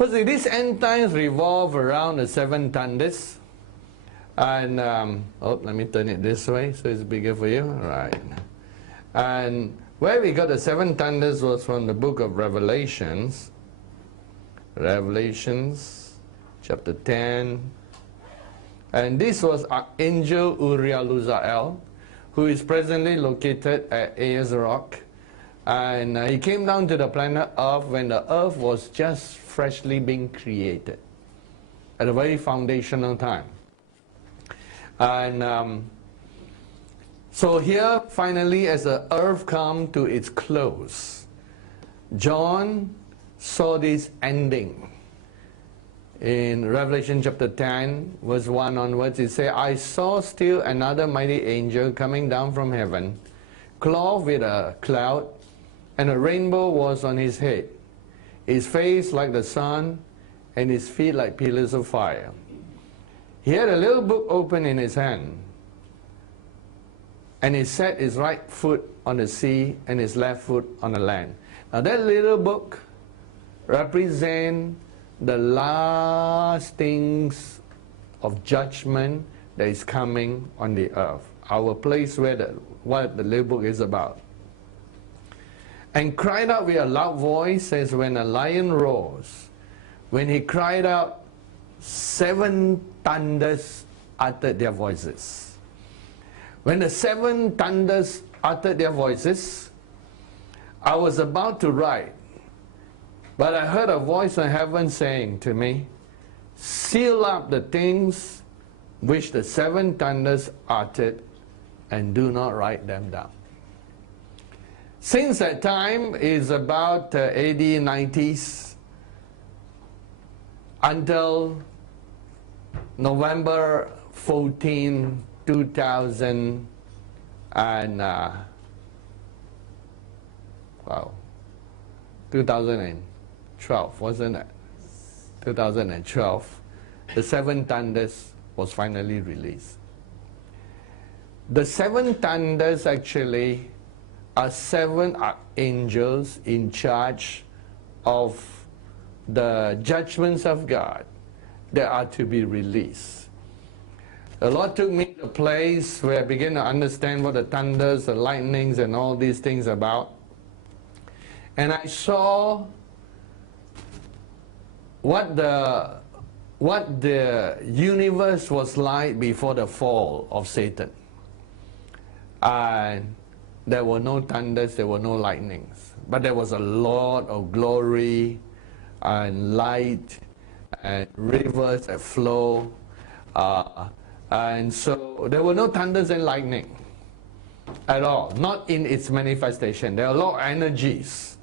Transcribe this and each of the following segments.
Firstly, these end times revolve around the seven thunders. And, let me turn it this way so it's bigger for you. Right. And where we got the seven thunders was from the book of Revelations. Revelations chapter 10. And this was Angel Uriah Luzael, who is presently located at Ayers Rock. And he came down to the planet Earth when the Earth was just freshly being created, at a very foundational time. And so here, finally, as the Earth comes to its close, John saw this ending. In Revelation chapter 10, verse 1 onwards, it says, I saw still another mighty angel coming down from heaven, clothed with a cloud, and a rainbow was on his head, his face like the sun, and his feet like pillars of fire. He had a little book open in his hand, and he set his right foot on the sea and his left foot on the land. Now that little book represents the last things of judgment that is coming on the earth. Our place where what the little book is about. And cried out with a loud voice as when a lion roars. When he cried out, seven thunders uttered their voices. When the seven thunders uttered their voices, I was about to write, but I heard a voice from heaven saying to me, seal up the things which the seven thunders uttered, and do not write them down. Since that time is about AD 90s until November 14, 2000 and 2012, wasn't it? 2012, the seven thunders was finally released. The seven thunders actually are seven archangels in charge of the judgments of God that are to be released. The Lord took me to a place where I began to understand what the thunders, the lightnings, and all these things about. And I saw what the universe was like before the fall of Satan. And there were no thunders, there were no lightnings. But there was a lot of glory and light and rivers that flow. And so there were no thunders and lightning at all, not in its manifestation. There are a lot of energies.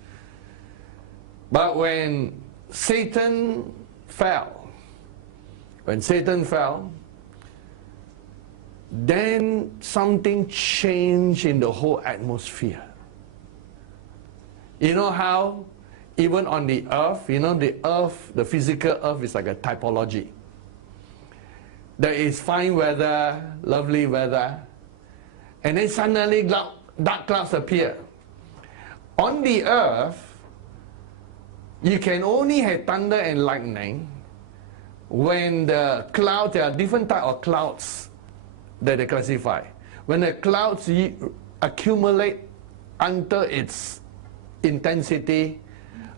But when Satan fell, then something changed in the whole atmosphere. You know how, even on the earth, you know, the earth, the physical earth is like a typology. There is fine weather, lovely weather, and then suddenly dark clouds appear. On the earth, you can only have thunder and lightning when the clouds, there are different types of clouds that they classify. When the clouds accumulate until its intensity,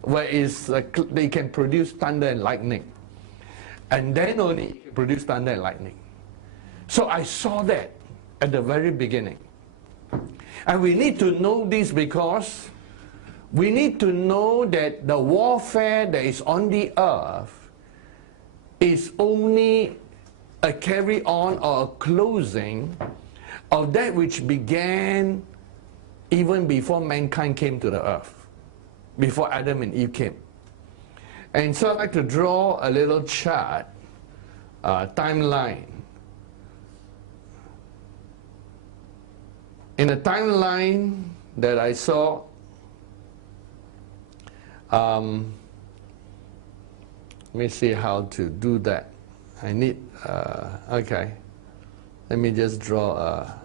where they can produce thunder and lightning. And then only it can produce thunder and lightning. So I saw that at the very beginning. And we need to know this because we need to know that the warfare that is on the earth is only a carry on or a closing of that which began even before mankind came to the earth, before Adam and Eve came. And so I'd like to draw a little chart, timeline. In the timeline that I saw, let me see how to do that. I need, okay, let me just draw a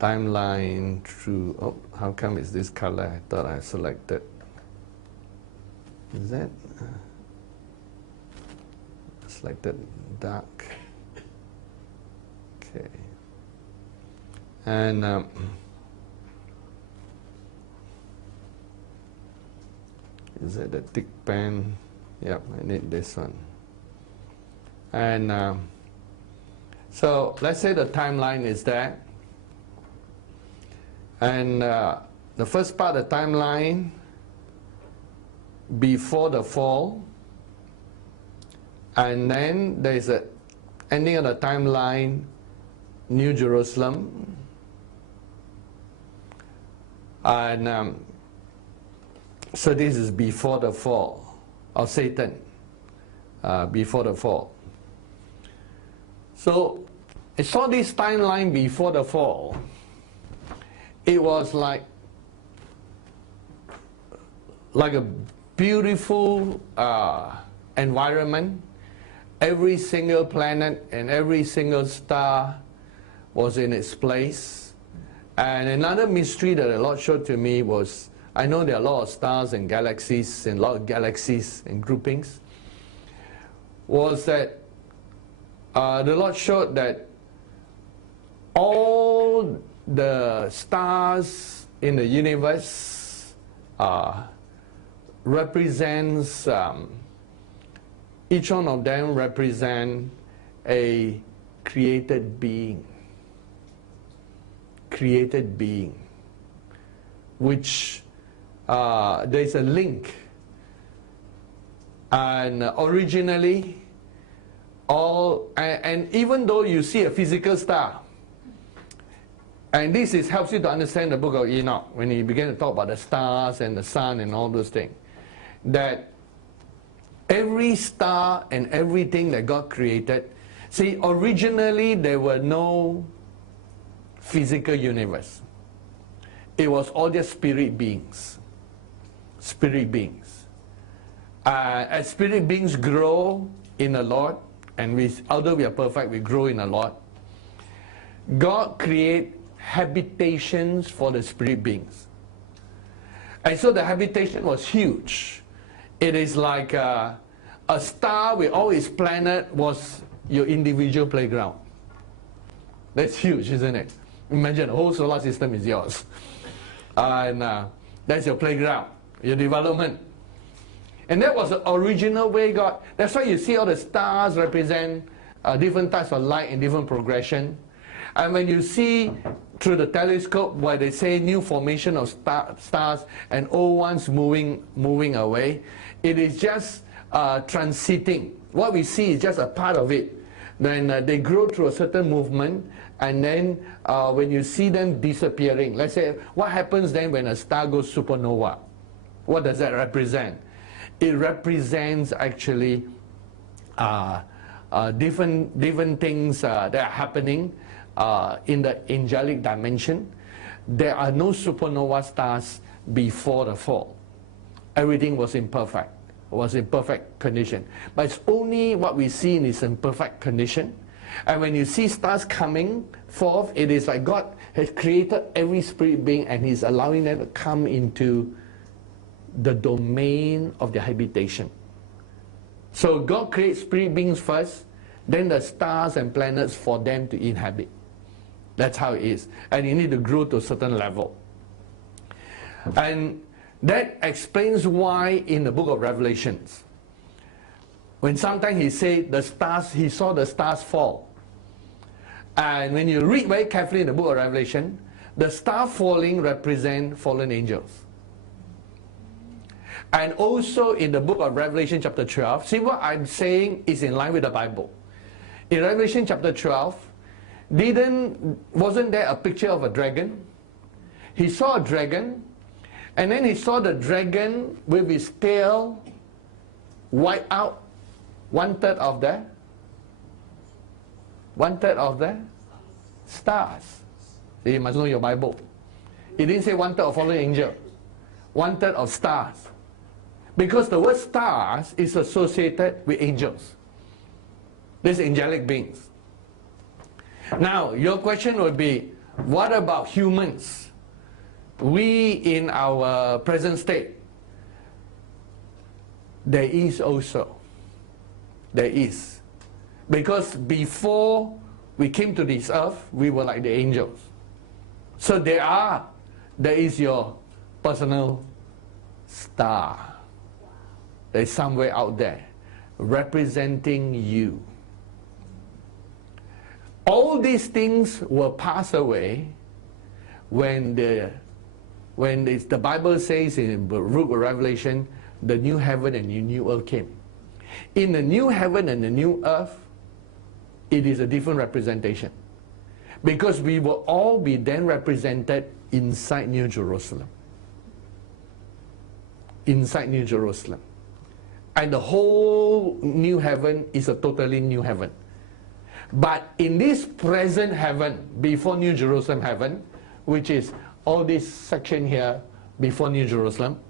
timeline through, oh, how come it's this color? I thought I selected. Is that selected dark? Okay. And is that the thick pen? Yep, I need this one. And so let's say the timeline is there. And the first part of the timeline, before the fall. And then there's an ending of the timeline, New Jerusalem. And so this is before the fall of Satan, before the fall. So I saw this timeline before the fall. It was like a beautiful environment. Every single planet and every single star was in its place. And another mystery that the Lord showed to me was, I know there are a lot of stars and galaxies and a lot of galaxies and groupings, was that the Lord showed that all the stars in the universe represents, each one of them represent a created being. Created being, which there's a link. And originally, and even though you see a physical star, and this helps you to understand the book of Enoch, when he began to talk about the stars and the sun and all those things, that every star and everything that God created, see, originally there were no physical universe. It was all just spirit beings. Spirit beings. As spirit beings grow in the Lord, and although we are perfect, we grow in the Lord, God created habitations for the spirit beings. And so the habitation was huge. It is like a star with all its planets was your individual playground. That's huge, isn't it? Imagine the whole solar system is yours. And that's your playground, your development. And that was the original way God... That's why you see all the stars represent different types of light in different progression. And when you see through the telescope where they say new formation of stars and old ones moving away, it is just transiting. What we see is just a part of it. Then they grow through a certain movement, and then when you see them disappearing, let's say, what happens then when a star goes supernova? What does that represent? It represents actually different things that are happening in the angelic dimension. There are no supernova stars before the fall. Everything was in perfect condition. But it's only what we see is in perfect condition. And when you see stars coming forth, it is like God has created every spirit being and He's allowing them to come into the domain of their habitation. So God creates spirit beings first, then the stars and planets for them to inhabit. That's how it is. And you need to grow to a certain level. And that explains why in the book of Revelations, when sometimes he said the stars, he saw the stars fall. And when you read very carefully in the book of Revelation, the star falling represent fallen angels. And also in the book of Revelation chapter 12, see what I'm saying is in line with the Bible. In Revelation chapter 12, wasn't there a picture of a dragon? He saw a dragon, and then he saw the dragon with his tail wipe out one-third of the stars. So you must know your Bible. It didn't say one-third of fallen angel, one-third of stars. Because the word stars is associated with angels. These angelic beings. Now, your question would be, what about humans? We in our present state, There is also. There is. Because before we came to this earth, we were like the angels. So there is your personal star. There is somewhere out there representing you. All these things will pass away when the Bible says in the book of Revelation, the new heaven and the new earth came. In the new heaven and the new earth, it is a different representation. Because we will all be then represented inside New Jerusalem. Inside New Jerusalem. And the whole new heaven is a totally new heaven. But in this present heaven, before New Jerusalem heaven, which is all this section here before New Jerusalem,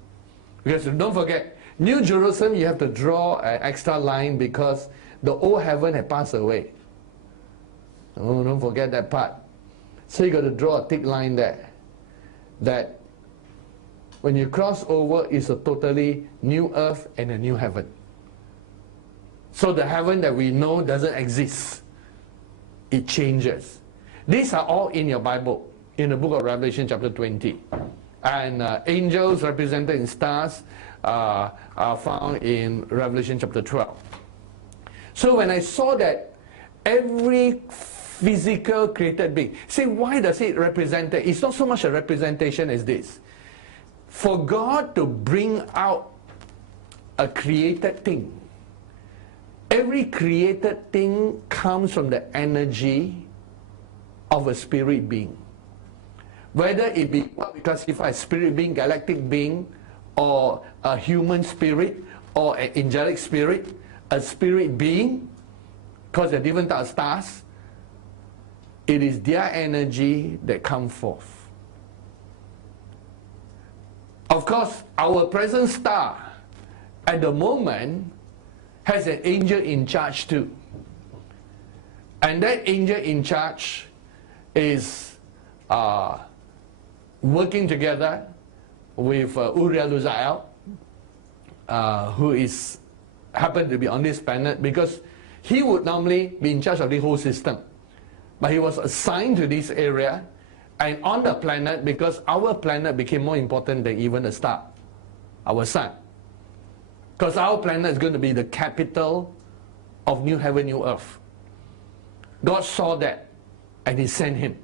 because don't forget, New Jerusalem, you have to draw an extra line because the old heaven had passed away. Oh, don't forget that part. So you got to draw a thick line there. That when you cross over, it's a totally new earth and a new heaven. So the heaven that we know doesn't exist. It changes. These are all in your Bible, in the book of Revelation chapter 20. And angels represented in stars are found in Revelation chapter 12. So when I saw that every physical created being, say, why does it represent it? It's not so much a representation as this. For God to bring out a created thing, every created thing comes from the energy of a spirit being. Whether it be what we classify as spirit being, galactic being, or a human spirit, or an angelic spirit, a spirit being, because they're different types of stars, it is their energy that comes forth. Of course, our present star, at the moment, has an angel in charge too. And that angel in charge is working together with Uriel Luzael, who is happened to be on this planet, because he would normally be in charge of the whole system. But he was assigned to this area and on the planet, because our planet became more important than even a star, our sun. Because our planet is going to be the capital of new heaven, new earth. God saw that and he sent him.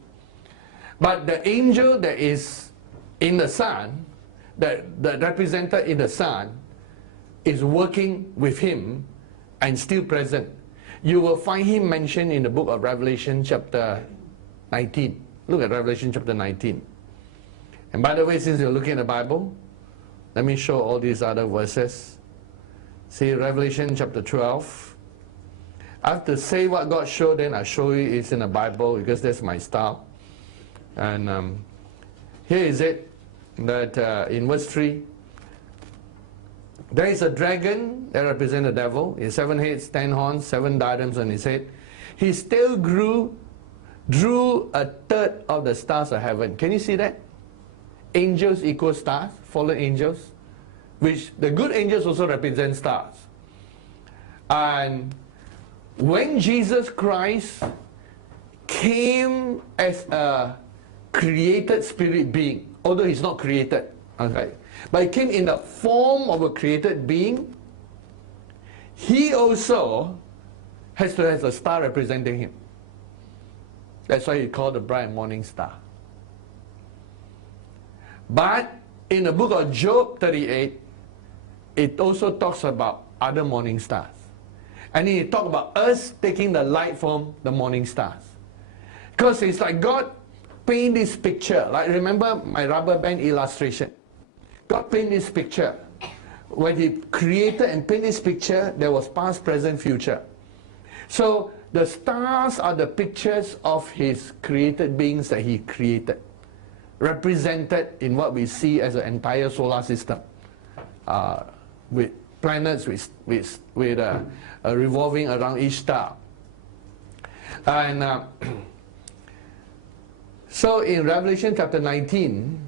But the angel that is in the sun, that represented in the sun, is working with him and still present. You will find him mentioned in the book of Revelation chapter 19. Look at Revelation chapter 19. And by the way, since you're looking at the Bible, let me show all these other verses. See Revelation chapter 12. I have to say what God showed, then I show you it's in the Bible, because that's my style. And here is it, that in verse 3, there is a dragon that represents the devil. He has 7 heads, 10 horns, 7 diadems on his head. His tail drew a third of the stars of heaven. Can you see that? Angels equal stars, fallen angels, which the good angels also represent stars. And when Jesus Christ came as a created spirit being, although he's not created, okay, but he came in the form of a created being, he also has to have a star representing him. That's why he called the bright morning star. But in the book of Job 38, it also talks about other morning stars. And it talks about us taking the light from the morning stars. Because it's like God paint this picture. Like, remember my rubber band illustration? God paint this picture. When he created and painted this picture, there was past, present, future. So the stars are the pictures of his created beings that he created, represented in what we see as an entire solar system, with planets with revolving around each star. And so in Revelation chapter 19,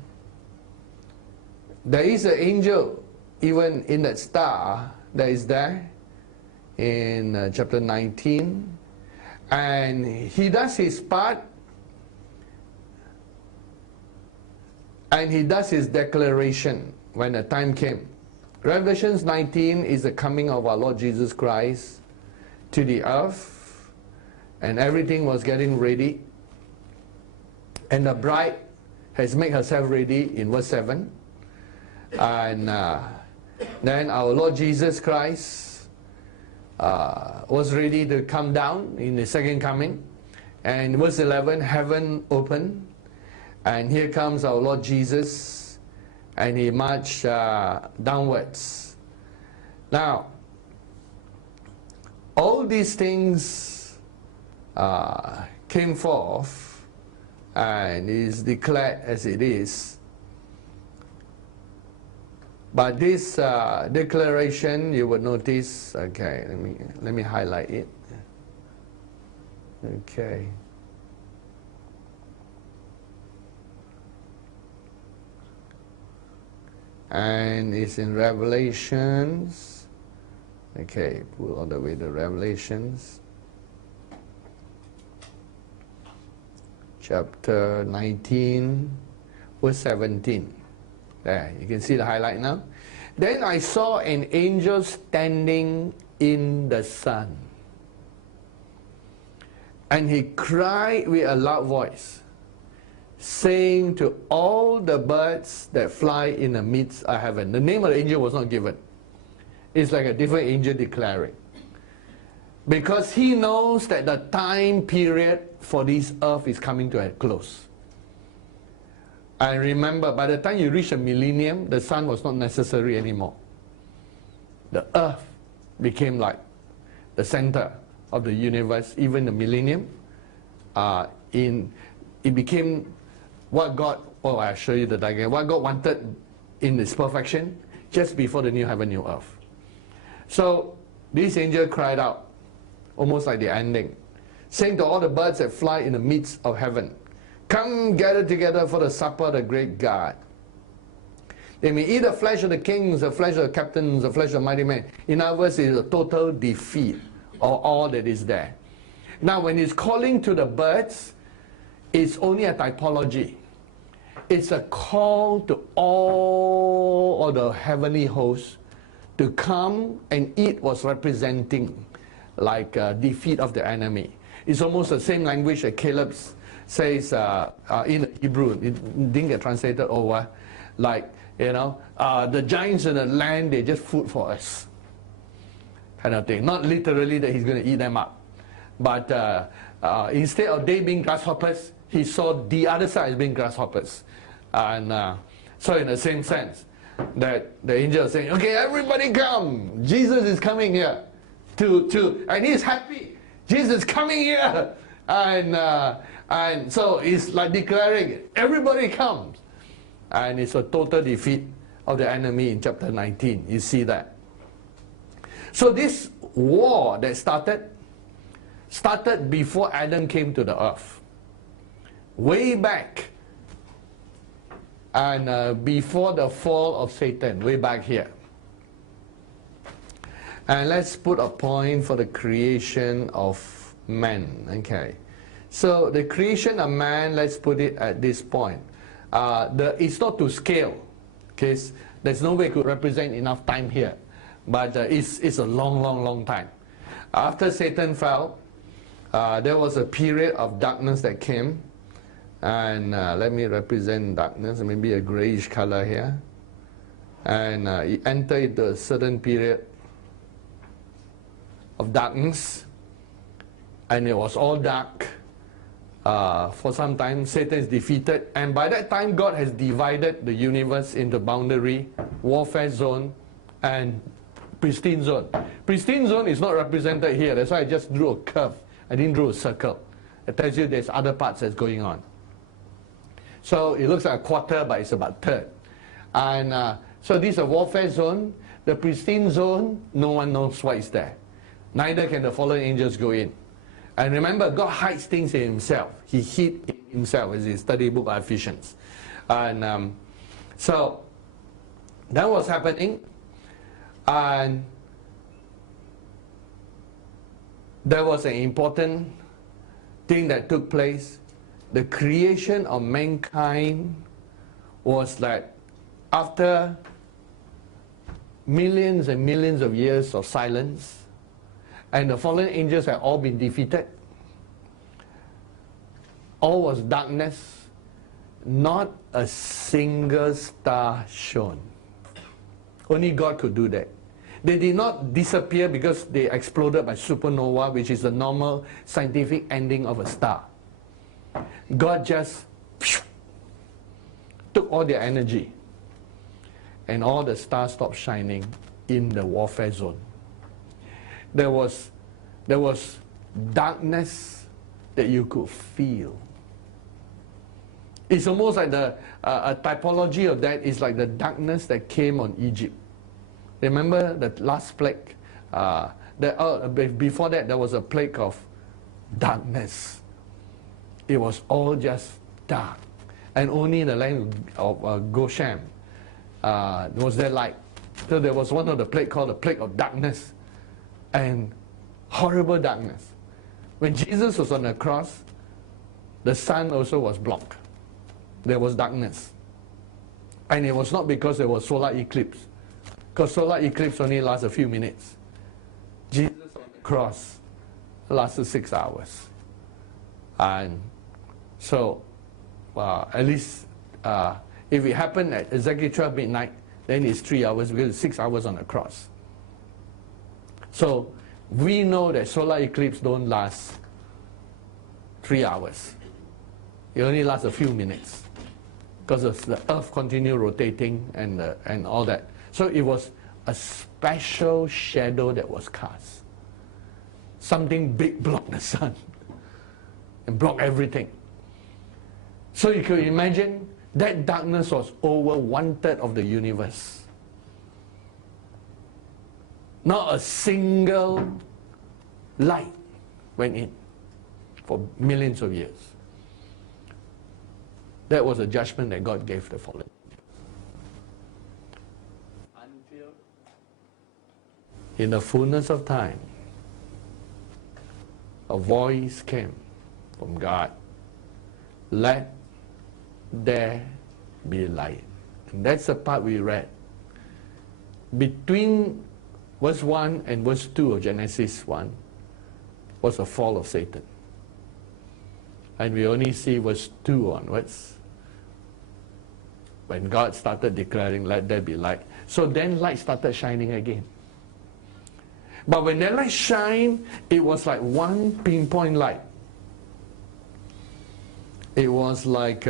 there is an angel even in that star that is there in chapter 19. And he does his part, and he does his declaration when the time came. Revelations 19 is the coming of our Lord Jesus Christ to the earth, and everything was getting ready. And the bride has made herself ready in verse 7. And then our Lord Jesus Christ was ready to come down in the second coming. And verse 11, heaven opened, and here comes our Lord Jesus, and he marched downwards. Now, all these things came forth, and is declared as it is. But this declaration, you would notice, okay, let me highlight it. Okay. And it's in Revelations. Okay, pull all the way to Revelations. Chapter 19, verse 17. There, you can see the highlight now. Then I saw an angel standing in the sun, and he cried with a loud voice, saying to all the birds that fly in the midst of heaven. The name of the angel was not given. It's like a different angel declaring. Because he knows that the time period for this earth is coming to a close. And remember, by the time you reach a millennium, the sun was not necessary anymore. The earth became like the center of the universe. Even the millennium, it became what God, oh, I'll show you the diagram, what God wanted in its perfection just before the new heaven, new earth. So this angel cried out, almost like the ending, saying to all the birds that fly in the midst of heaven, come gather together for the supper of the great God. They may eat the flesh of the kings, the flesh of the captains, the flesh of mighty men. In other words, it is a total defeat of all that is there. Now, when he's calling to the birds, it's only a typology. It's a call to all of the heavenly hosts to come and eat, was representing like defeat of the enemy. It's almost the same language that Caleb says in Hebrew. It didn't get translated over. Like, you know, the giants in the land, they're just food for us, kind of thing. Not literally that he's going to eat them up. But instead of they being grasshoppers, he saw the other side as being grasshoppers. And so in the same sense, that the angel is saying, okay, everybody come. Jesus is coming here. And he's happy. Jesus is coming here. And so it's like declaring, everybody comes. And it's a total defeat of the enemy in chapter 19. You see that. So this war that started before Adam came to the earth. Way back. And before the fall of Satan, way back here. And let's put a point for the creation of man. Okay. So the creation of man, let's put it at this point. It's not to scale. Okay? There's no way it could represent enough time here. But it's a long, long, long time. After Satan fell, there was a period of darkness that came. And let me represent darkness, maybe a grayish color here. And it entered into a certain period of darkness. And it was all dark for some time. Satan is defeated. And by that time, God has divided the universe into boundary, warfare zone, and pristine zone. Pristine zone is not represented here. That's why I just drew a curve. I didn't draw a circle. It tells you there's other parts that's going on. So it looks like a quarter, but it's about a third. And so this is a warfare zone. The pristine zone, no one knows what is there. Neither can the fallen angels go in. And remember, God hides things in himself. He hid in himself, as you study book of Ephesians. And so that was happening. And there was an important thing that took place. The creation of mankind was that after millions and millions of years of silence, and the fallen angels had all been defeated, all was darkness, not a single star shone. Only God could do that. They did not disappear because they exploded by supernova, which is the normal scientific ending of a star. God just took all their energy, and all the stars stopped shining in the warfare zone. There was darkness that you could feel. It's almost like a typology of that is like the darkness that came on Egypt. Remember the last plague? Before that, there was a plague of darkness. It was all just dark. And only in the land of Goshen was there light. So there was one of the plague called the plague of darkness. And horrible darkness. When Jesus was on the cross, the sun also was blocked. There was darkness. And it was not because there was solar eclipse. Because solar eclipse only lasts a few minutes. Jesus on the cross lasted 6 hours. And so, at least, if it happened at exactly 12 midnight, then it's 3 hours because it's 6 hours on the cross. So, we know that solar eclipse don't last 3 hours. It only lasts a few minutes. Because the earth continued rotating and all that. So it was a special shadow that was cast. Something big blocked the sun and blocked everything. So you can imagine that darkness was over 1/3 of the universe. Not a single light went in for millions of years. That was a judgment that God gave the fallen. Until in the fullness of time, a voice came from God. Let there be light. And that's the part we read. Between verse 1 and verse 2 of Genesis 1 was the fall of Satan. And we only see verse 2 onwards, when God started declaring, let there be light. So then light started shining again. But when that light shined, it was like one pinpoint light. It was like,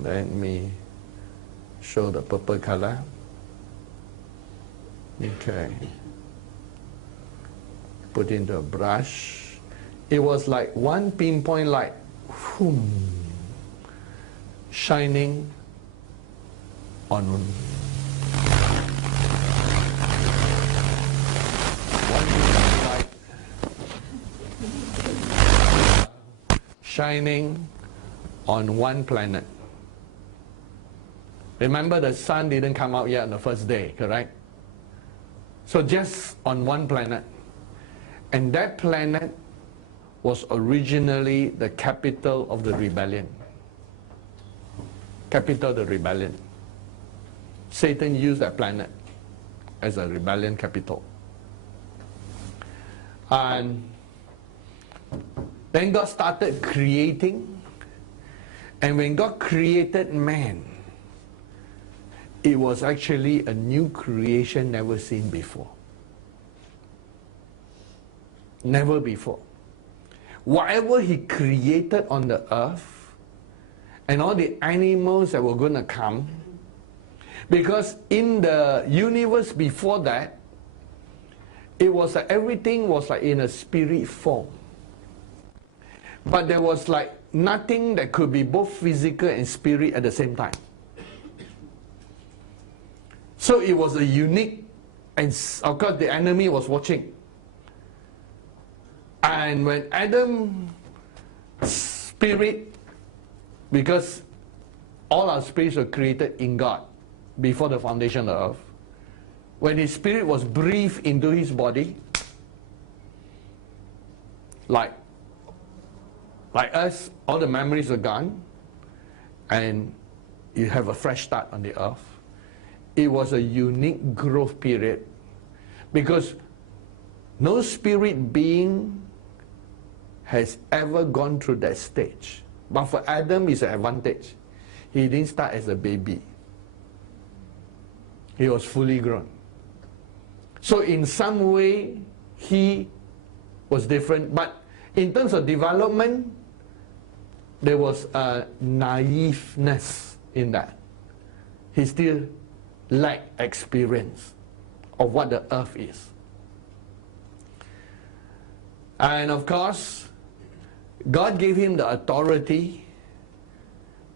let me show the purple color. Okay. Put into a brush. It was like one pinpoint light, shining on one light, shining on one planet. Remember, the sun didn't come out yet on the first day, correct? So just on one planet. And that planet was originally the capital of the rebellion. Capital of the rebellion. Satan used that planet as a rebellion capital. And then God started creating. And when God created man, it was actually a new creation never seen before. Never before. Whatever he created on the earth, and all the animals that were going to come, because in the universe before that, it was like everything was like in a spirit form. But there was like nothing that could be both physical and spirit at the same time. So it was a unique, and of course the enemy was watching. And when Adam's spirit, because all our spirits were created in God before the foundation of the earth, when his spirit was breathed into his body, like us, all the memories are gone, and you have a fresh start on the earth. It was a unique growth period, because no spirit being has ever gone through that stage. But for Adam, it's an advantage. He didn't start as a baby. He was fully grown. So in some way, he was different. But in terms of development, there was a naiveness in that. He still lacked experience of what the earth is. And of course, God gave him the authority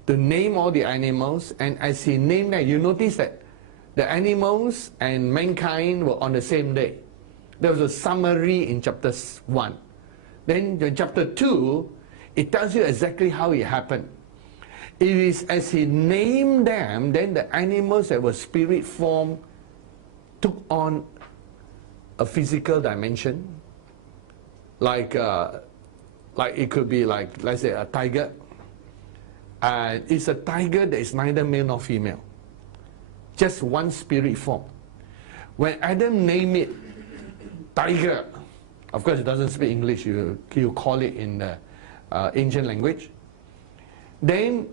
to name all the animals, and as he named them, you notice that the animals and mankind were on the same day. There was a summary in chapter 1. Then in chapter 2, it tells you exactly how it happened. It is as he named them, then the animals that were spirit form took on a physical dimension. Like it could be like, let's say, a tiger. And it's a tiger that is neither male nor female. Just one spirit form. When Adam named it tiger, of course it doesn't speak English, you call it in the ancient language. Then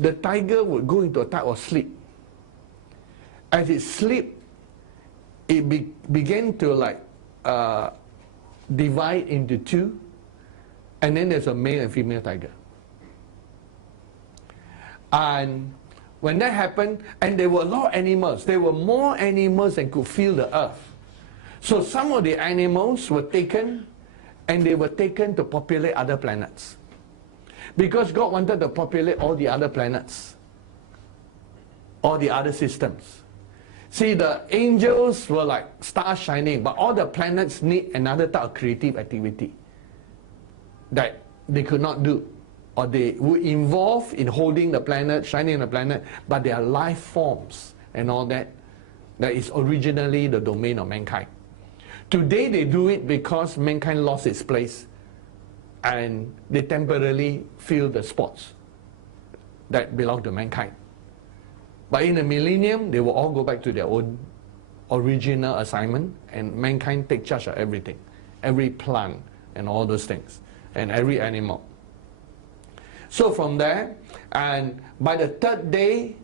the tiger would go into a type of sleep. As it slept, it began to like divide into two, and then there's a male and female tiger. And when that happened, and there were a lot of animals, there were more animals than could fill the earth. So some of the animals were taken, and they were taken to populate other planets. Because God wanted to populate all the other planets, all the other systems. See, the angels were like stars shining, but all the planets need another type of creative activity that they could not do. Or they would involve in holding the planet, shining the planet, but they are life forms and all that. That is originally the domain of mankind. Today they do it because mankind lost its place, and they temporarily fill the spots that belong to mankind. But in the millennium, they will all go back to their own original assignment, and mankind take charge of everything, every plant and all those things, and every animal. So from there, and by the third day,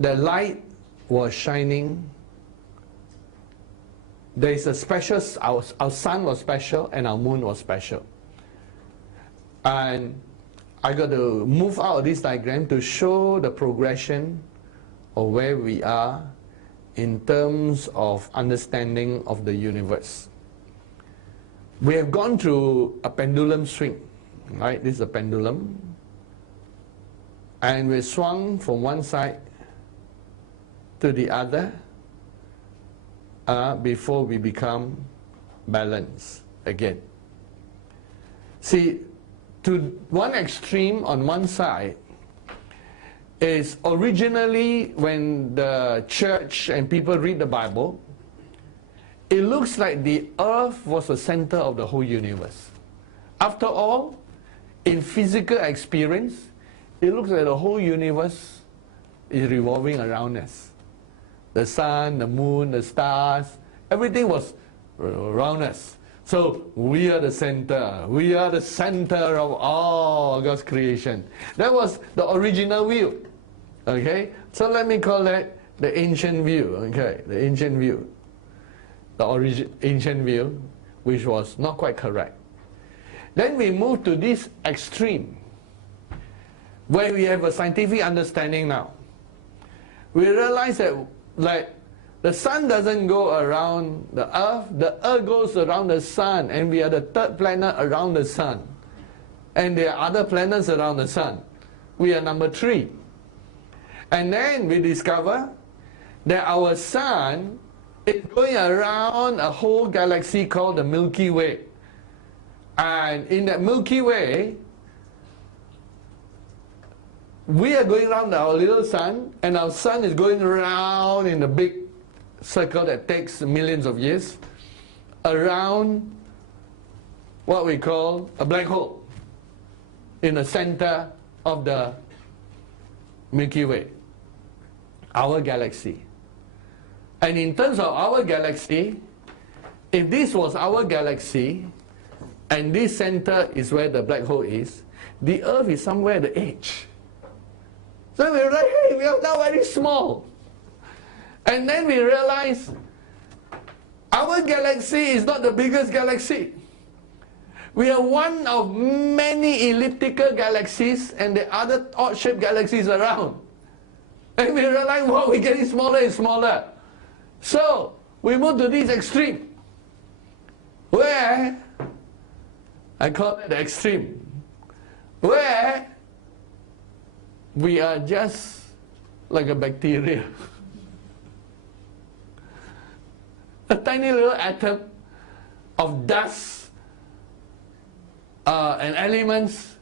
the light was shining. There is a special, our sun was special and our moon was special. And I got to move out of this diagram to show the progression of where we are in terms of understanding of the universe. We have gone through a pendulum swing, right? This is a pendulum. And we swung from one side to the other before we become balanced again. See, to one extreme on one side is originally when the church and people read the Bible, it looks like the earth was the center of the whole universe. After all, in physical experience, it looks like the whole universe is revolving around us. The sun, the moon, the stars, everything was around us. So we are the center. We are the center of all God's creation. That was the original view. Okay? So let me call that the ancient view. Okay? The ancient view. The ancient view, which was not quite correct. Then we move to this extreme, where we have a scientific understanding now. We realize that like the sun doesn't go around the earth goes around the sun, and we are the third planet around the sun. And there are other planets around the sun. We are number 3. And then we discover that our sun is going around a whole galaxy called the Milky Way. And in that Milky Way, we are going around our little sun, and our sun is going around in a big circle that takes millions of years around what we call a black hole in the center of the Milky Way, our galaxy. And in terms of our galaxy, if this was our galaxy, and this center is where the black hole is, the Earth is somewhere at the edge. So we're like, hey, we are now very small. And then we realize our galaxy is not the biggest galaxy. We are one of many elliptical galaxies and the other odd-shaped galaxies around. And we realize, wow, we're getting smaller and smaller. So we move to this extreme, where, I call it the extreme, where we are just like a bacteria. A tiny little atom of dust and elements,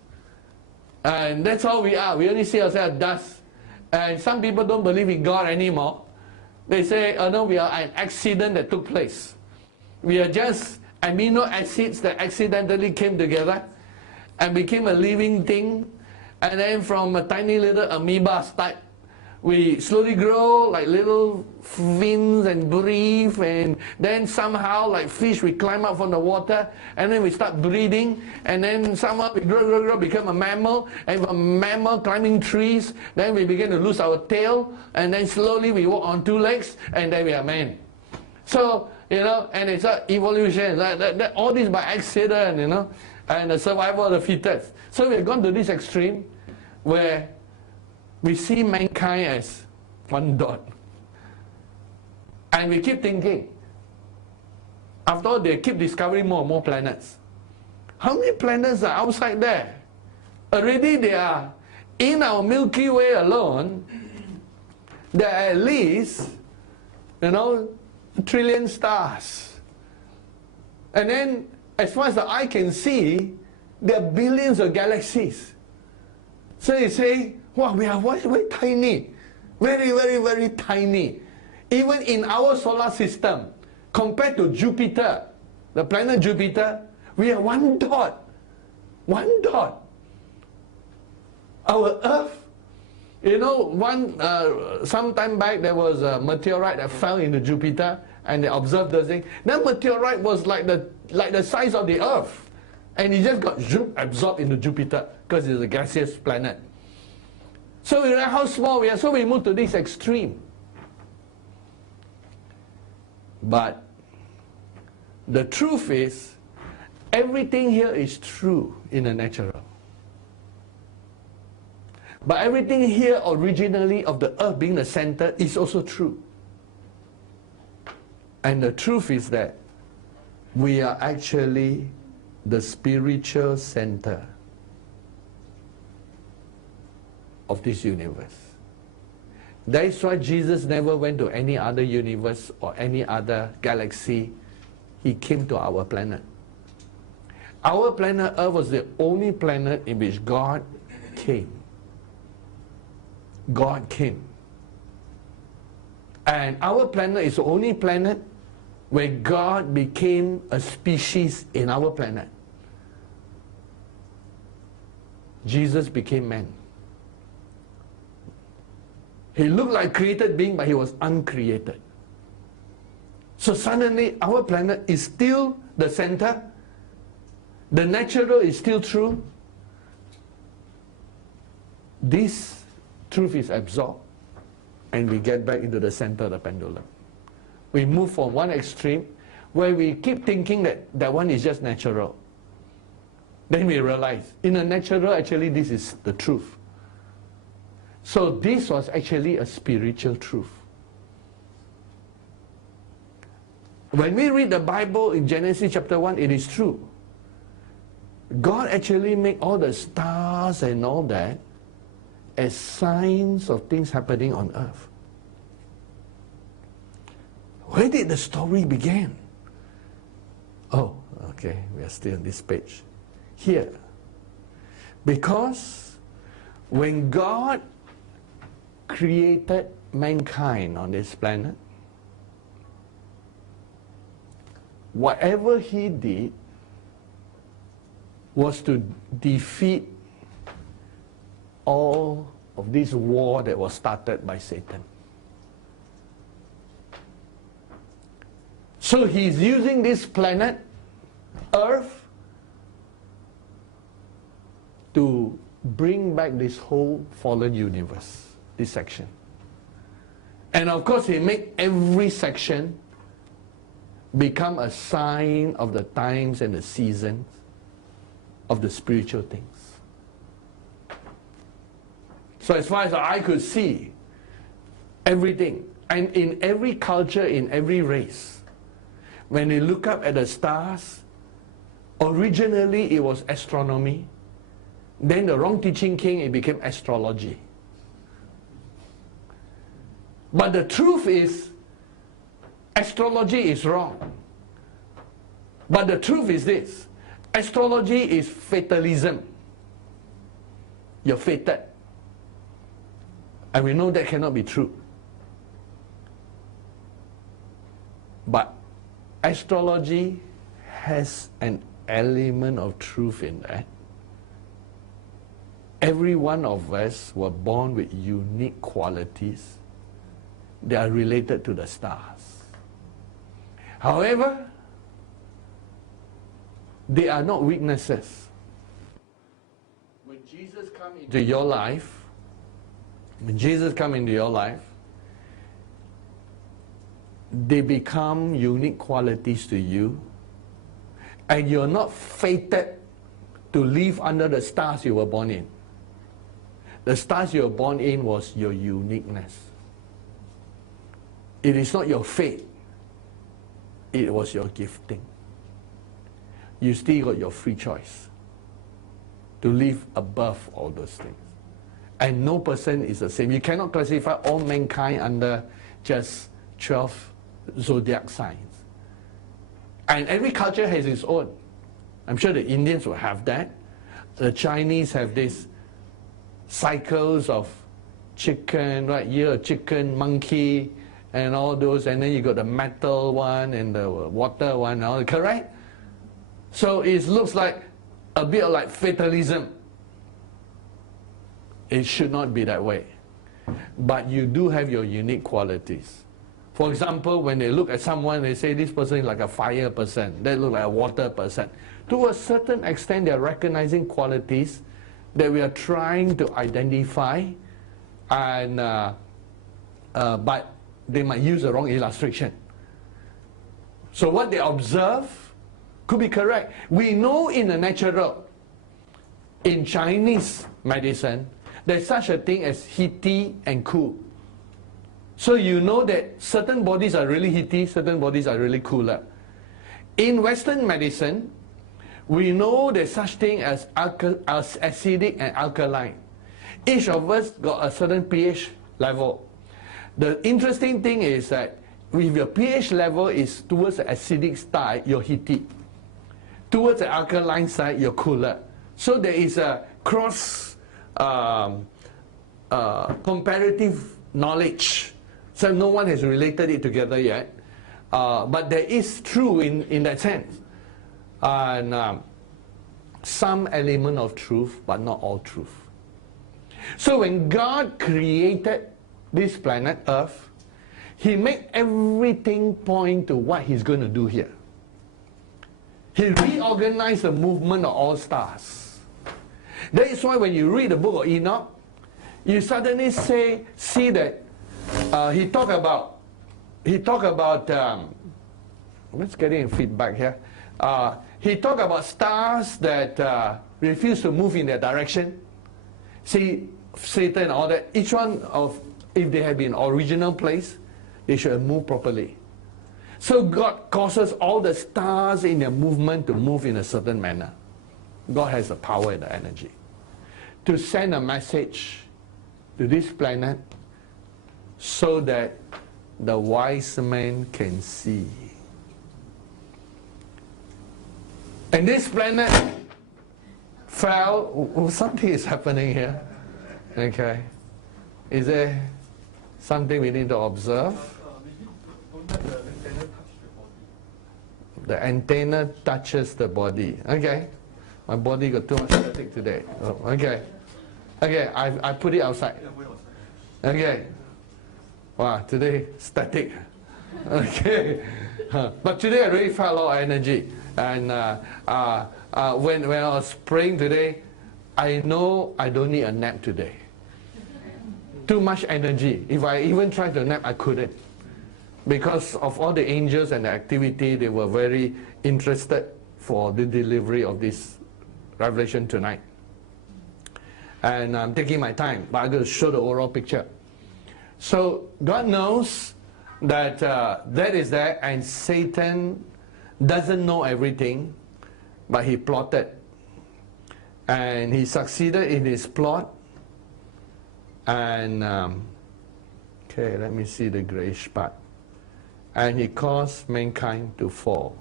and that's all we are. We only see ourselves as dust. And some people don't believe in God anymore. They say, oh no, we are an accident that took place. We are just amino acids that accidentally came together and became a living thing. And then from a tiny little amoeba type, we slowly grow like little fins and breathe, and then somehow like fish we climb up from the water, and then we start breathing, and then somehow we grow, become a mammal, and from a mammal climbing trees, then we begin to lose our tail, and then slowly we walk on two legs, and then we are man. So, you know, and it's a evolution, all this by accident, you know, and the survival of the fittest. So we've gone to this extreme where we see mankind as one dot. And we keep thinking, after all, they keep discovering more and more planets. How many planets are outside there? Already there are, in our Milky Way alone, there are at least, you know, 1 trillion stars. And then, as far as the eye can see, there are billions of galaxies. So you say, wow, we are very tiny. Very, very, very tiny. Even in our solar system, compared to Jupiter, the planet Jupiter, we are one dot. One dot. Our Earth, you know, some time back there was a meteorite that fell into Jupiter, and they observed the thing. That meteorite was like the size of the Earth, and it just got absorbed into Jupiter because it's a gaseous planet. So we realize how small we are, so we move to this extreme. But the truth is, everything here is true in the natural. But everything here originally of the earth being the center is also true. And the truth is that we are actually the spiritual center of this universe. That is why Jesus never went to any other universe or any other galaxy. He came to our planet. Our planet Earth was the only planet in which God came. God came. And our planet is the only planet where God became a species in our planet. Jesus became man. He looked like a created being, but he was uncreated. So suddenly, our planet is still the center. The natural is still true. This truth is absorbed, and we get back into the center of the pendulum. We move from one extreme, where we keep thinking that that one is just natural. Then we realize, in the natural, actually, this is the truth. So this was actually a spiritual truth. When we read the Bible in Genesis chapter 1, it is true. God actually made all the stars and all that as signs of things happening on earth. Where did the story begin? Oh, okay, we are still on this page. Here. Because when God created mankind on this planet, whatever he did was to defeat all of this war that was started by Satan. So he's using this planet, Earth, to bring back this whole fallen universe, this section. And of course, he made every section become a sign of the times and the seasons of the spiritual things. So as far as the eye could see, everything, and in every culture, in every race, when they look up at the stars, originally it was astronomy. Then the wrong teaching came, it became astrology. But the truth is, astrology is wrong. But the truth is this, astrology is fatalism. You're fated. And we know that cannot be true. But astrology has an element of truth in that. Every one of us were born with unique qualities that are related to the stars. However, they are not weaknesses. When Jesus comes into your life, they become unique qualities to you, and you're not fated to live under the stars you were born in. The stars you were born in was your uniqueness. It is not your fate. It was your gifting. You still got your free choice to live above all those things. And no person is the same. You cannot classify all mankind under just 12 zodiac signs. And every culture has its own. I'm sure the Indians will have that. The Chinese have these cycles of chicken, right? Year of chicken, monkey, and all those. And then you got the metal one and the water one, and all, correct? So it looks like a bit like fatalism. It should not be that way. But you do have your unique qualities. For example, when they look at someone, they say this person is like a fire person, they look like a water person. To a certain extent, they are recognizing qualities that we are trying to identify, and but they might use the wrong illustration. So what they observe could be correct. We know in the natural, in Chinese medicine, there's such a thing as heaty and cool. So you know that certain bodies are really heaty, certain bodies are really cooler. In Western medicine, we know there's such thing as acidic and alkaline. Each of us got a certain pH level. The interesting thing is that if your pH level is towards the acidic side, you're heaty. Towards the alkaline side, you're cooler. So there is a cross comparative knowledge. So no one has related it together yet. But there is true in that sense. And some element of truth, but not all truth. So when God created this planet Earth, He made everything point to what He's going to do here. He reorganized the movement of all stars. That is why when you read the book of Enoch, you suddenly see that he talk about let's get in feedback here. He talk about stars that refuse to move in their direction. See, Satan and all that, each one of, if they had been original place, they should have moved properly. So God causes all the stars in their movement to move in a certain manner. God has the power and the energy to send a message to this planet so that the wise man can see. And this planet fell. Something is happening here. Okay. Is there something we need to observe? The antenna touches the body. Okay. My body got too much static today. Oh, okay. Okay, I put it outside. Okay. Wow, today static. Okay. But today I really felt a lot of energy. And when I was praying today, I know I don't need a nap today. Too much energy. If I even tried to nap, I couldn't. Because of all the angels and the activity, they were very interested for the delivery of this revelation tonight. And I'm taking my time, but I'm going to show the overall picture. So God knows that that is there, and Satan doesn't know everything, but he plotted. And he succeeded in his plot. And, okay, let me see the grayish part. And he caused mankind to fall.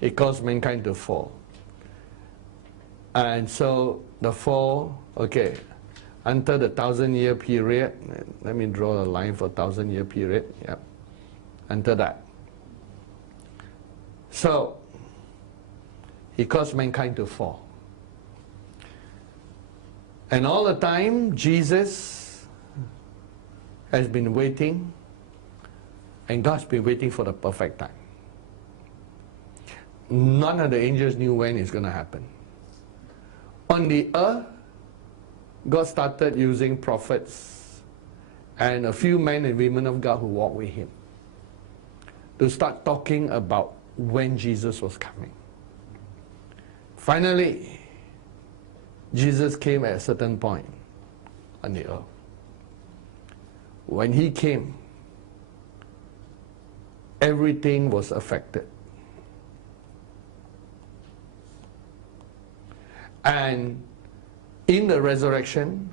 He caused mankind to fall. And so the fall, okay, until the 1,000-year period, let me draw a line for 1,000-year period, yep, until that. So, he caused mankind to fall. And all the time, Jesus has been waiting, and God's been waiting for the perfect time. None of the angels knew when it's going to happen. On the earth, God started using prophets and a few men and women of God who walked with him to start talking about when Jesus was coming. Finally, Jesus came at a certain point on the earth. When he came, everything was affected. And in the resurrection,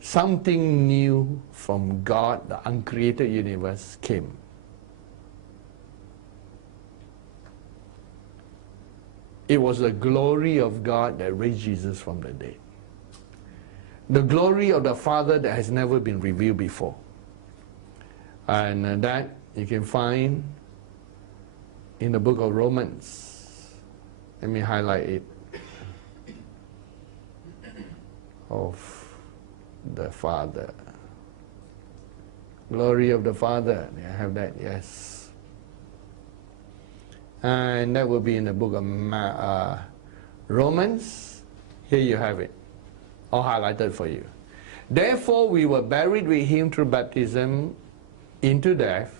something new from God, the uncreated universe, came. It was the glory of God that raised Jesus from the dead. The glory of the Father that has never been revealed before. And that you can find in the book of Romans. Let me highlight it. Of the Father. Glory of the Father. I have that, yes. And that will be in the book of Romans. Here you have it. All highlighted for you. Therefore we were buried with him through baptism into death,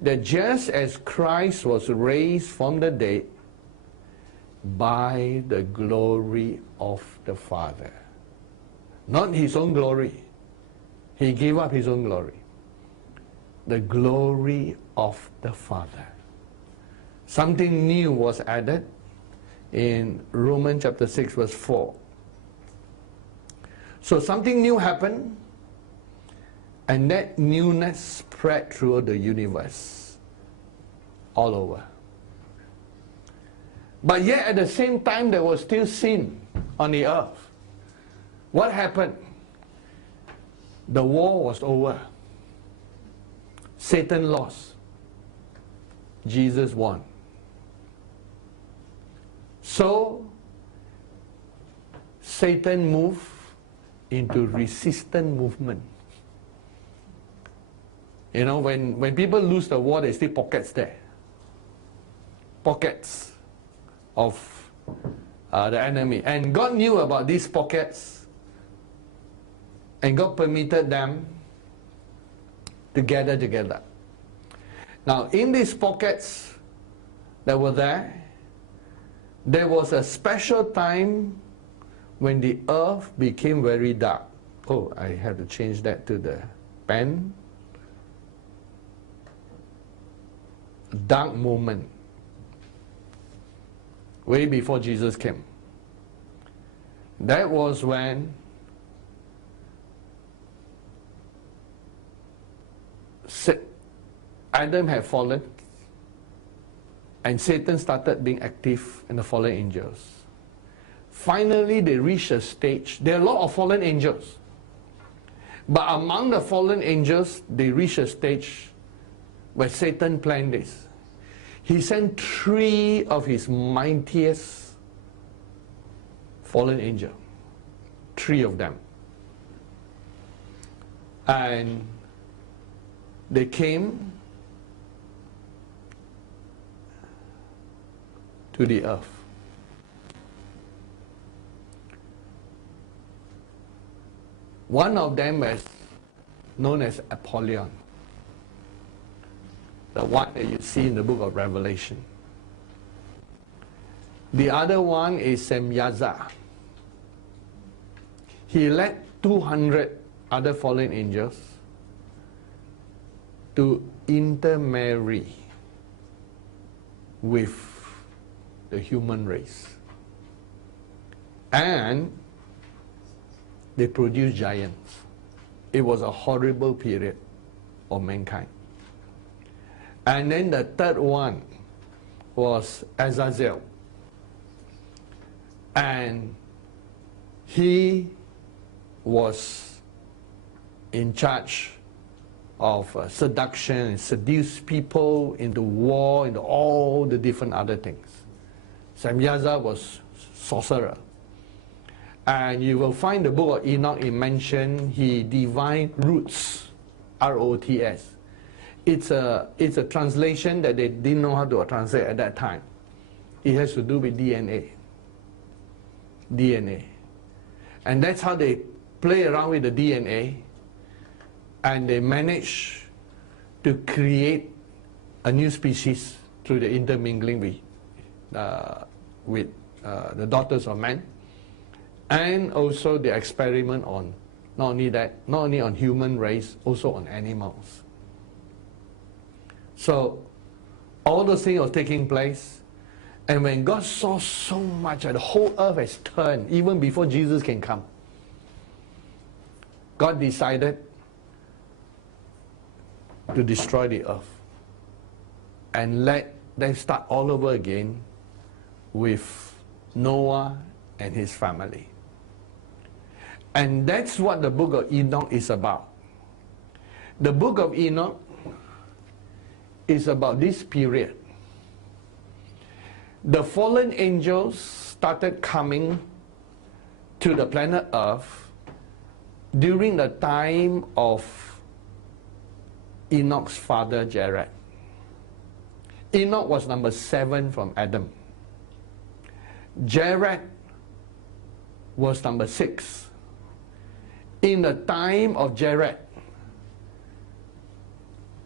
that just as Christ was raised from the dead by the glory of the Father. Not his own glory. He gave up his own glory. The glory of the Father. Something new was added in Romans chapter 6 verse 4. So something new happened, and that newness spread through the universe, all over. But yet at the same time there was still sin on the earth. What happened? The war was over. Satan lost. Jesus won. So Satan moved into resistant movement. You know, when people lose the war, there's still pockets there. Pockets of the enemy. And God knew about these pockets, and God permitted them to gather together. Now, in these pockets that were there was a special time when the earth became very dark. Oh, I have to change that to the pen. Dark moment. Way before Jesus came. That was when Adam had fallen, and Satan started being active in the fallen angels. Finally, they reached a stage. There are a lot of fallen angels. But among the fallen angels, they reached a stage where Satan planned this. he sent 3 of his mightiest fallen angels. 3 of them. And they came to the earth. One of them is known as Apollyon, the one that you see in the book of Revelation. The other one is Semyaza. He led 200 other fallen angels to intermarry with the human race. And they produced giants. It was a horrible period of mankind. And then the third one was Azazel. And he was in charge of seduction, seduce people into war, into all the different other things. Semyaza was sorcerer. And you will find the book of Enoch, it mentioned he divined roots, R-O-T-S. It's a translation that they didn't know how to translate at that time. It has to do with DNA. DNA. And that's how they play around with the DNA, and they manage to create a new species through the intermingling with the daughters of men. And also the experiment on, not only on human race, also on animals. So all those things were taking place. And when God saw so much, the whole earth has turned, even before Jesus can come, God decided to destroy the earth and let them start all over again with Noah and his family. And that's what the book of Enoch is about. The book of Enoch is about this period. The fallen angels started coming to the planet Earth during the time of Enoch's father Jared. Enoch was number 7 from Adam. Jared was number 6. In the time of Jared,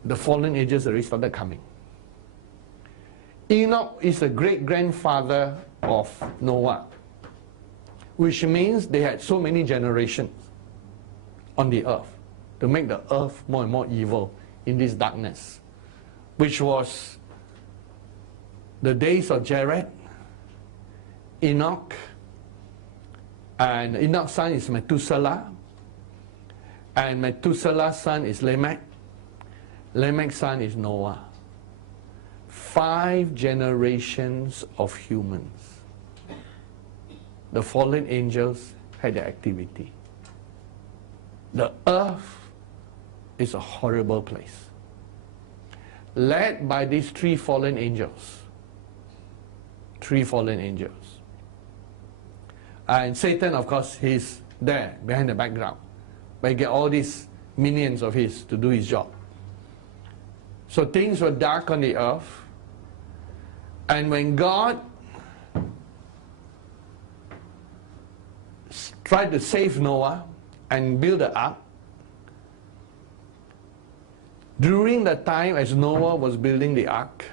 the fallen angels already started coming. Enoch is the great-grandfather of Noah, which means they had so many generations on the earth to make the earth more and more evil in this darkness, which was the days of Jared, Enoch, and Enoch's son is Methuselah, and Methuselah's son is Lamech. Lamech's son is Noah. 5 generations of humans. The fallen angels had their activity. The earth is a horrible place, led by these 3 fallen angels. 3 fallen angels. And Satan, of course, he's there behind the background. But he get all these minions of his to do his job. So things were dark on the earth. And when God tried to save Noah and build the ark, during the time as Noah was building the ark,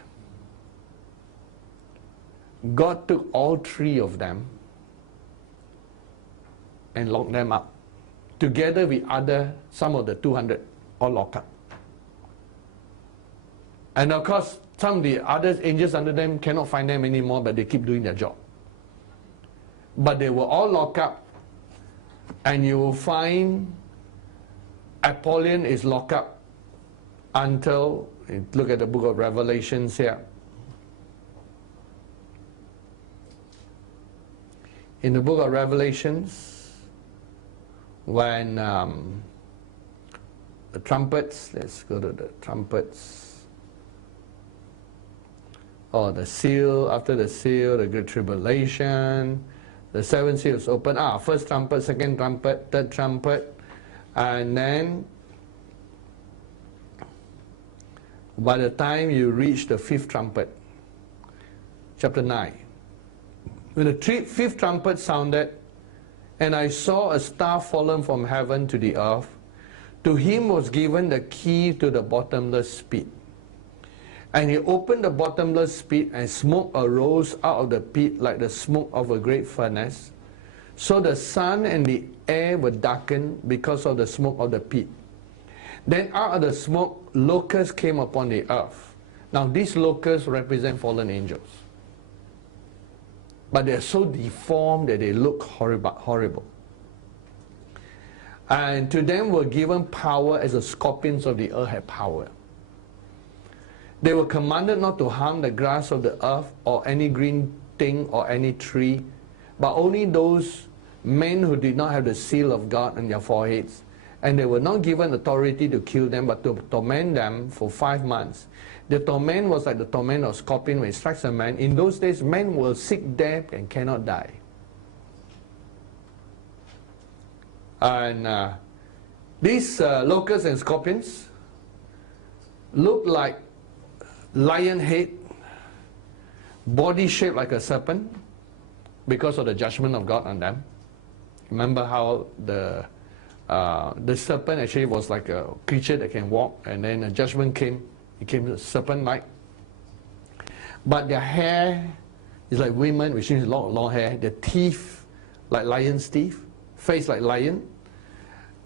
God took all 3 of them and locked them up, together with some of the 200 all locked up. And of course, some of the other angels under them cannot find them anymore, but they keep doing their job. But they were all locked up, and you will find Apollyon is locked up until, look at the book of Revelations here. In the book of Revelations, when the trumpets, let's go to the trumpets. or the seal, after the seal, the great tribulation, the seven seals open. First trumpet, second trumpet, third trumpet, and then by the time you reach the fifth trumpet, chapter 9, when the fifth trumpet sounded, and I saw a star fallen from heaven to the earth, to him was given the key to the bottomless pit. And he opened the bottomless pit, and smoke arose out of the pit like the smoke of a great furnace. So the sun and the air were darkened because of the smoke of the pit. Then out of the smoke, locusts came upon the earth. Now these locusts represent fallen angels. But they are so deformed that they look horrible. And to them were given power as the scorpions of the earth had power. They were commanded not to harm the grass of the earth or any green thing or any tree, but only those men who did not have the seal of God on their foreheads. And they were not given authority to kill them, but to torment them for 5 months. The torment was like the torment of scorpion when it strikes a man. In those days, men were sick, dead, and cannot die. And these locusts and scorpions look like lion head, body shaped like a serpent because of the judgment of God on them. Remember how the serpent actually was like a creature that can walk, and then a judgment came. It came serpent-like. But their hair is like women, which means long hair. Their teeth like lion's teeth, face like lion,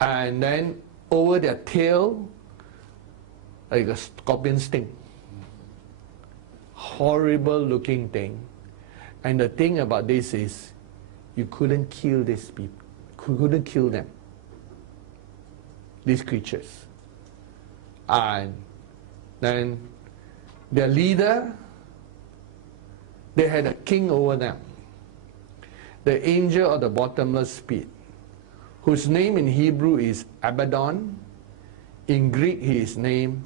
and then over their tail like a scorpion sting. Horrible looking thing. And the thing about this is, you couldn't kill these people. You couldn't kill them, these creatures. And then their leader, they had a king over them, the angel of the bottomless pit, whose name in Hebrew is Abaddon. In Greek he is named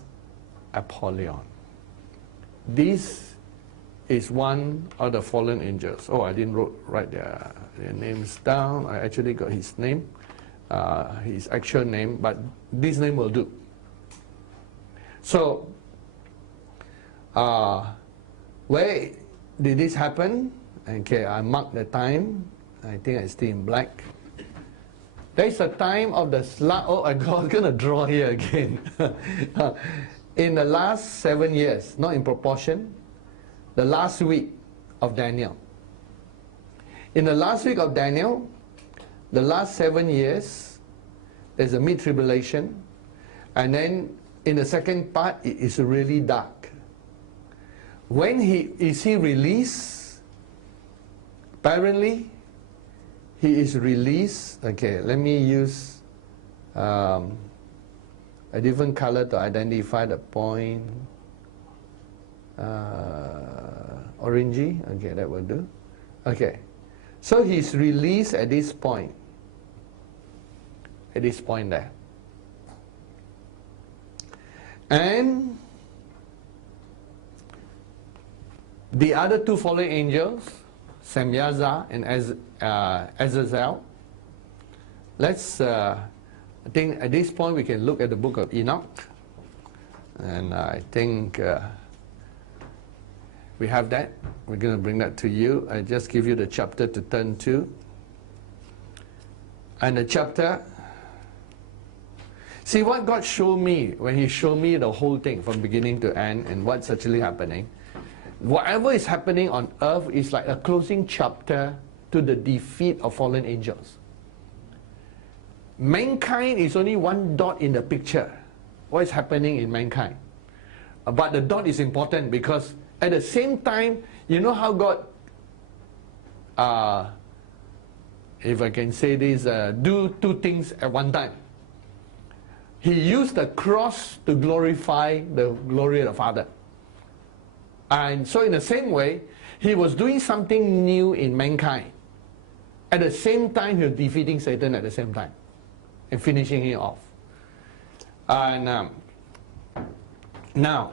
Apollyon. This is one of the fallen angels. Oh, I didn't write their names down. I actually got his name, his actual name, but this name will do. So, where did this happen? Okay, I marked the time. I think I stay in black. There is a time of the oh, I'm going to draw here again. In the last 7 years, not in proportion, the last week of Daniel. In the last week of Daniel, the last 7 years, there's a mid-tribulation, and then in the second part, it is really dark. When is he released? Apparently, he is released. Okay, let me use a different color to identify the point. Orangey. Okay, that will do. Okay, so he's released at this point. At this point there. And the other two fallen angels, Semyaza and Azazel. Let's, I think at this point we can look at the book of Enoch. And I think we have that. We're going to bring that to you. I just give you the chapter to turn to. And the chapter, see what God showed me when He showed me the whole thing from beginning to end and what's actually happening. Whatever is happening on earth is like a closing chapter to the defeat of fallen angels. Mankind is only one dot in the picture. What is happening in mankind? But the dot is important because at the same time, you know how God, if I can say this, do two things at one time. He used the cross to glorify the glory of the Father. And so in the same way, He was doing something new in mankind. At the same time, He was defeating Satan at the same time and finishing him off. And now,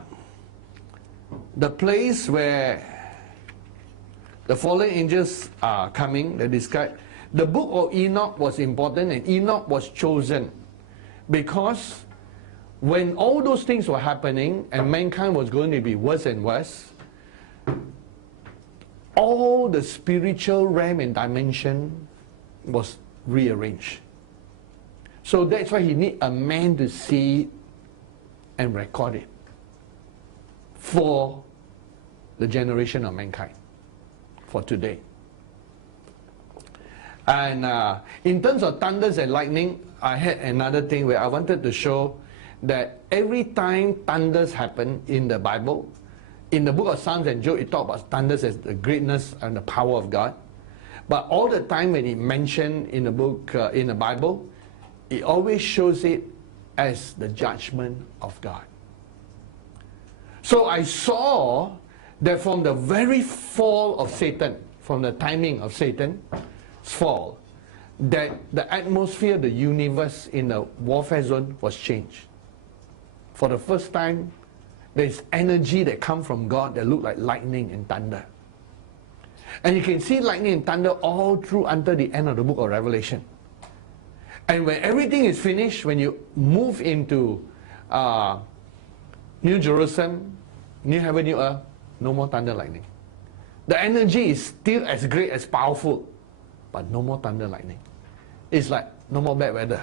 the place where the fallen angels are coming, they describe. The book of Enoch was important, and Enoch was chosen because when all those things were happening and mankind was going to be worse and worse, all the spiritual realm and dimension was rearranged. So that's why he need a man to see it and record it for the generation of mankind, for today. And in terms of thunders and lightning, I had another thing where I wanted to show that every time thunders happen in the Bible, in the book of Psalms and Job, it talks about thunders as the greatness and the power of God. But all the time when it mentioned in the book, in the Bible, it always shows it as the judgment of God. So I saw that from the very fall of Satan, from the timing of Satan's fall, that the atmosphere, the universe in the warfare zone was changed. For the first time, there's energy that comes from God that look like lightning and thunder. And you can see lightning and thunder all through until the end of the book of Revelation. And when everything is finished, when you move into New Jerusalem, New Heaven, New Earth, no more thunder, lightning. The energy is still as great, as powerful, but no more thunder, lightning. It's like no more bad weather.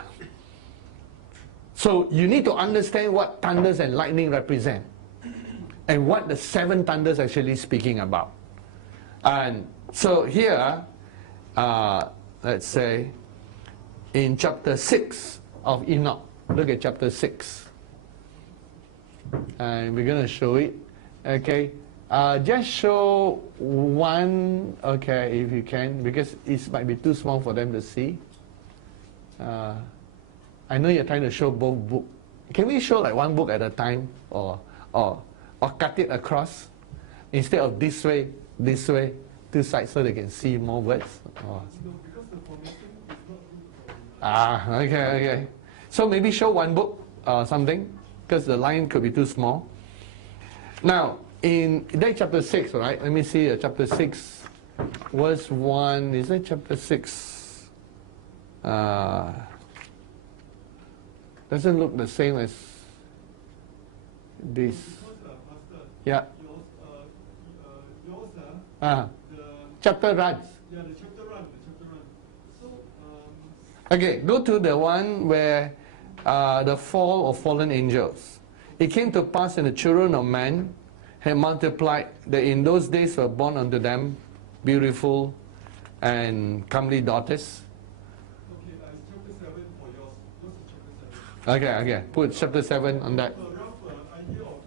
So you need to understand what thunders and lightning represent and what the seven thunders actually speaking about. And so here, let's say, in chapter 6 of Enoch, look at chapter 6. And we're going to show it. Okay, just show one, okay, if you can, because it might be too small for them to see. I know you're trying to show both books. Can we show like one book at a time, or cut it across instead of this way, two sides, so they can see more words? Or... No, because the formatting is not good. Okay. So maybe show one book or something, because the line could be too small. Now, in that chapter 6, right? Let me see chapter 6, verse 1. Is that chapter 6? Doesn't look the same as this. Pastor, Yeah. yours, Chapter runs. yeah, the chapter run. So, Okay, go to the one where the fall of fallen angels. It came to pass, and the children of man had multiplied, that in those days were born unto them beautiful and comely daughters. okay, it's chapter 7 for yours. Yours is chapter 7. Okay. Put chapter 7 on that. A rough idea of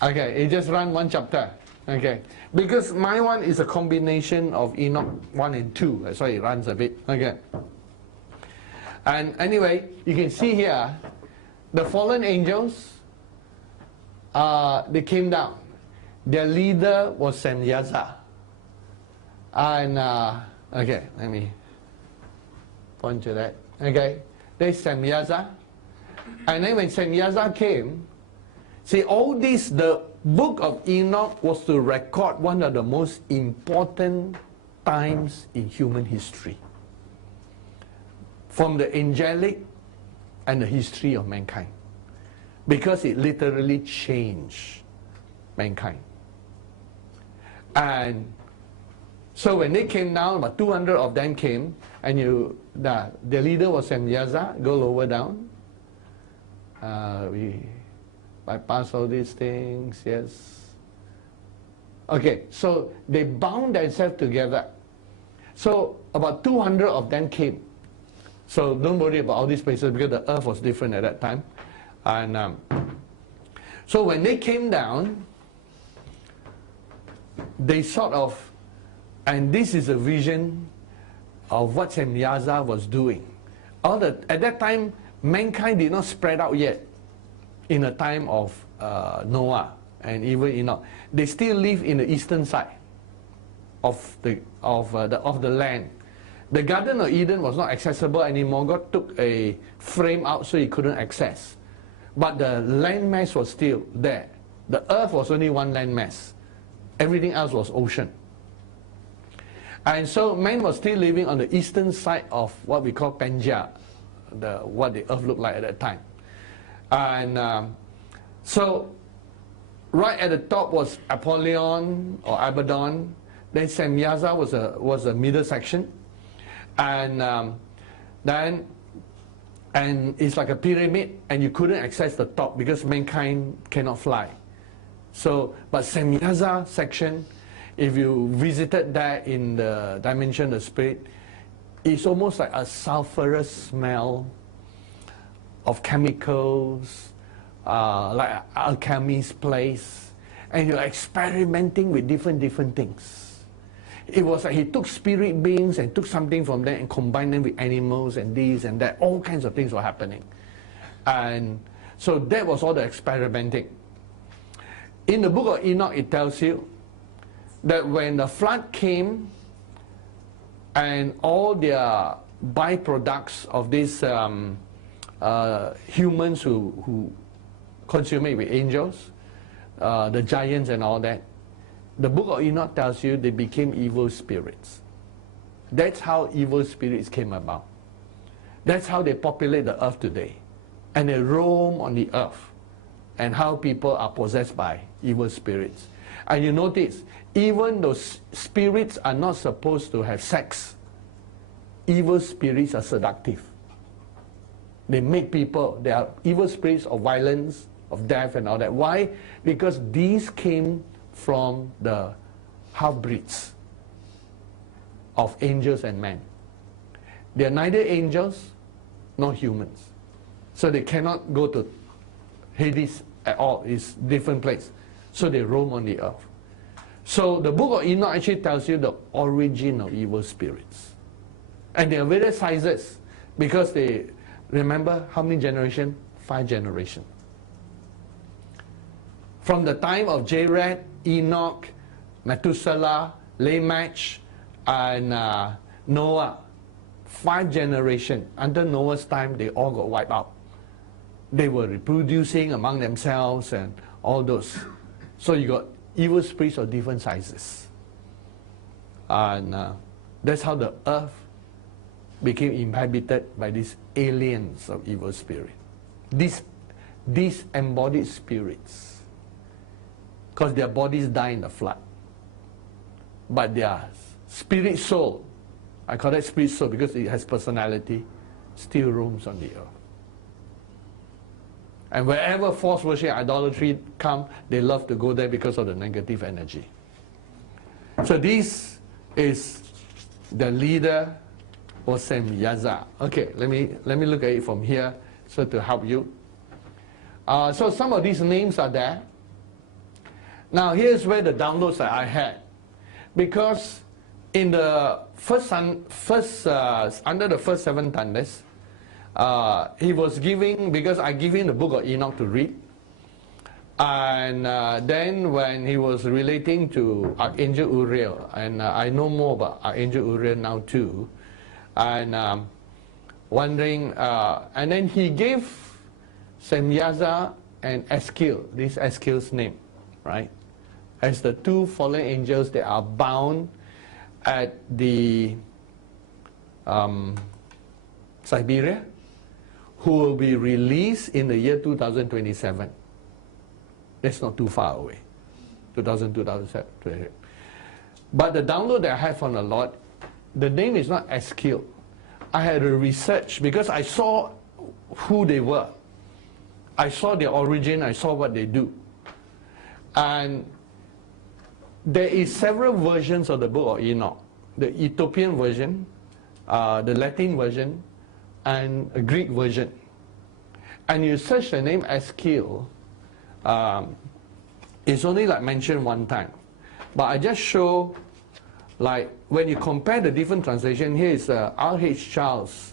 the... Okay, it just run one chapter. Okay, because my one is a combination of Enoch 1 and 2. That's why it runs a bit. Okay. And anyway, you can see here, the fallen angels, they came down. Their leader was Semyaza. And, okay, let me point to that. Okay, there's Semyaza. And then when Semyaza came, see, all this, the book of Enoch was to record one of the most important times in human history. From the angelic and the history of mankind. Because it literally changed mankind. And so when they came down, about 200 of them came, and the leader was Semyaza. Go lower down. We bypass all these things, yes. Okay, so they bound themselves together. So about 200 of them came. So don't worry about all these places, because the earth was different at that time. And so when they came down, they sort of, and this is a vision of what Semyaza was doing. At that time, mankind did not spread out yet in the time of Noah and even Enoch. They still live in the eastern side of the land. The Garden of Eden was not accessible anymore. God took a frame out so he couldn't access. But the landmass was still there. The earth was only one landmass. Everything else was ocean. And so man was still living on the eastern side of what we call Pangaea, what the earth looked like at that time. And so right at the top was Apollyon or Abaddon. Then Samyaza was a middle section. And and it's like a pyramid, and you couldn't access the top because mankind cannot fly. So, but Samyaza section, if you visited that in the dimension of spirit, it's almost like a sulfurous smell of chemicals, like alchemy's place, and you're experimenting with different things. It was like he took spirit beings and took something from them and combined them with animals and this and that. All kinds of things were happening. And so that was all the experimenting. In the book of Enoch, it tells you that when the flood came and all their byproducts of these humans who consummate with angels, the giants and all that, the book of Enoch tells you they became evil spirits. That's how evil spirits came about. That's how they populate the earth today. And they roam on the earth. And how people are possessed by evil spirits. And you notice, even those spirits are not supposed to have sex, evil spirits are seductive. They make people, they are evil spirits of violence, of death and all that. Why? Because these came from the half-breeds of angels and men. They are neither angels nor humans. So they cannot go to Hades at all. It's different place. So they roam on the earth. So the book of Enoch actually tells you the origin of evil spirits. And there are various sizes because they, remember how many generations? 5 generations. From the time of Jared, Enoch, Methuselah, Lamech, and Noah, 5 generations. Under Noah's time, they all got wiped out. They were reproducing among themselves and all those. So you got evil spirits of different sizes. And that's how the earth became inhabited by these aliens of evil spirit. These embodied spirits. Because their bodies die in the flood. But their spirit soul, I call that spirit soul because it has personality, still roams on the earth. And wherever false worship and idolatry come, they love to go there because of the negative energy. So this is the leader of Samyaza. Okay, let me look at it from here so to help you. So some of these names are there. Now here's where the downloads that I had, because in the under the first 7 thunders, he was giving, because I give him the book of Enoch to read, and then when he was relating to Archangel Uriel, and I know more about Archangel Uriel now too, and wondering, and then he gave Samyaza and Eskiel, this Eskiel's name, right, as the 2 fallen angels that are bound at the Siberia, who will be released in the year 2027. That's not too far away, 2027. But the download that I have from the Lord, the name is not Eskiel. I had to research because I saw who they were. I saw their origin, I saw what they do. And there is several versions of the book of Enoch. The Ethiopian version, the Latin version, and a Greek version. And you search the name Eskiel, it's only like mentioned 1 time. But I just show, like, when you compare the different translation, here is R.H. Charles,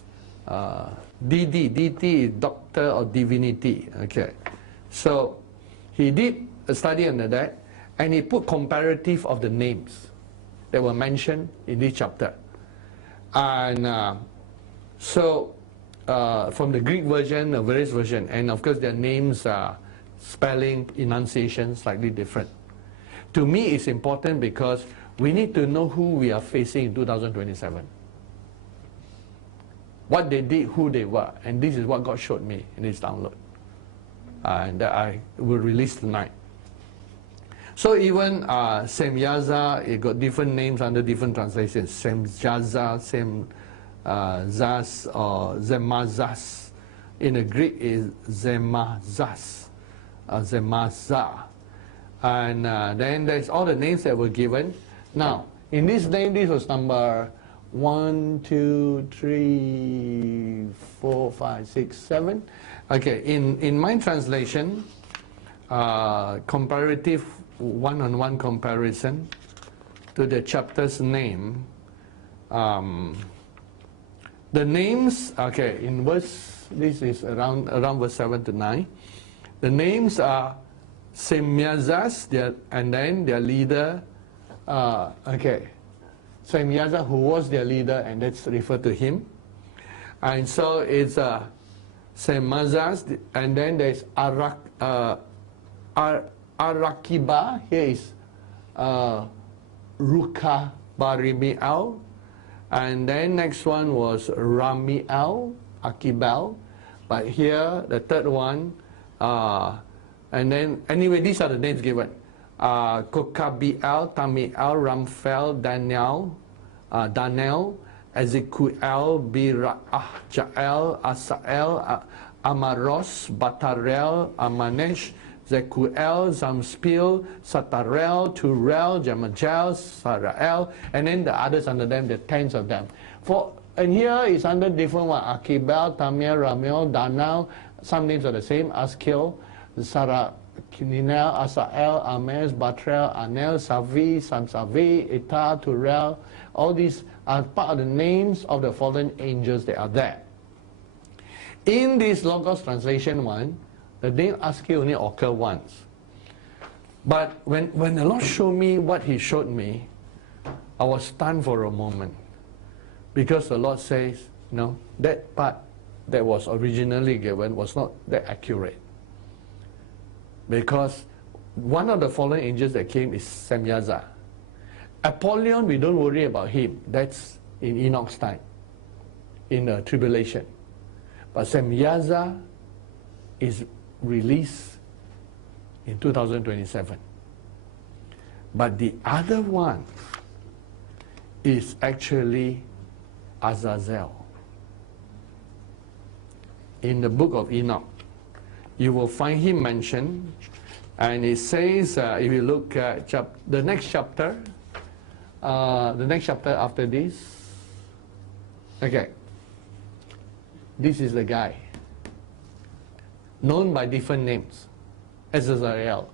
D.D. D.T. is Doctor of Divinity. Okay, so he did a study under that, and he put comparative of the names that were mentioned in this chapter. And so from the Greek version, the various version, and of course their names are spelling, enunciation, slightly different. To me, it's important because we need to know who we are facing in 2027. What they did, who they were. And this is what God showed me in this download. And that I will release tonight. So even Semyaza, it got different names under different translations. Semyaza, Zas, or Zemazas. In the Greek is Zemazas, Zemaza. And then there's all the names that were given. Now, in this name, this was number 1, 2, 3, 4, 5, 6, 7. Okay, in my translation, comparative one-on-one comparison to the chapter's name. The names, okay, in verse, this is around verse 7 to 9. The names are Semyazas, and then their leader, okay, Semyaza, who was their leader, and that's referred to him. And so it's Semazas, and then there's Arakiba, here is Rukabarimiao, and then next one was Ramiao, Akibal, but here the third one, and then anyway, these are the names given. Kokabiel, Tamiel, Ramphel, Daniel, Ezekiel, Jael, Asael, Amaros, Batarel, Amanesh, Zekuel, Zamspil, Satarel, Turel, Jamajel, Sarael, and then the others under them, the tens of them. And here is under different one, Akibel, Tamiel, Ramiel, Danal, some names are the same, Askil, Sarah, Kinel, Asael, Ames, Batrel, Anel, Savi, Samsavi, Eta, Turel. All these are part of the names of the fallen angels that are there. In this Logos translation one, the name Askil only occur once. But when the Lord showed me what He showed me, I was stunned for a moment. Because the Lord says, no, that part that was originally given was not that accurate. Because one of the fallen angels that came is Semyaza. Apollyon, we don't worry about him. That's in Enoch's time, in the tribulation. But Semyaza is released in 2027. But the other one is actually Azazel. In the book of Enoch, you will find him mentioned, and it says, if you look at the next chapter after this, okay, this is the guy, known by different names, Azazel.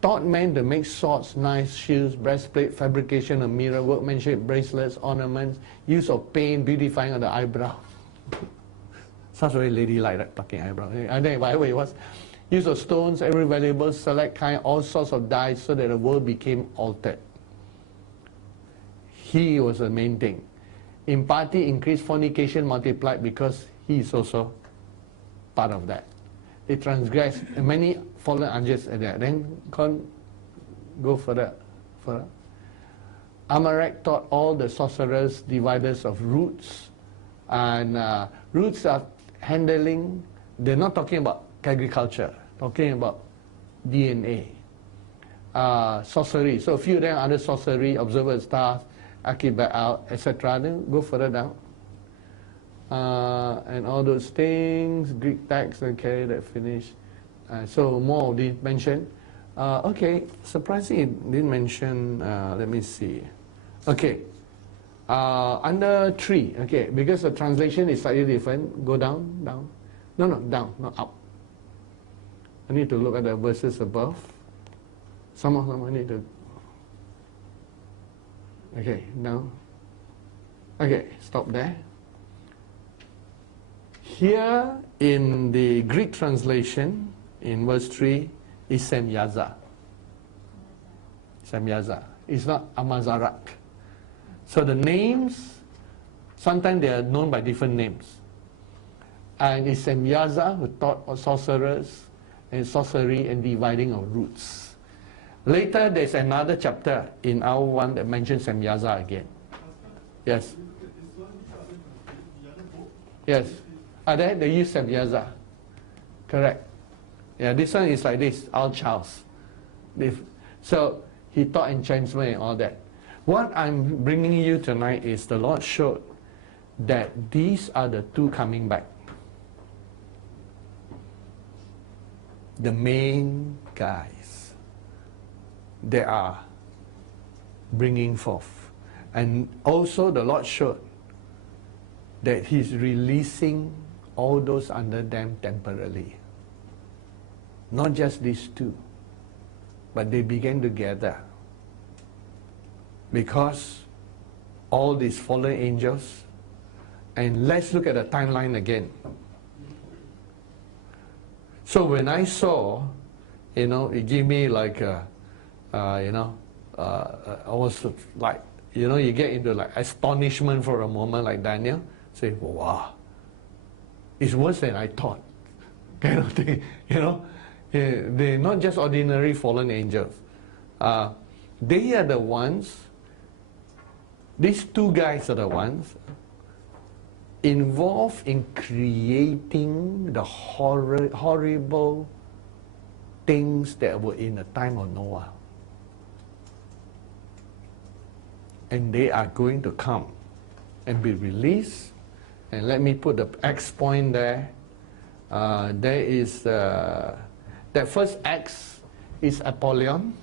Taught men to make swords, knives, shields, breastplate, fabrication of mirror, workmanship, bracelets, ornaments, use of paint, beautifying of the eyebrow. Sounds very ladylike, that plucking eyebrow. I think whatever it was. Use of stones, every valuable, select kind, all sorts of dyes, so that the world became altered. He was the main thing. Impiety increased, fornication multiplied, because he is also part of that. They transgressed, and many fallen angels are there. Then go further. Amalek taught all the sorcerers, dividers of roots, and roots are handling, they're not talking about agriculture, talking about DNA. Sorcery, so a few of them under sorcery, observer stars, Akiba'al, etc. Then go further down. And all those things, Greek text, okay, that finished. So more of these mentioned. Okay, surprisingly it didn't mention, let me see. Okay, under 3, okay, because the translation is slightly different. Go down. No, down, not up. I need to look at the verses above. Some of them I need to. Okay, now. Okay, stop there. Here in the Greek translation, in verse 3, is Semyaza. It's not Amazarak. So the names, sometimes they are known by different names. And it's Semyaza who taught sorcerers, and sorcery and dividing of roots. Later, there's another chapter in our one that mentions Samyaza again. Yes. Yes. Are there? They use Samyaza. Correct. Yeah, this one is like this, all Charles. So he taught enchantment and all that. What I'm bringing you tonight is the Lord showed that these are the two coming back. The main guys they are bringing forth. And also the Lord showed that He's releasing all those under them temporarily. Not just these two, but they began to gather. Because all these fallen angels, and let's look at the timeline again. So when I saw, it gave me like I was like, you get into like astonishment for a moment like Daniel. Say, wow, it's worse than I thought. Kind of thing, They're not just ordinary fallen angels. They are the ones, these two guys are the ones involved in creating the horrible things that were in the time of Noah. And they are going to come and be released. And let me put the X point there. There is that first X is Apollyon.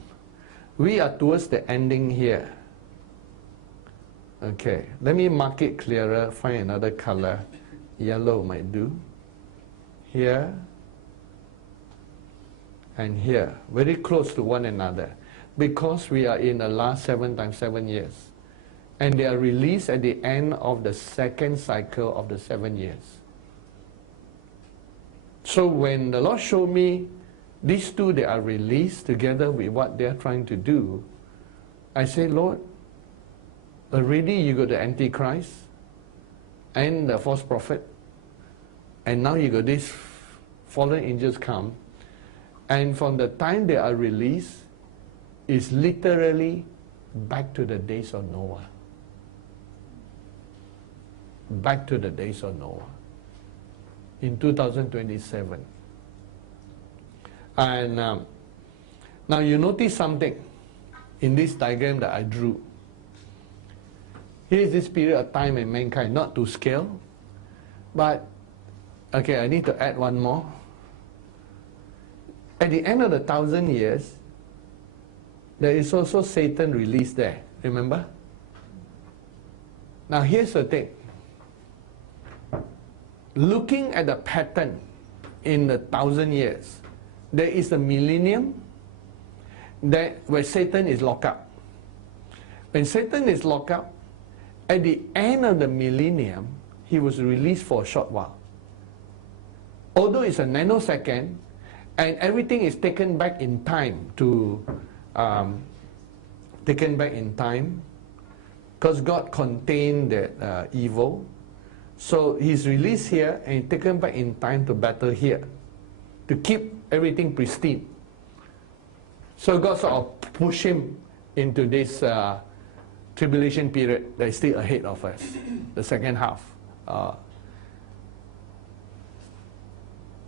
We are towards the ending here. Okay, let me mark it clearer, find another color. Yellow might do. Here and here, very close to one another, because we are in the last 7 times 7 years. And they are released at the end of the second cycle of the 7 years. So when the Lord showed me these two, they are released together with what they are trying to do, I say, Lord, already you got the Antichrist and the false prophet, and now you got these fallen angels come, and from the time they are released, is literally back to the days of Noah. Back to the days of Noah. In 2027. And now you notice something in this diagram that I drew. Here is this period of time in mankind, not to scale, but, okay, I need to add one more. At the end of the 1,000 years, there is also Satan released there, remember? Now here's the thing. Looking at the pattern in the 1,000 years, there is a millennium where Satan is locked up. When Satan is locked up, at the end of the millennium, he was released for a short while. Although it's a nanosecond, and everything is taken back in time because God contained that evil. So he's released here and taken back in time to battle here, to keep everything pristine. So God sort of pushed him into this tribulation period that is still ahead of us, the second half.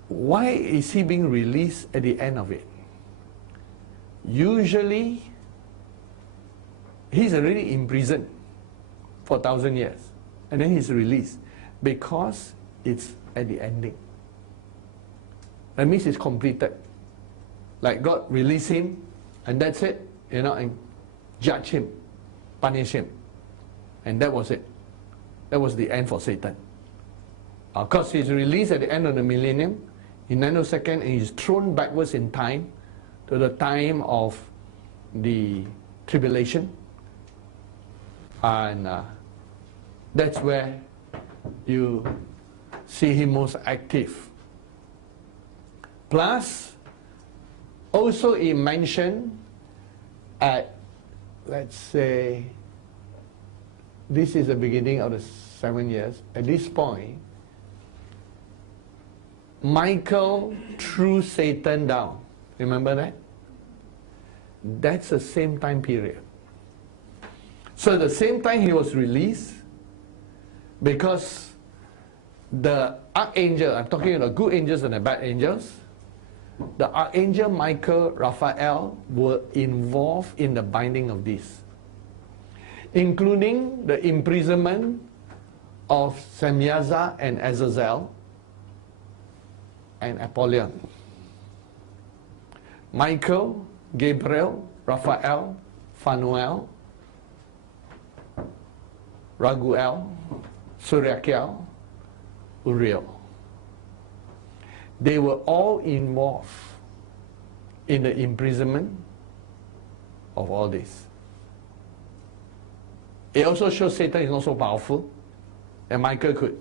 Why is he being released at the end of it? Usually, he's already in prison for 1,000 years, and then he's released because it's at the ending. That means it's completed. Like God released him, and that's it, and judge him, punish him. And that was it. That was the end for Satan. Of course, he's released at the end of the millennium, in nanosecond, and he's thrown backwards in time to the time of the tribulation. And that's where you see him most active. Plus, also he mentioned at, let's say, this is the beginning of the 7 years. At this point, Michael threw Satan down. Remember that? That's the same time period. So the same time he was released, because the archangel, I'm talking about good angels and the bad angels, the archangel Michael, Raphael were involved in the binding of this, including the imprisonment of Semyaza and Azazel and Apollyon. Michael, Gabriel, Raphael, Phanuel, Raguel, Suriakiel, Uriel. They were all involved in the imprisonment of all this. It also shows Satan is not so powerful, and Michael could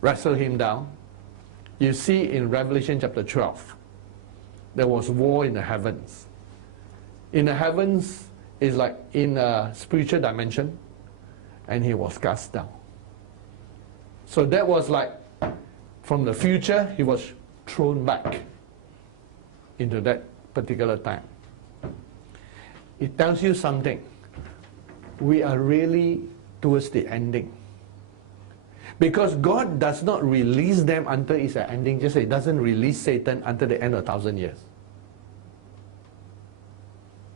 wrestle him down. You see in Revelation chapter 12, there was war in the heavens. In the heavens is like in a spiritual dimension, and he was cast down. So that was like from the future, he was thrown back into that particular time. It tells you something. We are really towards the ending. Because God does not release them until it's an ending. Just say, He doesn't release Satan until the end of 1,000 years.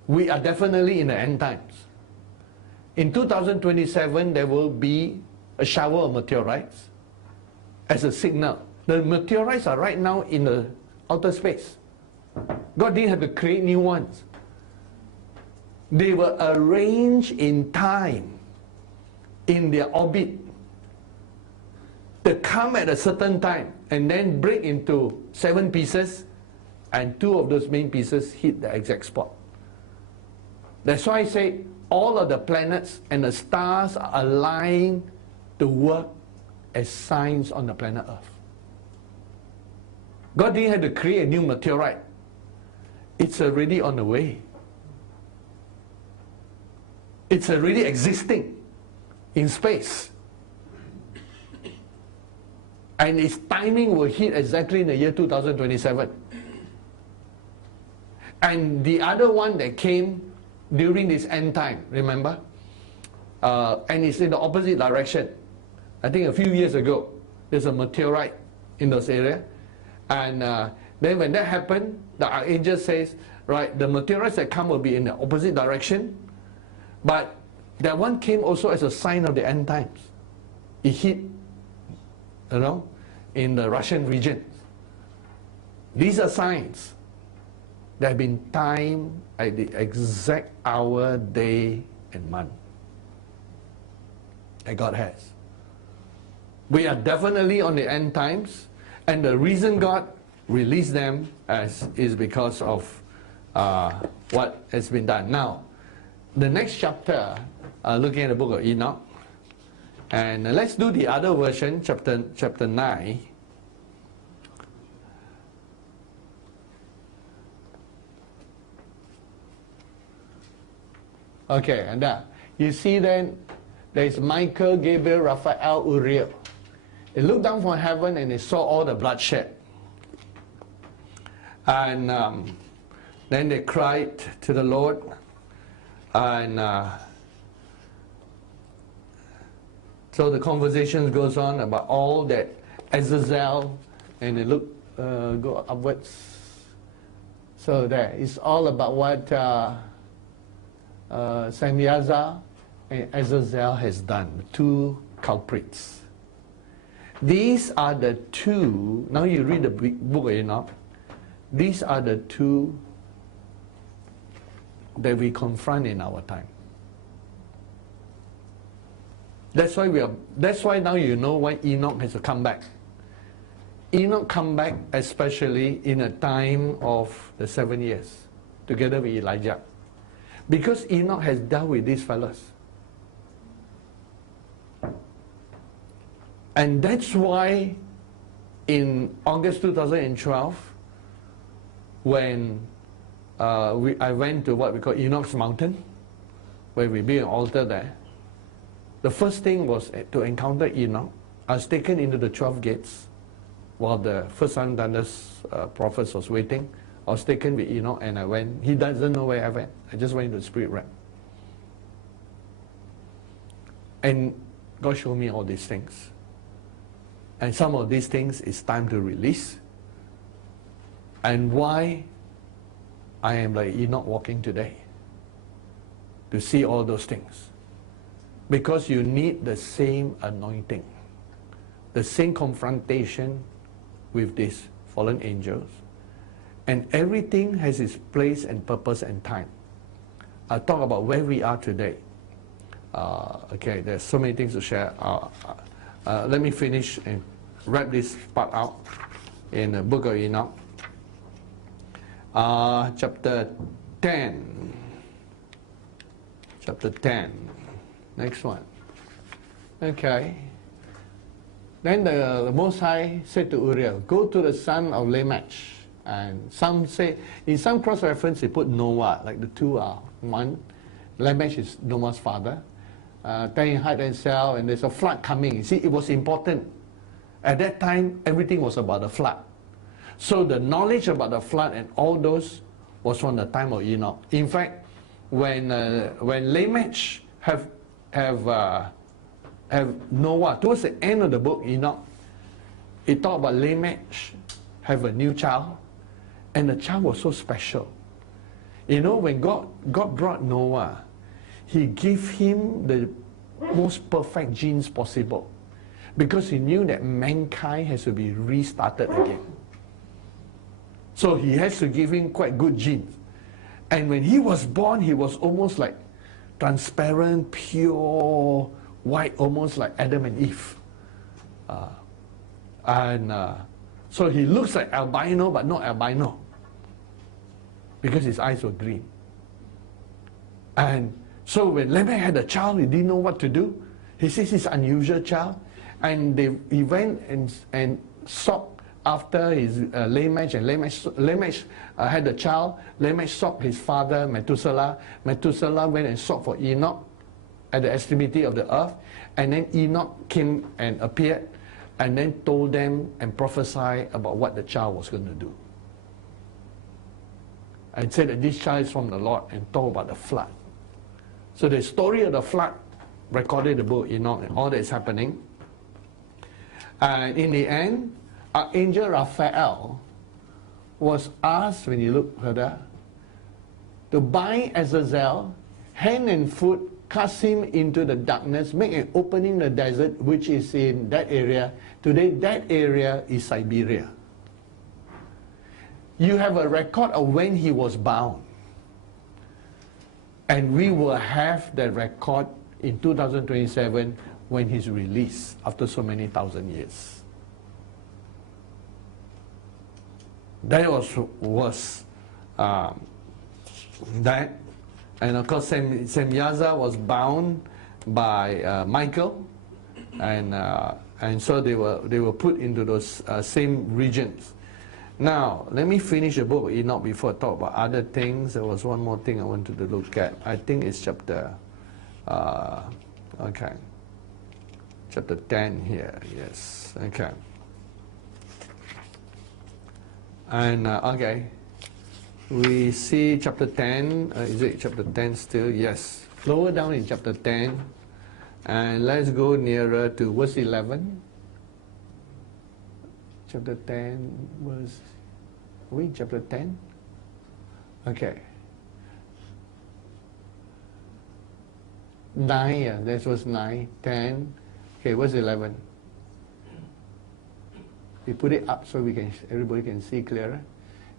We are definitely in the end times. In 2027, there will be a shower of meteorites as a signal. The meteorites are right now in the outer space. God didn't have to create new ones. They were arranged in time, in their orbit, to come at a certain time and then break into 7 pieces, and 2 of those main pieces hit the exact spot. That's why I say all of the planets and the stars are aligned to work as signs on the planet Earth. God didn't have to create a new meteorite. It's already on the way. It's already existing in space. And its timing will hit exactly in the year 2027. And the other one that came during this end time, remember? And it's in the opposite direction. I think a few years ago, there's a meteorite in those areas. And then when that happened, the archangel says, right, the meteorites that come will be in the opposite direction. But that one came also as a sign of the end times. It hit, in the Russian region. These are signs that have been timed at the exact hour, day, and month that God has. We are definitely on the end times, and the reason God released them is because of what has been done. Now, the next chapter, looking at the book of Enoch, and let's do the other version, chapter 9. Okay, and you see then, there is Michael, Gabriel, Raphael, Uriel. They looked down from heaven and they saw all the bloodshed. And then they cried to the Lord. And so the conversation goes on about all that Azazel, and they look, go upwards. So there, it's all about what Semyaza and Azazel has done, the 2 culprits. These are the 2, now you read the book of Enoch, these are the 2 that we confront in our time. That's why now you know why Enoch has to come back. Enoch come back especially in a time of the 7 years, together with Elijah. Because Enoch has dealt with these fellows. And that's why in August 2012, when I went to what we call Enoch's Mountain, where we built an altar there, the first thing was to encounter Enoch. I was taken into the 12 gates, while the first son thunders prophets was waiting, I was taken with Enoch and I went. He doesn't know where I went. I just went into the spirit realm. And God showed me all these things. And some of these things is time to release. And why I am like Enoch walking today. To see all those things. Because you need the same anointing. The same confrontation with these fallen angels. And everything has its place and purpose and time. I'll talk about where we are today. Okay, there's so many things to share. Let me finish and wrap this part out in the book of Enoch. Chapter 10. Chapter 10. Next one. Okay. Then the Most High said to Uriel, go to the son of Lamech. And some say, in some cross-reference, they put Noah, like the two are one. Lamech is Noah's father. Then he hide himself, and there's a flood coming. You see, it was important. At that time, everything was about the flood. So the knowledge about the flood and all those was from the time of Enoch. In fact, when Lamech have Noah, towards the end of the book, Enoch, it talked about Lamech have a new child, and the child was so special. You know, when God brought Noah, He gave him the most perfect genes possible, because He knew that mankind has to be restarted again. So He has to give him quite good genes. And when he was born, he was almost like transparent, pure, white, almost like Adam and Eve. So he looks like albino, but not albino, because his eyes were green. And so when Lamech had a child, he didn't know what to do. He says he's an unusual child. And he went and sought after his Lamech, and Lamech had a child. Lamech sought his father, Methuselah. Methuselah went and sought for Enoch at the extremity of the earth. And then Enoch came and appeared, and then told them and prophesied about what the child was going to do. And said that this child is from the Lord, and told about the flood. So the story of the flood recorded in the book Enoch and all that is happening. And in the end, Archangel Raphael was asked, when you look further, to bind Azazel, hand and foot, cast him into the darkness, make an opening in the desert, which is in that area. Today, that area is Siberia. You have a record of when he was bound. And we will have that record in 2027 when he's released after so many thousand years. That was that. And of course, Semyaza was bound by Michael, and so they were put into those same regions. Now, let me finish the book of Enoch before I talk about other things. There was one more thing I wanted to look at. I think it's chapter, chapter 10 here. Yes, okay. And okay, we see chapter 10. Is it chapter 10 still? Yes. Lower down in chapter 10, and let's go nearer to verse 11. Chapter 10 was, chapter 10? Okay. 9, yeah, that was 9, 10. Okay, verse 11. We put it up so everybody can see clearer.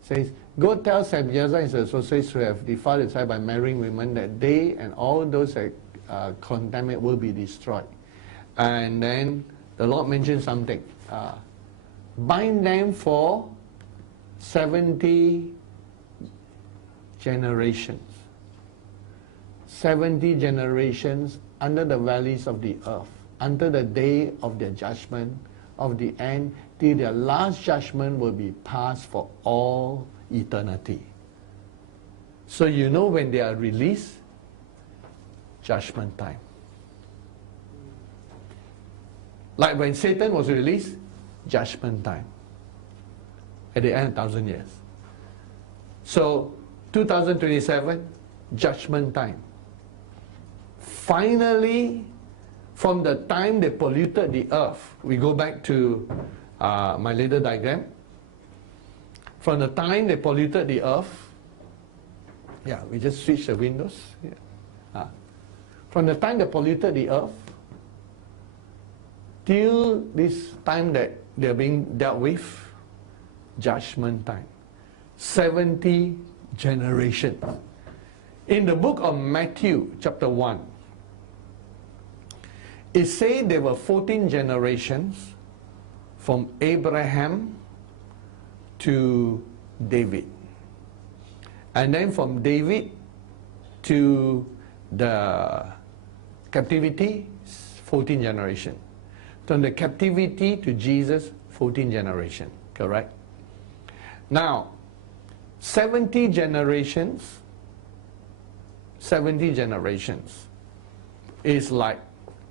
It says, go tell Semyaza and his associates who have defiled the child by marrying women that they and all those that contaminate will be destroyed. And then the Lord mentioned something. Bind them for 70 generations. 70 generations under the valleys of the earth, until the day of their judgment, of the end, till their last judgment will be passed for all eternity. So you know when they are released, judgment time. Like when Satan was released, judgment time. at the end of 1,000 years. So 2027, judgment time. Finally, from the time they polluted the earth, we go back to my little diagram. From the time they polluted the earth, yeah, we just switch the windows. Yeah. From the time they polluted the earth till this time that they're being dealt with, judgment time. 70 generations. In the book of Matthew, chapter 1, it says there were 14 generations from Abraham to David. And then from David to the captivity, 14 generations. From the captivity to Jesus, 14 generations. Correct? Now, 70 generations is like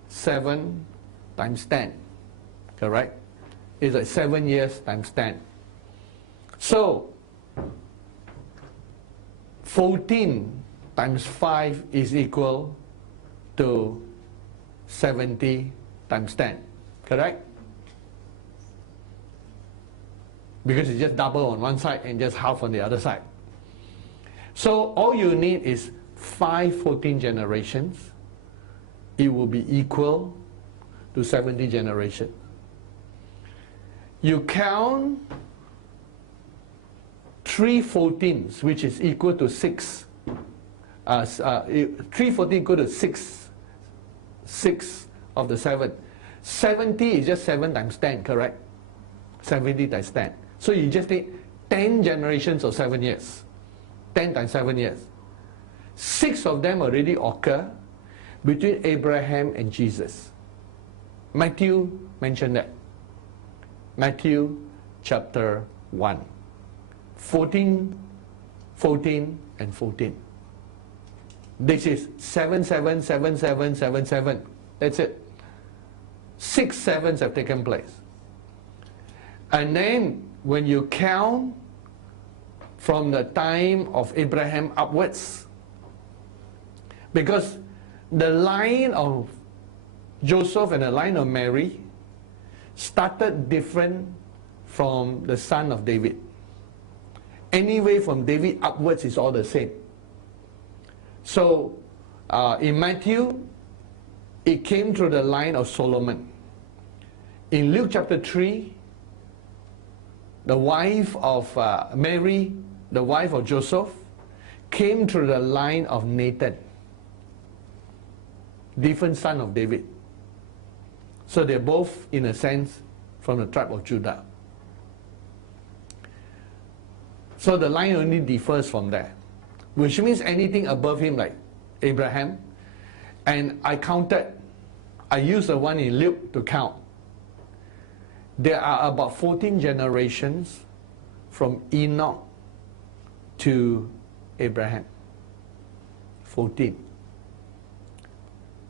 7 times 10. Correct? It's like 7 years times 10. So, 14 times 5 is equal to 70 times 10. Correct? Because it's just double on one side and just half on the other side. So all you need is 5 14 generations. It will be equal to 70 generations. You count 3 14s, which is equal to 6. 3 14 equal to 6. 6 of the 7. 70 is just 7 times 10, correct? 70 times 10. So you just need 10 generations of 7 years. 10 times 7 years. 6 of them already occur between Abraham and Jesus. Matthew mentioned that. Matthew chapter 1. 14, 14, and 14. This is 7, 7, 7, 7, 7, 7. That's it. 6 sevens have taken place. And then when you count from the time of Abraham upwards, because the line of Joseph and the line of Mary started different from the son of David. Anyway, from David upwards is all the same. So in Matthew, it came through the line of Solomon. In Luke chapter 3, the wife of Mary, the wife of Joseph, came through the line of Nathan, different son of David. So they're both, in a sense, from the tribe of Judah. So the line only differs from there, which means anything above him, like Abraham. And I used the one in Luke to count. There are about 14 generations from Enoch to Abraham. 14.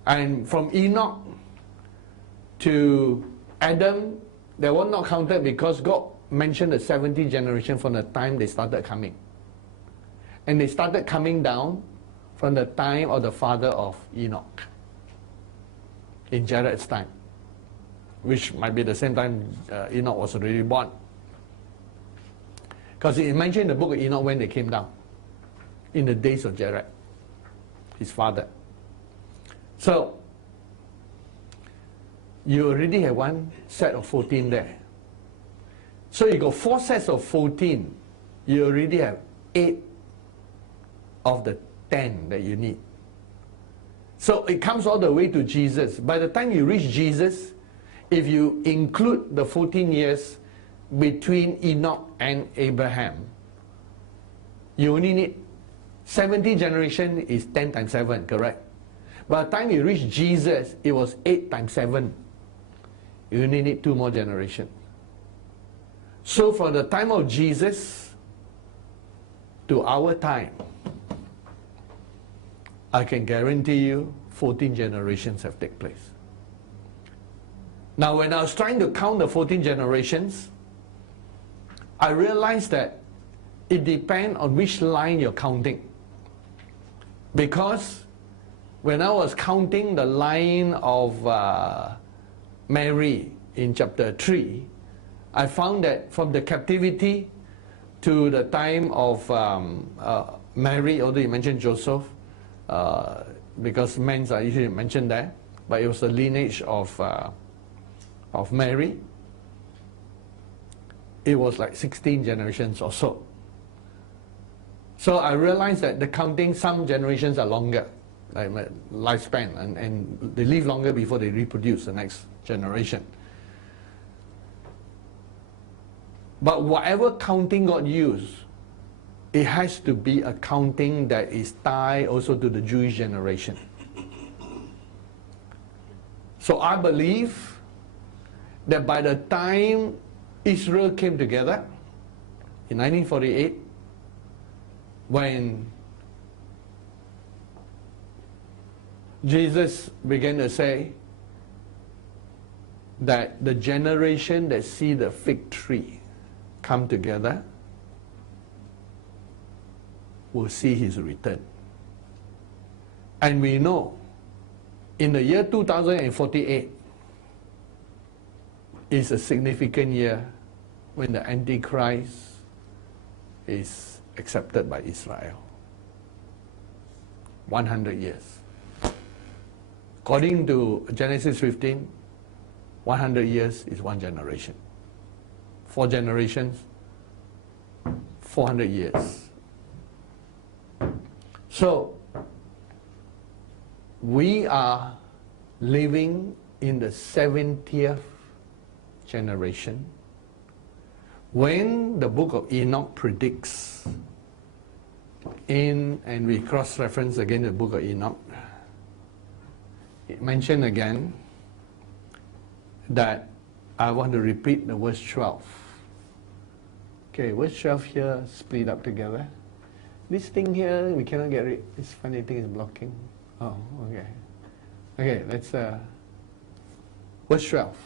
And from Enoch to Adam, they were not counted because God mentioned the 70 generation from the time they started coming. And they started coming down from the time of the father of Enoch, in Jared's time, which might be the same time Enoch was already born. Because it mentioned in the book of Enoch when they came down, in the days of Jared, his father. So, you already have one set of 14 there. So you got 4 sets of 14. You already have 8 of the 10 that you need. So it comes all the way to Jesus. By the time you reach Jesus, if you include the 14 years between Enoch and Abraham, you only need 70 generation is 10 times 7, correct? By the time you reach Jesus, it was 8 times 7. You only need 2 more generations. So from the time of Jesus to our time, I can guarantee you 14 generations have taken place. Now when I was trying to count the 14 generations, I realized that it depends on which line you're counting. Because when I was counting the line of Mary in chapter 3, I found that from the captivity to the time of Mary, although you mentioned Joseph, because men are usually mentioned there, but it was the lineage of Mary. It was like 16 generations or so. So I realized that the counting, some generations are longer, like lifespan, and they live longer before they reproduce the next generation. But whatever counting God used, it has to be a counting that is tied also to the Jewish generation. So I believe that by the time Israel came together in 1948, when Jesus began to say that the generation that see the fig tree come together will see his return. And we know in the year 2048 is a significant year when the Antichrist is accepted by Israel. 100 years. According to Genesis 15, 100 years is one generation. 4 generations, 400 years. So, we are living in the 70th generation when the book of Enoch predicts and we cross-reference again the book of Enoch, it mentioned again that I want to repeat the verse 12. Okay, verse 12 here split up together. This thing here, we cannot get rid. This funny thing is blocking. Oh, okay. Okay, let's verse 12.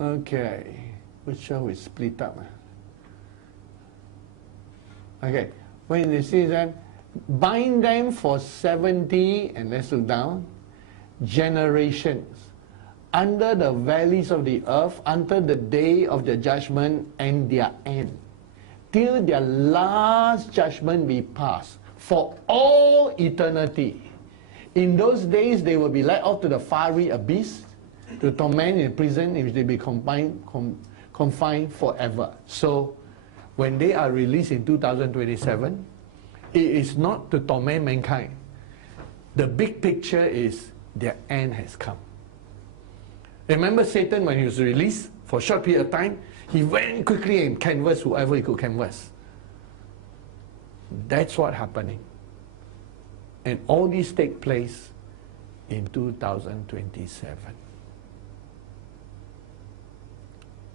Okay, verse 12 is split up. Okay, when it says that, bind them for 70, and let's look down, generations, under the valleys of the earth, until the day of the judgment and their end, till their last judgment be passed, for all eternity. In those days they will be led off to the fiery abyss, to torment in prison in which they be confined forever. So, when they are released in 2027, it is not to torment mankind. The big picture is their end has come. Remember Satan, when he was released for a short period of time, he went quickly and canvassed whoever he could canvass. That's what's happening. And all these take place in 2027.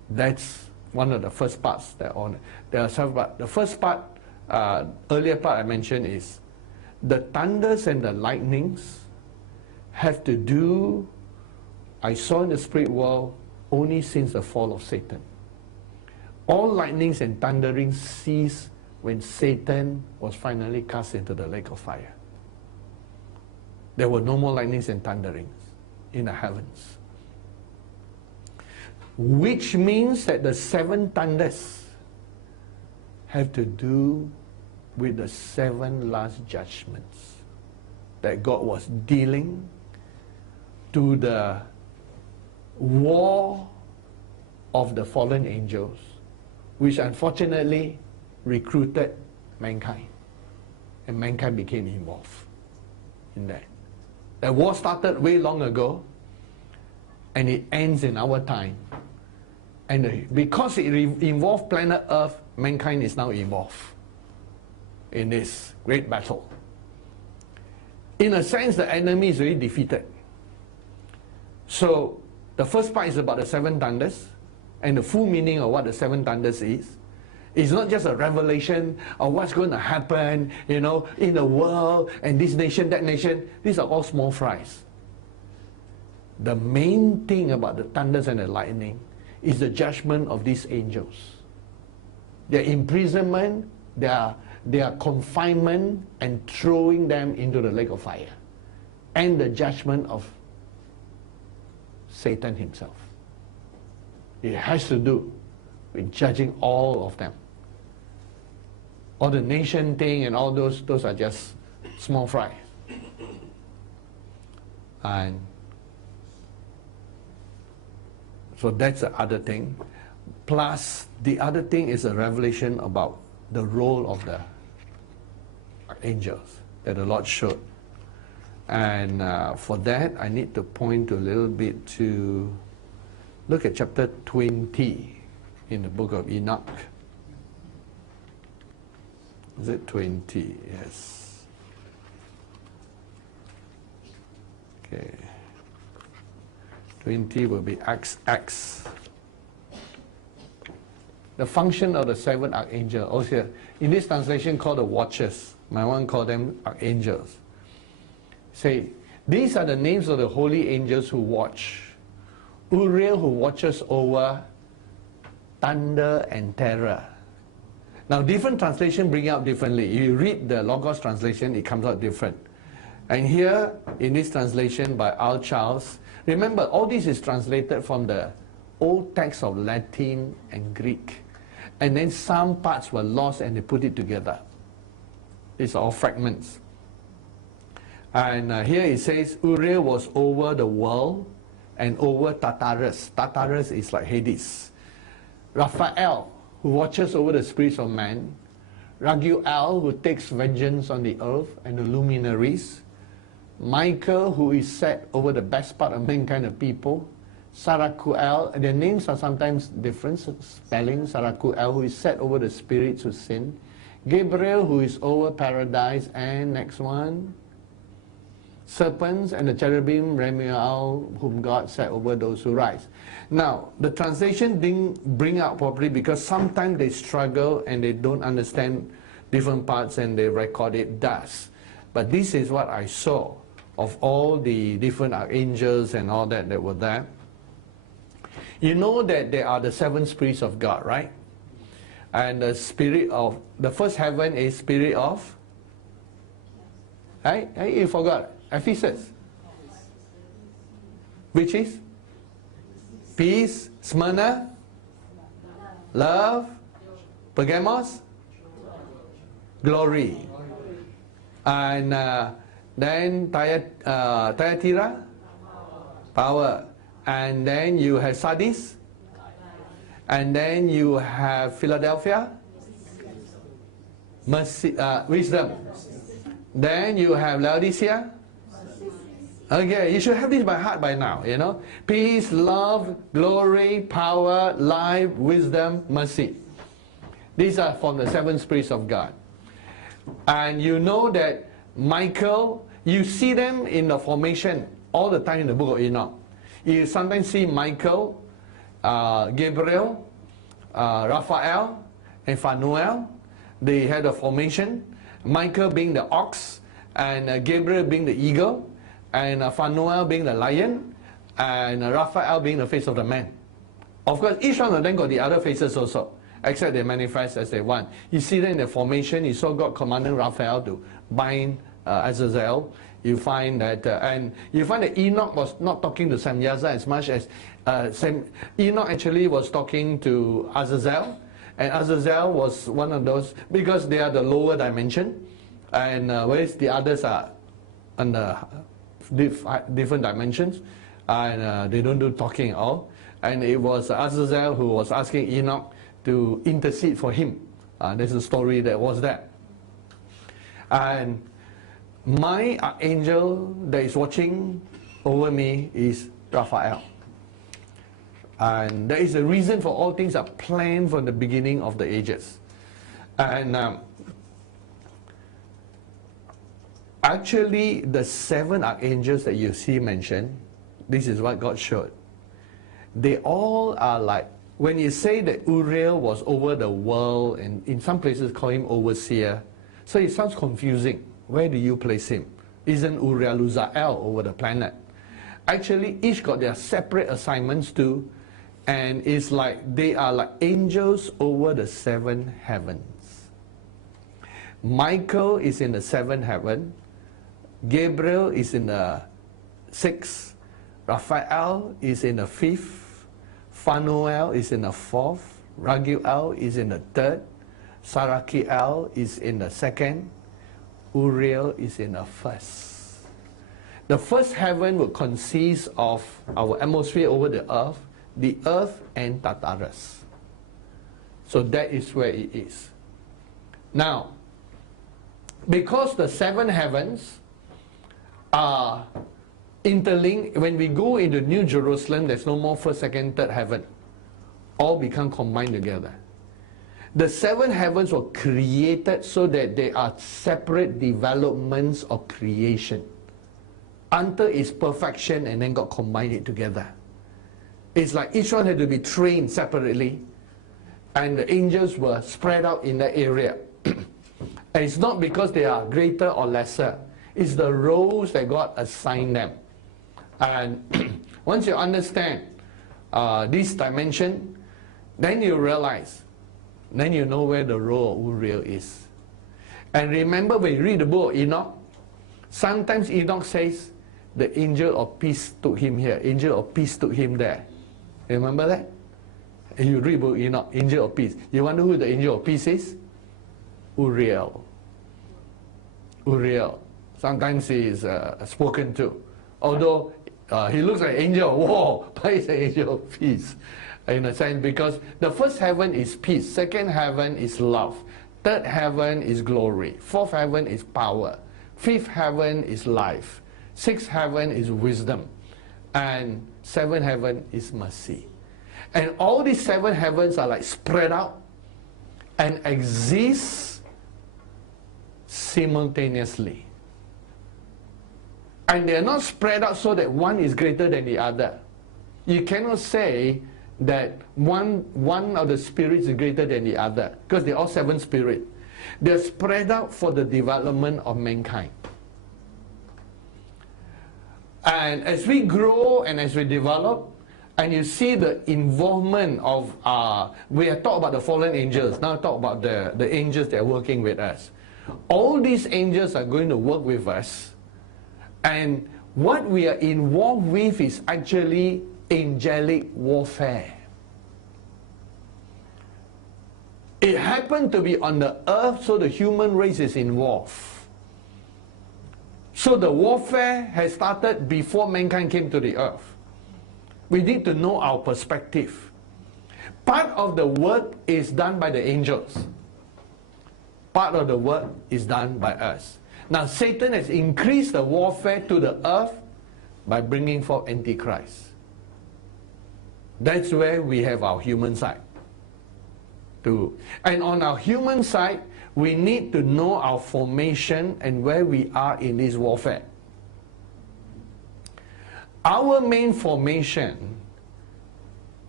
That's one of the first parts that on. There are several parts. The first part, earlier part I mentioned is the thunders and the lightnings have to do, I saw in the spirit world, only since the fall of Satan. All lightnings and thunderings ceased when Satan was finally cast into the lake of fire. There were no more lightnings and thunderings in the heavens. Which means that the 7 thunders have to do with the 7 last judgments that God was dealing to the war of the fallen angels, which unfortunately recruited mankind, and mankind became involved in that. That war started way long ago, and it ends in our time. And because it involved planet Earth, mankind is now involved in this great battle. In a sense, the enemy is already defeated. So, the first part is about the 7 thunders, and the full meaning of what the 7 thunders is. It's not just a revelation of what's going to happen, you know, in the world, and this nation, that nation. These are all small fries. The main thing about the thunders and the lightning is the judgment of these angels. Their imprisonment, their confinement, and throwing them into the lake of fire. And the judgment of Satan himself. It has to do with judging all of them. All the nation thing and all those are just small fry. And so that's the other thing. Plus, the other thing is a revelation about the role of the angels that the Lord showed. And for that, I need to point a little bit to look at chapter 20 in the book of Enoch. Is it 20? Yes. Okay. 20 will be XX. The function of the seven archangels, also in this translation called the watchers. My one call them archangels. Say, these are the names of the holy angels who watch. Uriel, who watches over thunder and terror. Now, different translation bring out differently. You read the Logos translation, it comes out different. And here, in this translation by R. Charles, remember, all this is translated from the old text of Latin and Greek. And then some parts were lost and they put it together. It's all fragments. And here it says, Uriel was over the world and over Tartarus. Tartarus is like Hades. Raphael, who watches over the spirits of man. Raguel, who takes vengeance on the earth and the luminaries. Michael, who is set over the best part of mankind of people. Sarakuel, their names are sometimes different spelling. Sarakuel, who is set over the spirits who sin. Gabriel, who is over paradise. And next one, serpents and the cherubim, Ramiel, whom God set over those who rise. Now, the translation didn't bring out properly because sometimes they struggle and they don't understand different parts and they record it thus. But this is what I saw of all the different archangels and all that were there. You know that there are the seven spirits of God, right? And the spirit of, the first heaven is spirit of, right? Hey, you forgot. Ephesus. Which is? Peace, Smyrna, love, Pergamos, glory. And then Thyatira, power. And then you have Sardis. And then you have Philadelphia, mercy, wisdom. Then you have Laodicea. Okay, you should have this by heart by now, you know. Peace, love, glory, power, life, wisdom, mercy. These are from the seven spirits of God. And you know that Michael, you see them in the formation all the time in the book of Enoch. You sometimes see Michael, Gabriel, Raphael, and Phanuel. They had a formation. Michael being the ox, and Gabriel being the eagle, and Phanuel being the lion, and Raphael being the face of the man. Of course, each one of them got the other faces also, except they manifest as they want. You see them in the formation. You saw God commanding Raphael to bind Azazel. You find that, and you find that Enoch was not talking to Samyaza as much as Enoch actually was talking to Azazel, and Azazel was one of those, because they are the lower dimension, and whereas the others are under different dimensions, and they don't do talking at all. And it was Azazel who was asking Enoch to intercede for him. There's a story that was there. And my angel that is watching over me is Raphael. And there is a reason for all things are planned from the beginning of the ages. And actually, the seven archangels that you see mentioned, this is what God showed. They all are like, when you say that Uriel was over the world, and in some places call him overseer, so it sounds confusing. Where do you place him? Isn't Uriel Uzael over the planet? Actually, each got their separate assignments to And it's like they are like angels over the 7 heavens. Michael is in the 7th heaven. Gabriel is in the 6th. Raphael is in the 5th. Phanuel is in the 4th. Raguel is in the 3rd. Sarakiel is in the 2nd. Uriel is in the 1st. The 1st heaven will consist of our atmosphere over the earth and Tartarus. So that is where it is. Now, because the 7 heavens are interlinked, when we go into New Jerusalem, there's no more 1st, 2nd, 3rd heaven. All become combined together. The 7 heavens were created so that they are separate developments of creation until its perfection, and then God combined it together. It's like each one had to be trained separately, and the angels were spread out in that area. And it's not because they are greater or lesser. It's the roles that God assigned them. And once you understand this dimension, then you realize, then you know where the role of Uriel is. And remember, when you read the book of Enoch, sometimes Enoch says, the angel of peace took him here, angel of peace took him there. Remember that? And you read book Enoch, angel of peace. You wonder who the angel of peace is? Uriel. Uriel. Sometimes he is spoken to. Although he looks like angel of war, but he's an angel of peace. In a sense, because the 1st heaven is peace, 2nd heaven is love, 3rd heaven is glory, 4th heaven is power, 5th heaven is life, 6th heaven is wisdom, and 7th heaven is mercy. And all these 7 heavens are like spread out and exist simultaneously. And they are not spread out so that one is greater than the other. You cannot say that one of the spirits is greater than the other, because they're all 7 spirits. They're spread out for the development of mankind. And as we grow and as we develop, and you see the involvement of, we have talked about the fallen angels, now talk about the angels that are working with us. All these angels are going to work with us, and what we are involved with is actually angelic warfare. It happened to be on the earth, so the human race is involved. So the warfare has started before mankind came to the earth. We need to know our perspective. Part of the work is done by the angels. Part of the work is done by us. Now Satan has increased the warfare to the earth by bringing forth Antichrist. That's where we have our human side too. And on our human side, we need to know our formation and where we are in this warfare. Our main formation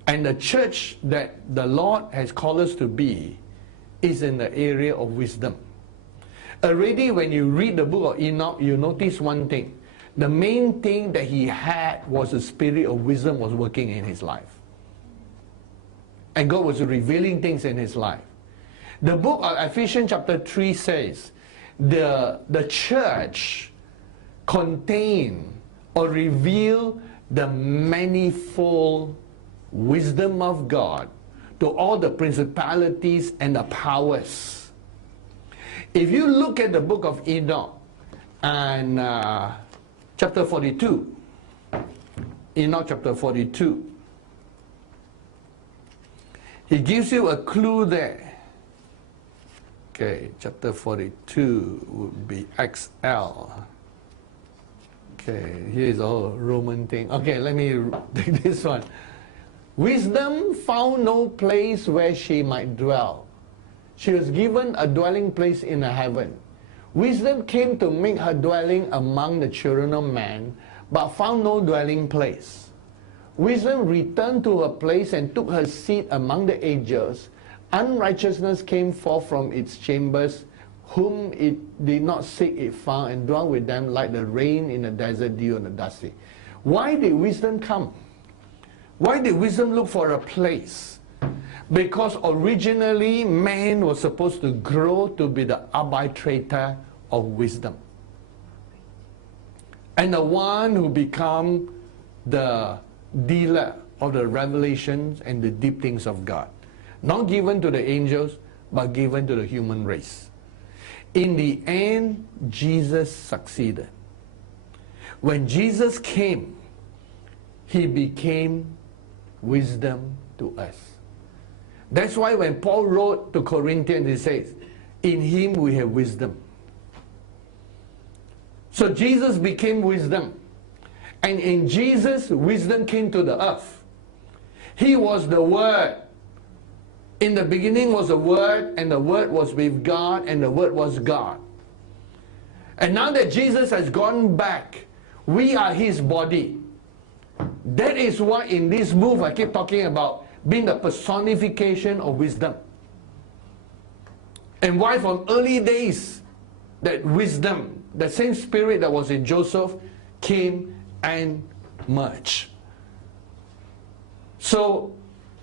and the church that the Lord has called us to be is in the area of wisdom. Already when you read the book of Enoch, you notice one thing. The main thing that he had was the spirit of wisdom was working in his life. And God was revealing things in his life. The book of Ephesians chapter 3 says, the church contain or reveal the manifold wisdom of God to all the principalities and the powers. If you look at the book of Enoch and chapter 42, Enoch chapter 42, he gives you a clue there. Okay, chapter 42 would be XL. Okay, here's all Roman thing. Okay, let me take this one. Wisdom found no place where she might dwell. She was given a dwelling place in the heaven. Wisdom came to make her dwelling among the children of man, but found no dwelling place. Wisdom returned to her place and took her seat among the angels. Unrighteousness came forth from its chambers, whom it did not seek it found, and dwelt with them like the rain in the desert dew on the dusty. Why did wisdom come? Why did wisdom look for a place? Because originally man was supposed to grow to be the arbitrator of wisdom, and the one who become the dealer of the revelations and the deep things of God, not given to the angels but given to the human race. In the end, Jesus succeeded. When Jesus came, he became wisdom to us. That's why when Paul wrote to Corinthians, he says, in him we have wisdom. So Jesus became wisdom. And in Jesus, wisdom came to the earth. He was the Word. In the beginning was the Word, and the Word was with God, and the Word was God. And now that Jesus has gone back, we are his body. That is why in this move I keep talking about being the personification of wisdom. And why from early days that wisdom, the same spirit that was in Joseph, came and merged. So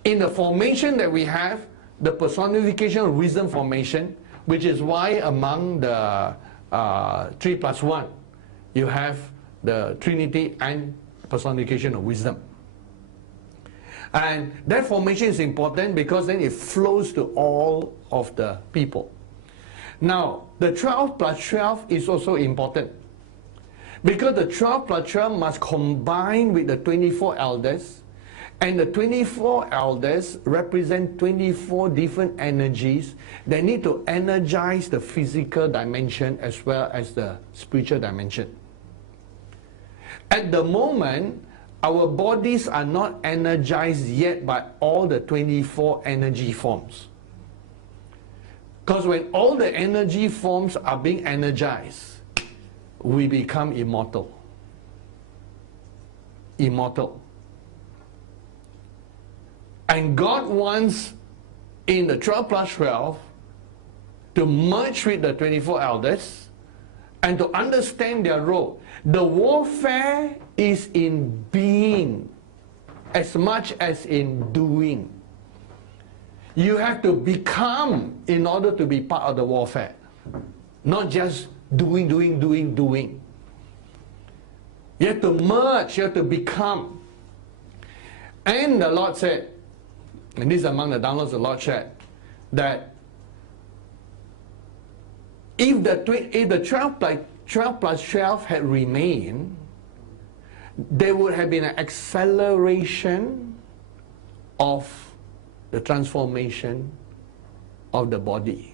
in the formation that we have, the personification of wisdom formation, which is why among the 3+1, you have the Trinity and personification of wisdom. And that formation is important because then it flows to all of the people. Now, the 12 plus 12 is also important, because the 12 plus 12 must combine with the 24 elders, and the 24 elders represent 24 different energies that need to energize the physical dimension as well as the spiritual dimension. At the moment, our bodies are not energized yet by all the 24 energy forms. Because when all the energy forms are being energized, we become immortal. Immortal. And God wants, in the 12 plus 12, to merge with the 24 elders and to understand their role. The warfare is in being as much as in doing. You have to become in order to be part of the warfare. Not just doing. You have to merge, you have to become. And the Lord said, and this is among the downloads the Lord shared, that if the 12 plus 12 had remained, there would have been an acceleration of the transformation of the body.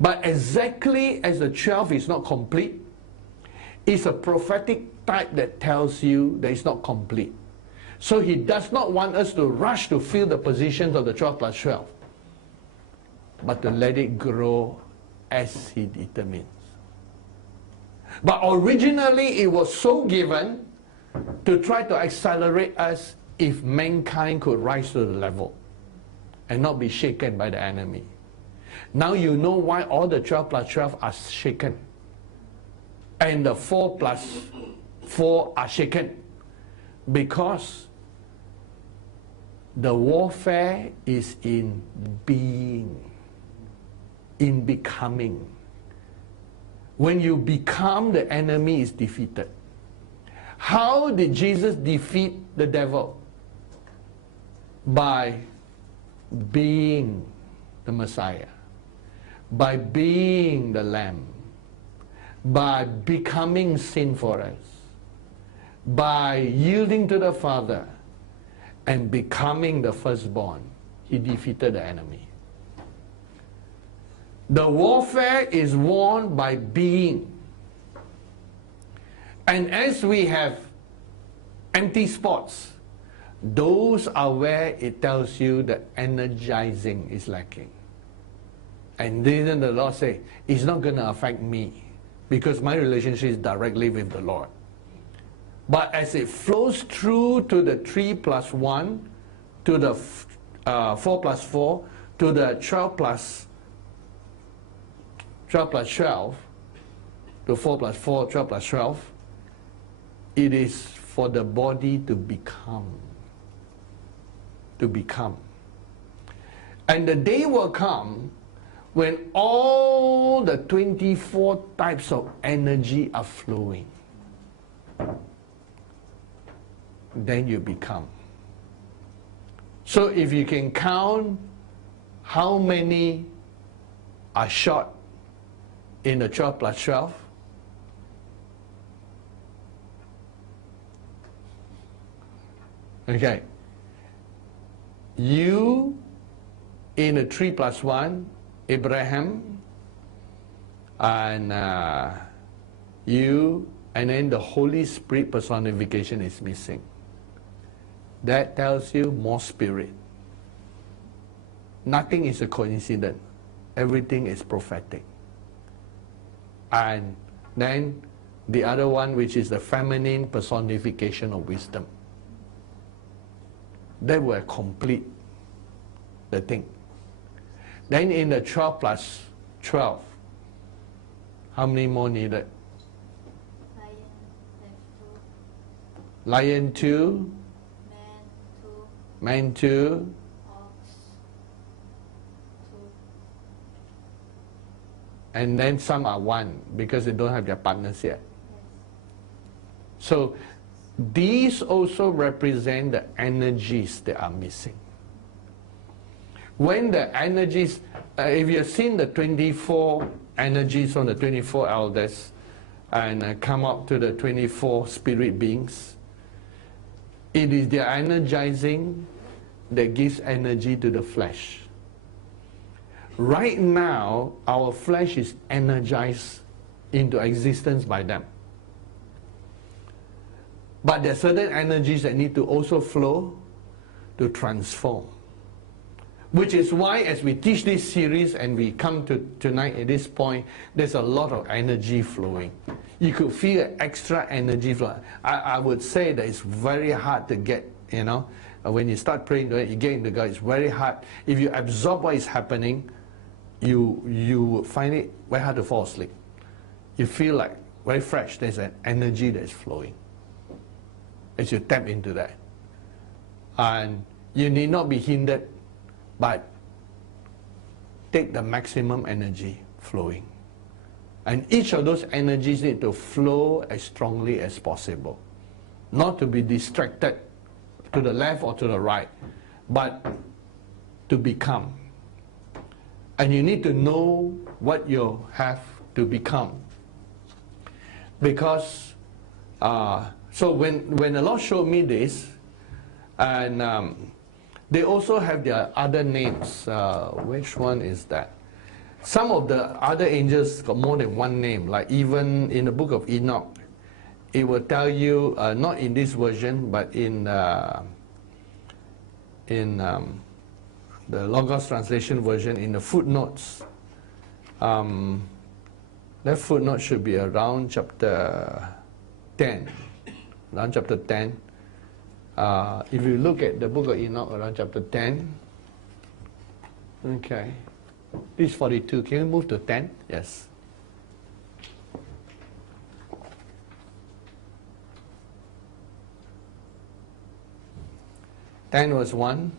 But exactly as the 12 is not complete, it's a prophetic type that tells you that it's not complete. So he does not want us to rush to fill the positions of the 12 plus 12, but to let it grow as he determines. But originally it was so given to try to accelerate us if mankind could rise to the level and not be shaken by the enemy. Now you know why all the 12 plus 12 are shaken. And the 4 plus 4 are shaken. Because the warfare is in being, in becoming. When you become, the enemy is defeated. How did Jesus defeat the devil? By being the Messiah, by being the Lamb, by becoming sin for us, by yielding to the Father and becoming the firstborn. He defeated the enemy. The warfare is won by being. And as we have empty spots, those are where it tells you that energizing is lacking. And then the Lord say, it's not going to affect me because my relationship is directly with the Lord. But as it flows through to the 3 plus 1, to the 4 plus 4, to the 12 plus 12, to 4 plus 4, 12 plus 12, it is for the body to become. To become. And the day will come when all the 24 types of energy are flowing. Then you become. So if you can count how many are short in the 12 plus 12, okay, you in a 3 plus 1, Abraham, and you, and then the Holy Spirit personification is missing. That tells you more spirit. Nothing is a coincidence. Everything is prophetic. And then the other one, which is the feminine personification of wisdom. That will complete the thing. Then in the 12 plus 12, how many more needed? Lion 2, man 2, and then some are 1 because they don't have their partners yet. So these also represent the energies that are missing. When the energies, if you have seen the 24 energies from the 24 elders and come up to the 24 spirit beings, it is their energizing that gives energy to the flesh. Right now, our flesh is energized into existence by them. But there are certain energies that need to also flow to transform. Which is why as we teach this series and we come to tonight at this point, there's a lot of energy flowing. You could feel extra energy flow. I would say that it's very hard to get, you know, when you start praying, you get into God, it's very hard. If you absorb what is happening, you find it very hard to fall asleep. You feel like very fresh. There's an energy that's flowing as you tap into that. And you need not be hindered, but take the maximum energy flowing. And each of those energies need to flow as strongly as possible. Not to be distracted to the left or to the right, but to become. And you need to know what you have to become. Because, so when the Lord showed me this, and they also have their other names. Which one is that? Some of the other angels got more than one name. Like even in the book of Enoch, it will tell you, not in this version, but in the Logos translation version, in the footnotes. That footnote should be around chapter 10. Around chapter 10. If you look at the book of Enoch around chapter 10, okay, this is 42. Can you move to 10? Yes. Ten was 1.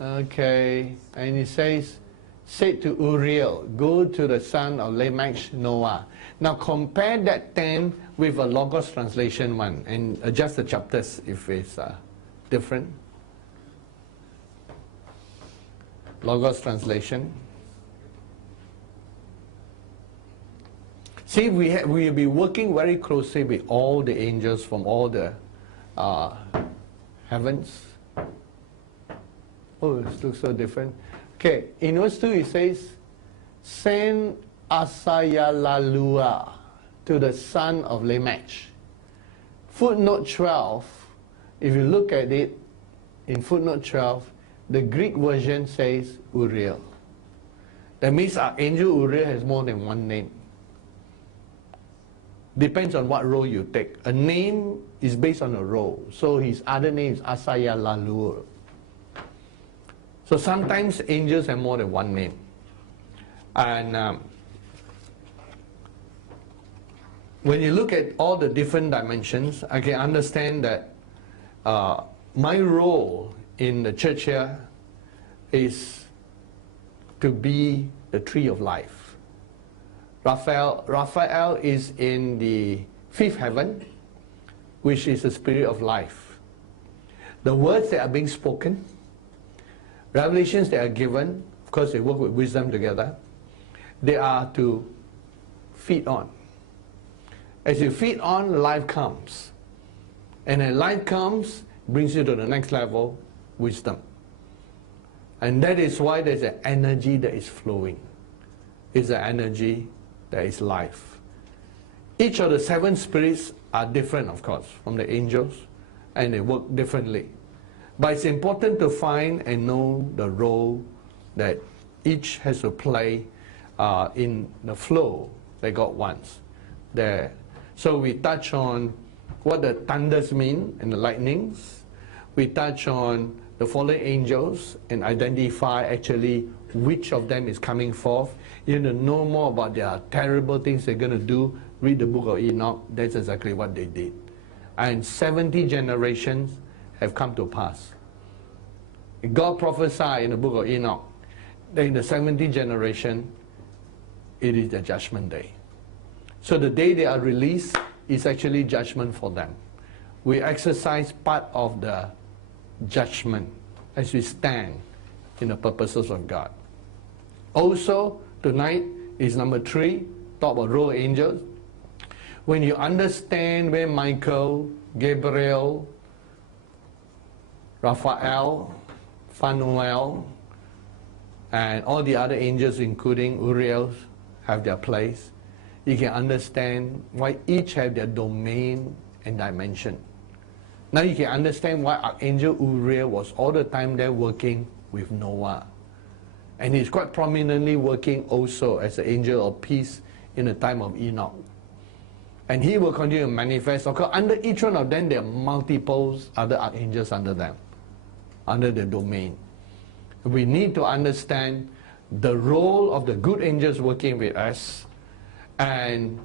Okay, and it says, said to Uriel, go to the son of Lamech, Noah. Now compare that 10 with a Logos translation one and adjust the chapters if it's different. Logos translation. See, we'll be working very closely with all the angels from all the heavens. Oh, it looks so different. Okay, in verse 2 it says, send Asayalalua to the son of Lamech. Footnote 12, if you look at it, in footnote 12, the Greek version says Uriel. That means our angel Uriel has more than one name. Depends on what role you take. A name is based on a role. So his other name is Asayalalua. So sometimes angels have more than one name. And when you look at all the different dimensions, I can understand that my role in the church here is to be the tree of life. Raphael is in the fifth heaven, which is the spirit of life. The words that are being spoken, revelations that are given, of course they work with wisdom together, they are to feed on. As you feed on, life comes. And when life comes, brings you to the next level, wisdom. And that is why there's an energy that is flowing. It's an energy that is life. Each of the seven spirits are different, of course, from the angels, and they work differently. But it's important to find and know the role that each has to play in the flow that God wants there. So we touch on what the thunders mean and the lightnings. We touch on the fallen angels and identify actually which of them is coming forth. You need to know more about their terrible things they're going to do. Read the book of Enoch. That's exactly what they did. And 70 generations have come to pass. God prophesied in the book of Enoch that in the 70th generation, it is the judgment day. So the day they are released is actually judgment for them. We exercise part of the judgment as we stand in the purposes of God. Also, tonight is number 3, talk about role angels. When you understand where Michael, Gabriel, Raphael, Phanuel, and all the other angels, including Uriel, have their place, you can understand why each have their domain and dimension. Now you can understand why Archangel Uriel was all the time there working with Noah. And he's quite prominently working also as the angel of peace in the time of Enoch. And he will continue to manifest. Of course, under each one of them, there are multiple other archangels under them, under the domain. We need to understand the role of the good angels working with us, and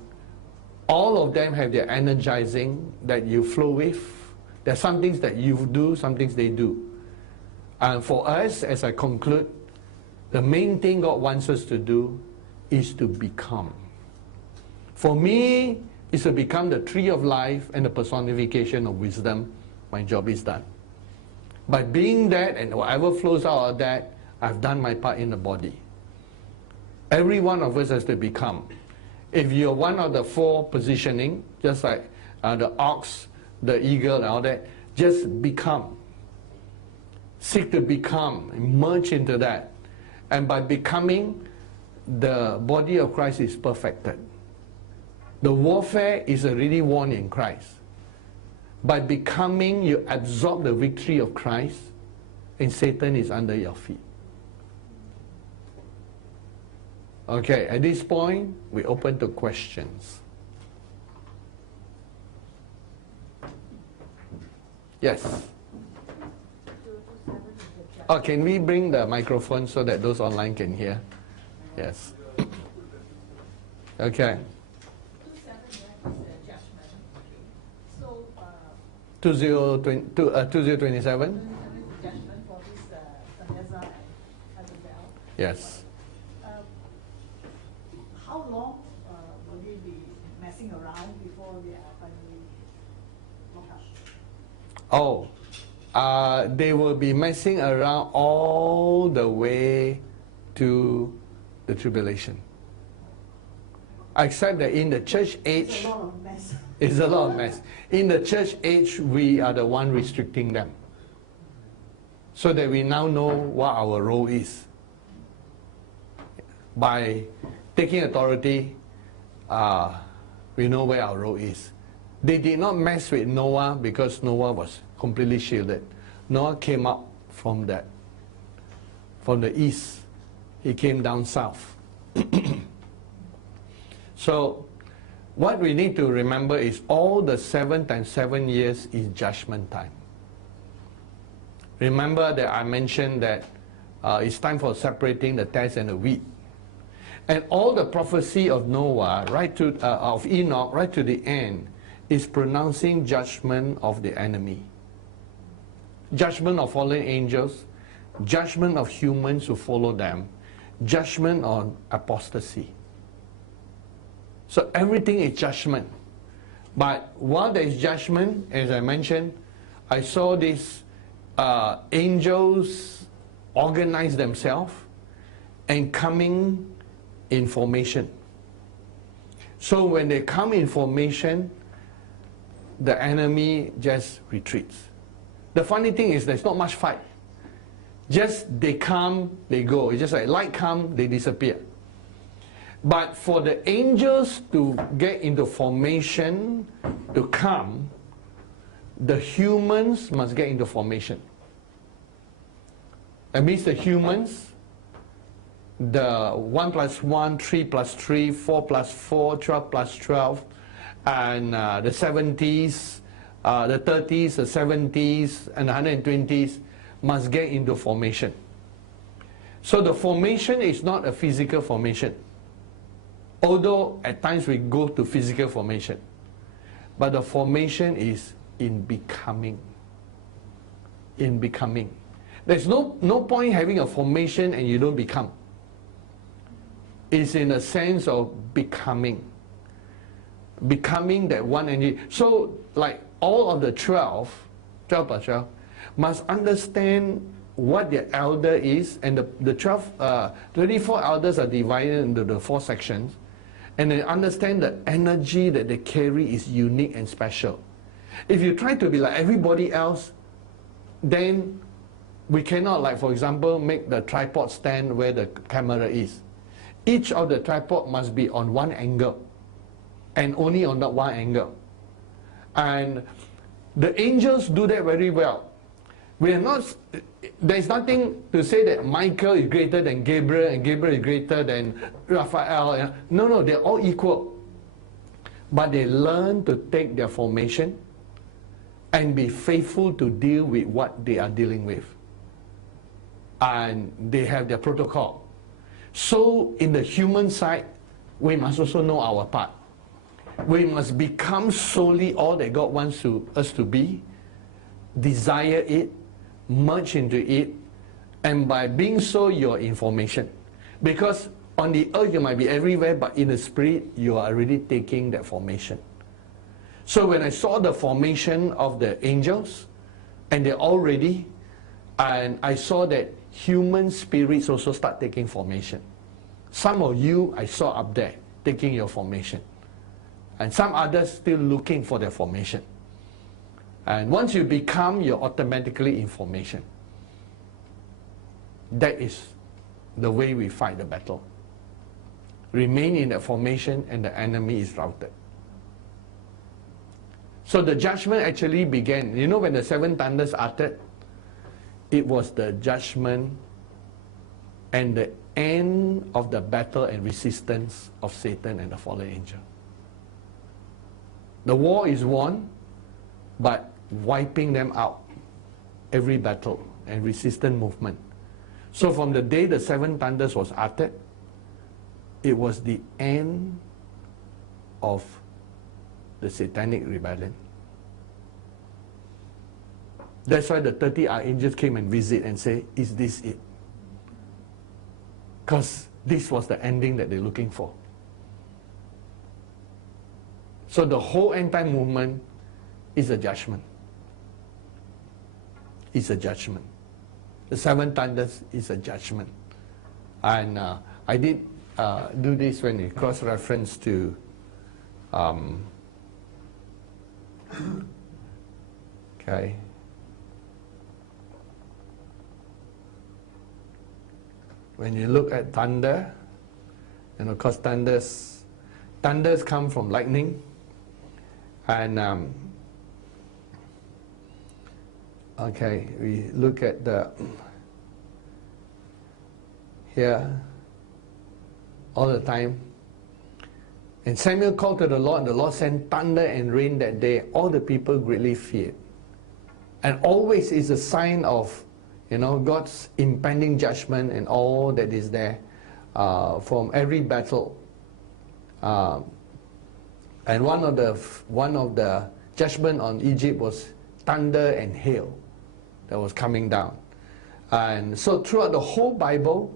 all of them have their energizing that you flow with. There are some things that you do, some things they do. And for us, as I conclude, the main thing God wants us to do is to become. For me, is to become the tree of life and the personification of wisdom. My job is done. By being that, and whatever flows out of that, I've done my part in the body. Every one of us has to become. If you're one of the 4 positioning, just like the ox, the eagle, and all that, just become. Seek to become, merge into that. And by becoming, the body of Christ is perfected. The warfare is already won in Christ. By becoming, you absorb the victory of Christ, and Satan is under your feet. Okay, at this point, we open to questions. Yes? Oh, can we bring the microphone so that those online can hear? Yes. Okay. 2027? Yes. How long will we be messing around before we are finally locked up? Oh, they will be messing around all the way to the tribulation. Except that in the church age, It's a lot of mess. it's a lot of mess. In the church age, we are the one restricting them. So that we now know what our role is. By taking authority, we know where our role is. They did not mess with Noah because Noah was completely shielded. Noah came up from the east. He came down south. So, what we need to remember is all the 7 times 7 years is judgment time. Remember that I mentioned that it's time for separating the tares and the wheat. And all the prophecy of Noah, of Enoch, right to the end, is pronouncing judgment of the enemy. Judgment of fallen angels, judgment of humans who follow them, judgment on apostasy. So everything is judgment. But while there is judgment, as I mentioned, I saw these angels organize themselves and coming in formation. So when they come in formation, the enemy just retreats. The funny thing is there's not much fight. Just they come, they go. It's just like light come, they disappear. But for the angels to get into formation, to come, the humans must get into formation. That means the humans, the 1 plus 1, 3 plus 3, 4 plus 4, 12 plus 12, and the 70s, the 30s, the 70s, and the 120s must get into formation. So the formation is not a physical formation. Although at times we go to physical formation. But the formation is in becoming. In becoming. There's no point having a formation and you don't become. It's in a sense of becoming. Becoming that one energy. So like all of the 12 plus 12, must understand what their elder is, and the 24 elders are divided into the 4 sections, and they understand the energy that they carry is unique and special. If you try to be like everybody else, then we cannot, like for example, make the tripod stand where the camera is. Each of the tripod must be on one angle, and only on that one angle. And the angels do that very well. We are not, there's nothing to say that Michael is greater than Gabriel and Gabriel is greater than Raphael. No, they're all equal. But they learn to take their formation and be faithful to deal with what they are dealing with. And they have their protocol. So in the human side, we must also know our part. We must become solely all that God wants us to be, desire it, merge into it, and by being so, you're in formation. Because on the earth you might be everywhere, but in the spirit you are already taking that formation. So when I saw the formation of the angels, and they're all ready, and I saw that human spirits also start taking formation. Some of you I saw up there taking your formation, and some others still looking for their formation. And once you become, you're automatically in formation. That is the way we fight the battle. Remain in that formation and the enemy is routed. So the judgment actually began. You know, when the 7 thunders uttered, it was the judgment and the end of the battle and resistance of Satan and the fallen angel. The war is won, but wiping them out, every battle and resistant movement. So from the day the 7 thunders was uttered, it was the end of the satanic rebellion. That's why the 30 archangels came and visit and say, is this it? Because this was the ending that they're looking for. So the whole end time movement is a judgment. It's a judgment. The 7 thunders is a judgment. And I did do this when it cross-reference to okay. When you look at thunder, and of course thunders come from lightning, and okay, we look at the here all the time. And Samuel called to the Lord, and the Lord sent thunder and rain that day. All the people greatly feared. And always is a sign of, you know, God's impending judgment and all that is there. from every battle. And one of the judgment on Egypt was thunder and hail that was coming down. And so throughout the whole Bible,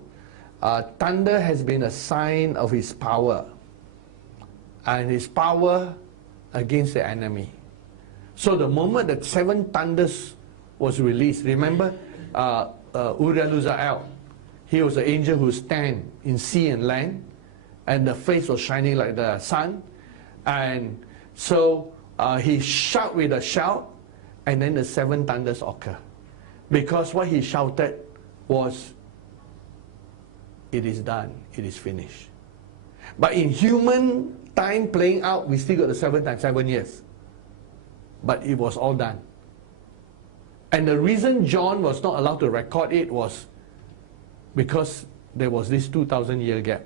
thunder has been a sign of his power, and his power against the enemy. So the moment that 7 thunders was released, remember Uriah, he was the angel who stand in sea and land, and the face was shining like the sun. And so he shout with a shout, and then the 7 thunders occur. Because what he shouted was, "It is done, it is finished." But in human time playing out, we still got the 7 times 7 years. But it was all done. And the reason John was not allowed to record it was because there was this 2,000-year gap.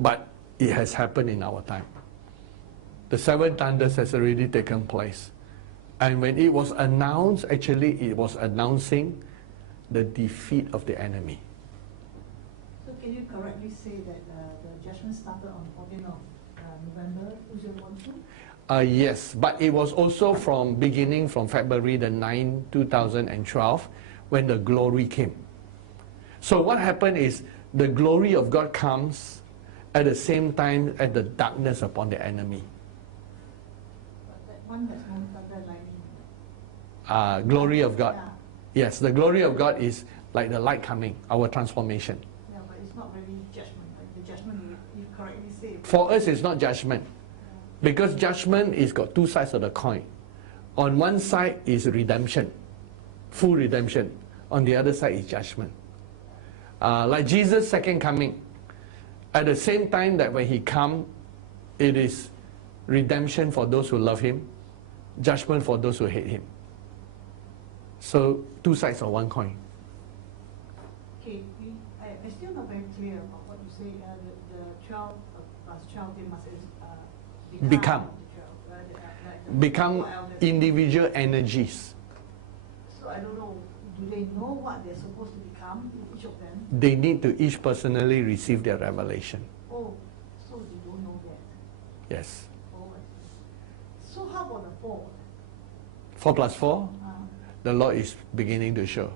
But it has happened in our time. The 7 thunders has already taken place. And when it was announced, actually it was announcing the defeat of the enemy. So can you correctly say that the judgment started on 14th of November 2012? Yes, but it was also beginning from February the 9th, 2012, when the glory came. So what happened is the glory of God comes at the same time as the darkness upon the enemy. But that one has no thunder lightning. Glory of God. Yeah. Yes, the glory of God is like the light coming, our transformation. Yeah, but it's not really judgment. Like the judgment, you correctly say. For us, it's not judgment. Because judgment is got 2 sides of the coin. On one side is redemption, full redemption. On the other side is judgment. Like Jesus' second coming. At the same time that when he comes, it is redemption for those who love him, judgment for those who hate him. So 2 sides of one coin. Okay, I'm still not very clear about what you say. The 12 plus 12, they must Become the 24 elders. individual energies. So I don't know, do they know what they're supposed to become, each of them? They need to each personally receive their revelation. Oh, so they don't know that. Yes. Oh, I see. So how about the 4? 4 plus 4, the Lord is beginning to show.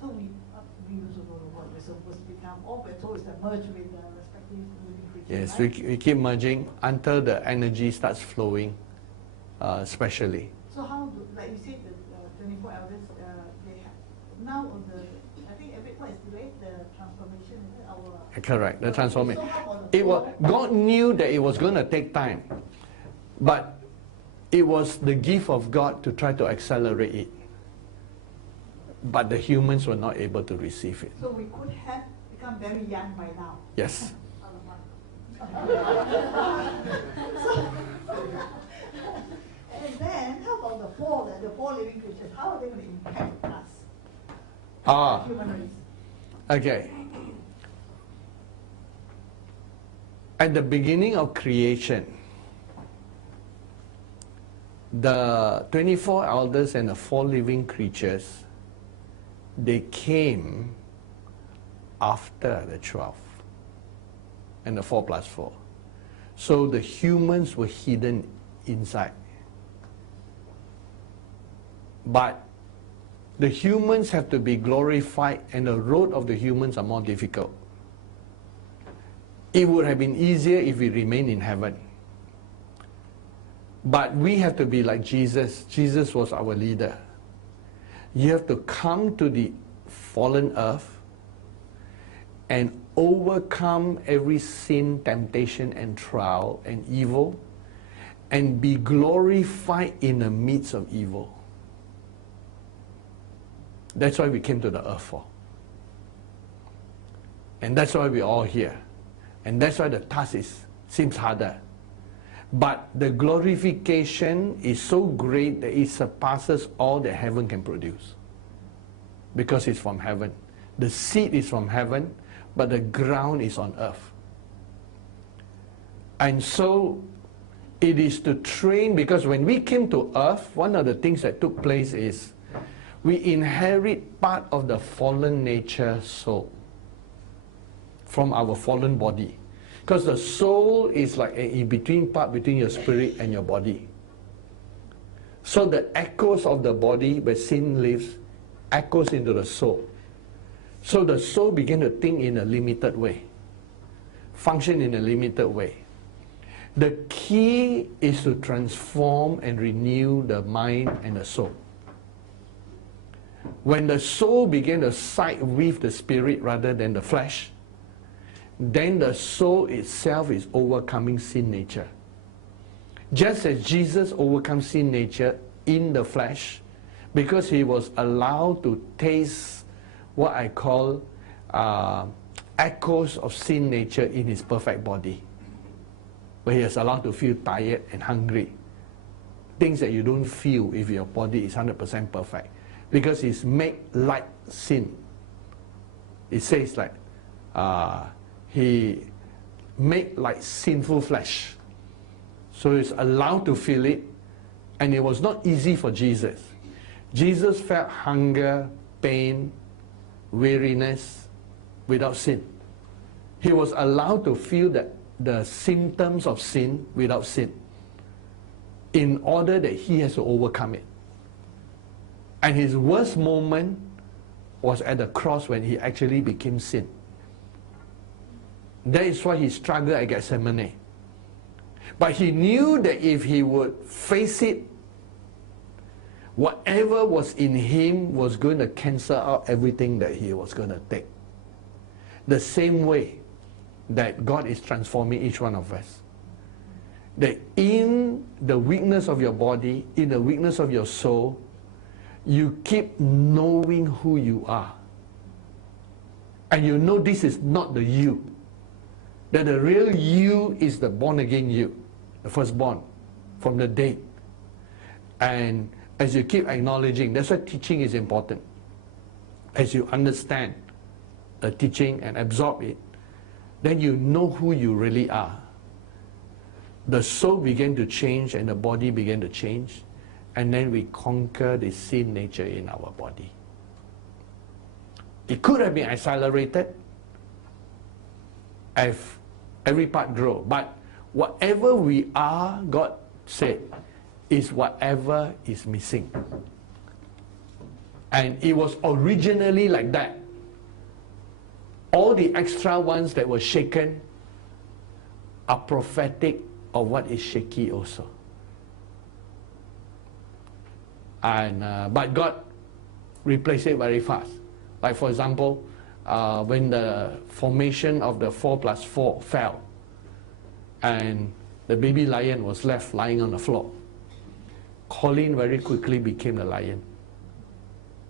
So we also don't know what we're supposed to become. All we're told is that merge with the respective living creatures. Yes, right? we keep merging until the energy starts flowing, specially. So how do, like you said, the 24 elders, they have, now on the, I think what is delayed, the transformation, is it our... Correct, the transformation. So how about the It was, 4? God knew that it was going to take time, but it was the gift of God to try to accelerate it. But the humans were not able to receive it. So we could have become very young by now. Yes. And then, how about the 4 living creatures? How are they going to impact us? Human race. Okay. At the beginning of creation, the 24 elders and the 4 living creatures, they came after the 12 and the 4 plus 4. So the humans were hidden inside. But the humans have to be glorified, and the road of the humans are more difficult. It would have been easier if we remained in heaven. But we have to be like Jesus. Jesus was our leader. You have to come to the fallen earth and overcome every sin, temptation, and trial and evil, and be glorified in the midst of evil. That's why we came to the earth for. And that's why we're all here. And that's why the task seems harder. But the glorification is so great that it surpasses all that heaven can produce. Because it's from heaven. The seed is from heaven, but the ground is on earth. And so it is to train, because when we came to earth, one of the things that took place is we inherit part of the fallen nature soul. from our fallen body. Because the soul is like an in-between part between your spirit and your body. So the echoes of the body where sin lives echoes into the soul. So the soul began to think in a limited way, function in a limited way. The key is to transform and renew the mind and the soul. When the soul began to side with the spirit rather than the flesh, then the soul itself is overcoming sin nature. Just as Jesus overcame sin nature in the flesh, because he was allowed to taste what I call echoes of sin nature in his perfect body, where he is allowed to feel tired and hungry, things that you don't feel if your body is 100% perfect, because he's made like sin. It says like he made like sinful flesh. So he's allowed to feel it, and it was not easy for Jesus. Jesus felt hunger, pain, weariness without sin. He was allowed to feel the symptoms of sin without sin, in order that he has to overcome it. And his worst moment was at the cross when he actually became sin. That is why he struggled at Gethsemane. But he knew that if he would face it, whatever was in him was going to cancel out everything that he was going to take. The same way that God is transforming each one of us. That in the weakness of your body, in the weakness of your soul, you keep knowing who you are. And you know this is not the you. That the real you is the born again you, the firstborn from the dead. And as you keep acknowledging, that's why teaching is important. As you understand the teaching and absorb it, then you know who you really are. The soul began to change and the body began to change, and then we conquer the sin nature in our body. It could have been accelerated if every part grow, but whatever we are, God said, is whatever is missing. And it was originally like that. All the extra ones that were shaken are prophetic of what is shaky also. And but God replaced it very fast. Like for example, when the formation of the 4+4 fell, and the baby lion was left lying on the floor, Colin very quickly became the lion.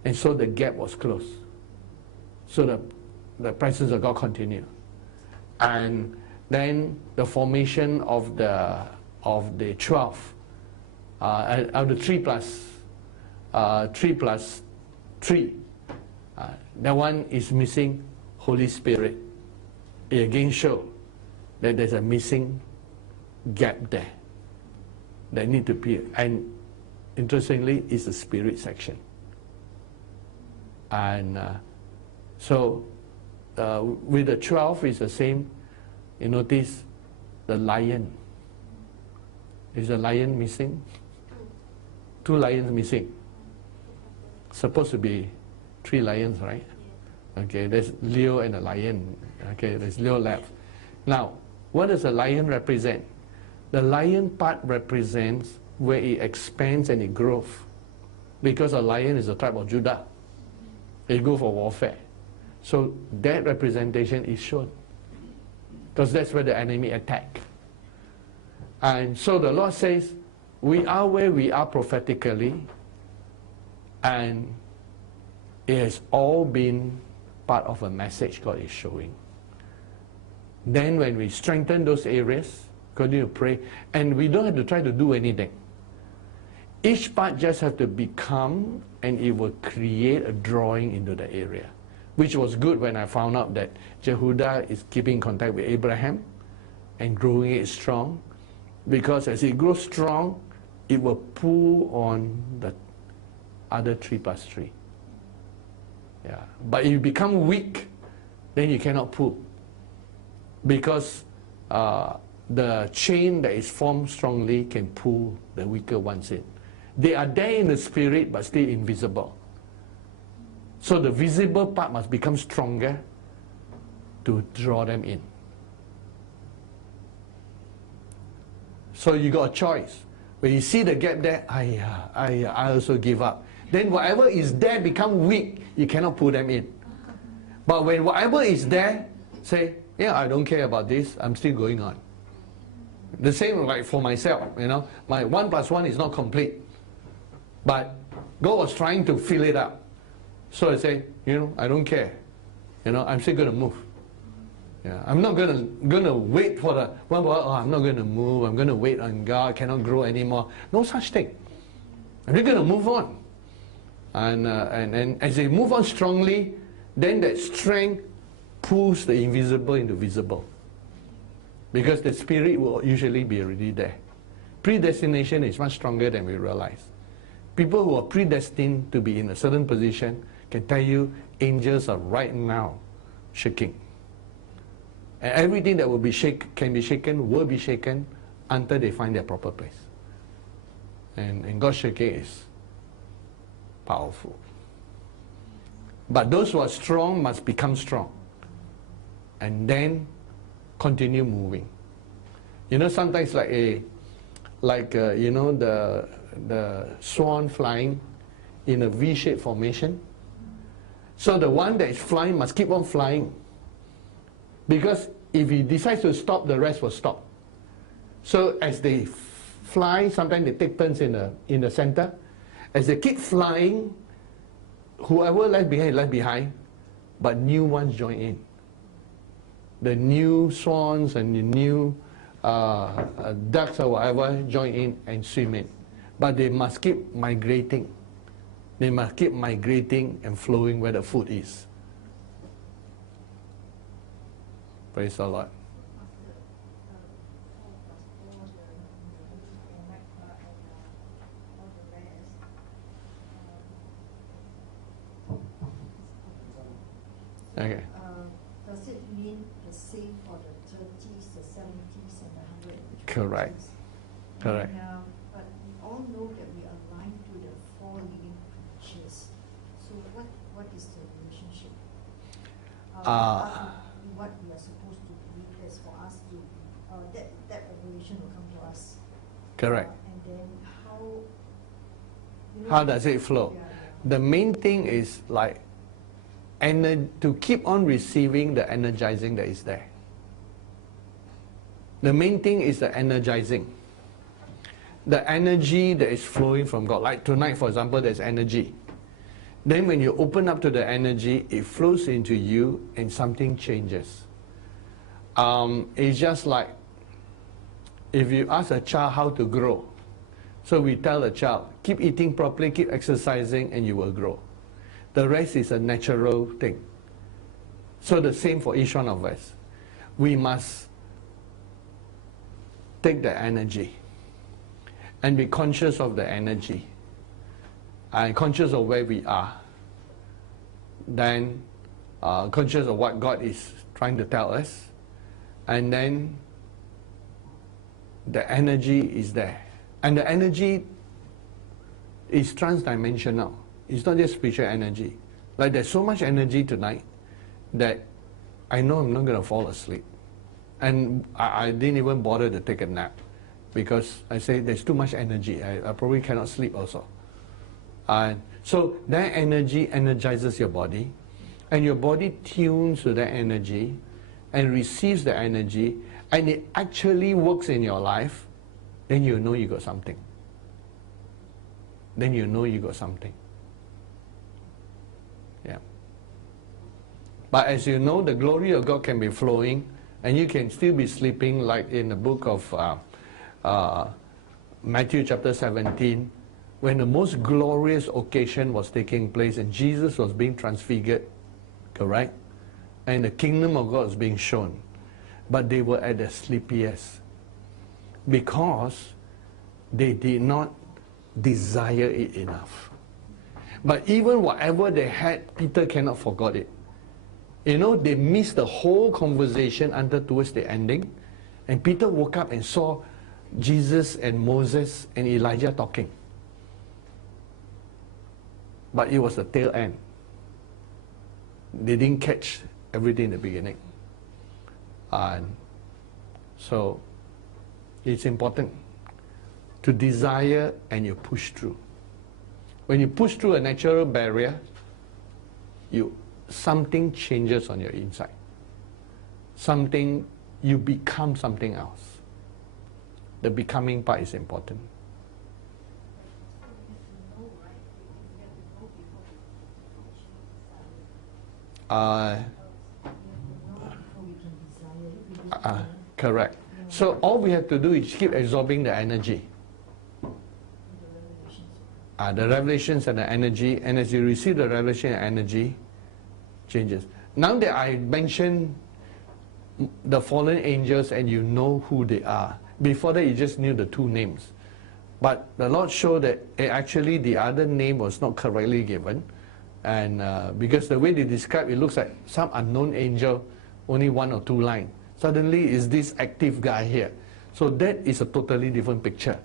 And so the gap was closed. So the presence of God continued. And then the formation of the 12, of the 3 plus 3, that one is missing Holy Spirit. It again shows that there's a missing gap there that need to be. And interestingly, it's the spirit section. And so with the 12 is the same. You notice the lion. Is the lion missing? 2 lions missing. Supposed to be 3 lions, right? Okay, there's Leo and a lion. Okay, there's Leo left. Now, what does the lion represent? The lion part represents where it expands and it grows. Because a lion is a tribe of Judah. It goes for warfare. So that representation is shown. Because that's where the enemy attack. And so the Lord says, we are where we are prophetically, and it has all been part of a message God is showing. Then when we strengthen those areas, continue to pray, and we don't have to try to do anything. Each part just have to become, and it will create a drawing into the area. Which was good when I found out that Jehudah is keeping contact with Abraham and growing it strong. Because as it grows strong, it will pull on the other 3+3. Yeah. But if you become weak, then you cannot pull. because the chain that is formed strongly can pull the weaker ones in. They are there in the spirit but still invisible. So the visible part must become stronger to draw them in. So you got a choice. When you see the gap there, I also give up. Then whatever is there become weak, you cannot pull them in. But when whatever is there, say, yeah, I don't care about this, I'm still going on. The same like for myself, you know, my 1 + 1 is not complete. But God was trying to fill it up. So I say, you know, I don't care. You know, I'm still going to move. Yeah, I'm not gonna wait for the I'm not going to move, I'm going to wait on God, cannot grow anymore. No such thing. I'm just going to move on. And as they move on strongly, then that strength pulls the invisible into visible. Because the spirit will usually be already there. Predestination is much stronger than we realize. People who are predestined to be in a certain position can tell you angels are right now shaking. And everything that will be can be shaken will be shaken until they find their proper place. And God's shaking is powerful. But those who are strong must become strong. And then continue moving. You know, sometimes you know, the swan flying in a V-shaped formation. So the one that is flying must keep on flying. Because if he decides to stop, the rest will stop. So as they fly, sometimes they take turns in the center. As they keep flying, whoever left behind, but new ones join in. The new swans and the new ducks or whatever join in and swim in. But they must keep migrating. They must keep migrating and flowing where the food is. Praise the Lord. Okay. Does it mean the same for the 30s, the 70s, and the 100s? Correct. Correct. And, but we all know that we are aligned to the 4 living creatures. So what is the relationship? What we are supposed to believe is for us to, that revelation will come to us. Correct. And then how does it flow? Yeah. The main thing is like, to keep on receiving the energizing that is there. The main thing is the energizing. The energy that is flowing from God. Like tonight, for example, there's energy. Then when you open up to the energy, it flows into you and something changes. It's just like if you ask a child how to grow. So we tell the child, keep eating properly, keep exercising, and you will grow. The rest is a natural thing. So the same for each one of us. We must take the energy and be conscious of the energy and conscious of where we are. Then conscious of what God is trying to tell us. And then the energy is there. And the energy is transdimensional. It's not just spiritual energy. Like there's so much energy tonight that I know I'm not going to fall asleep. And I didn't even bother to take a nap because I say there's too much energy. I probably cannot sleep also. And so that energy energizes your body, and your body tunes to that energy and receives the energy, and it actually works in your life. Then you know you got something. Then you know you got something. Yeah. But as you know, the glory of God can be flowing, and you can still be sleeping, like in the book of Matthew chapter 17, when the most glorious occasion was taking place and Jesus was being transfigured, correct? And the kingdom of God was being shown. But they were at their sleepiest because they did not desire it enough. But even whatever they had, Peter cannot forget it. You know, they missed the whole conversation until towards the ending. And Peter woke up and saw Jesus and Moses and Elijah talking. But it was the tail end. They didn't catch everything in the beginning. And so it's important to desire and you push through. When you push through a natural barrier, something changes on your inside. You become something else. The becoming part is important. Correct. So all we have to do is keep absorbing the energy. The revelations and the energy, and as you receive the revelation and energy, changes. Now that I mentioned the fallen angels and you know who they are, before that you just knew the two names. But the Lord showed that actually the other name was not correctly given. And because the way they describe it looks like some unknown angel, only one or two lines. Suddenly is this active guy here. So that is a totally different picture.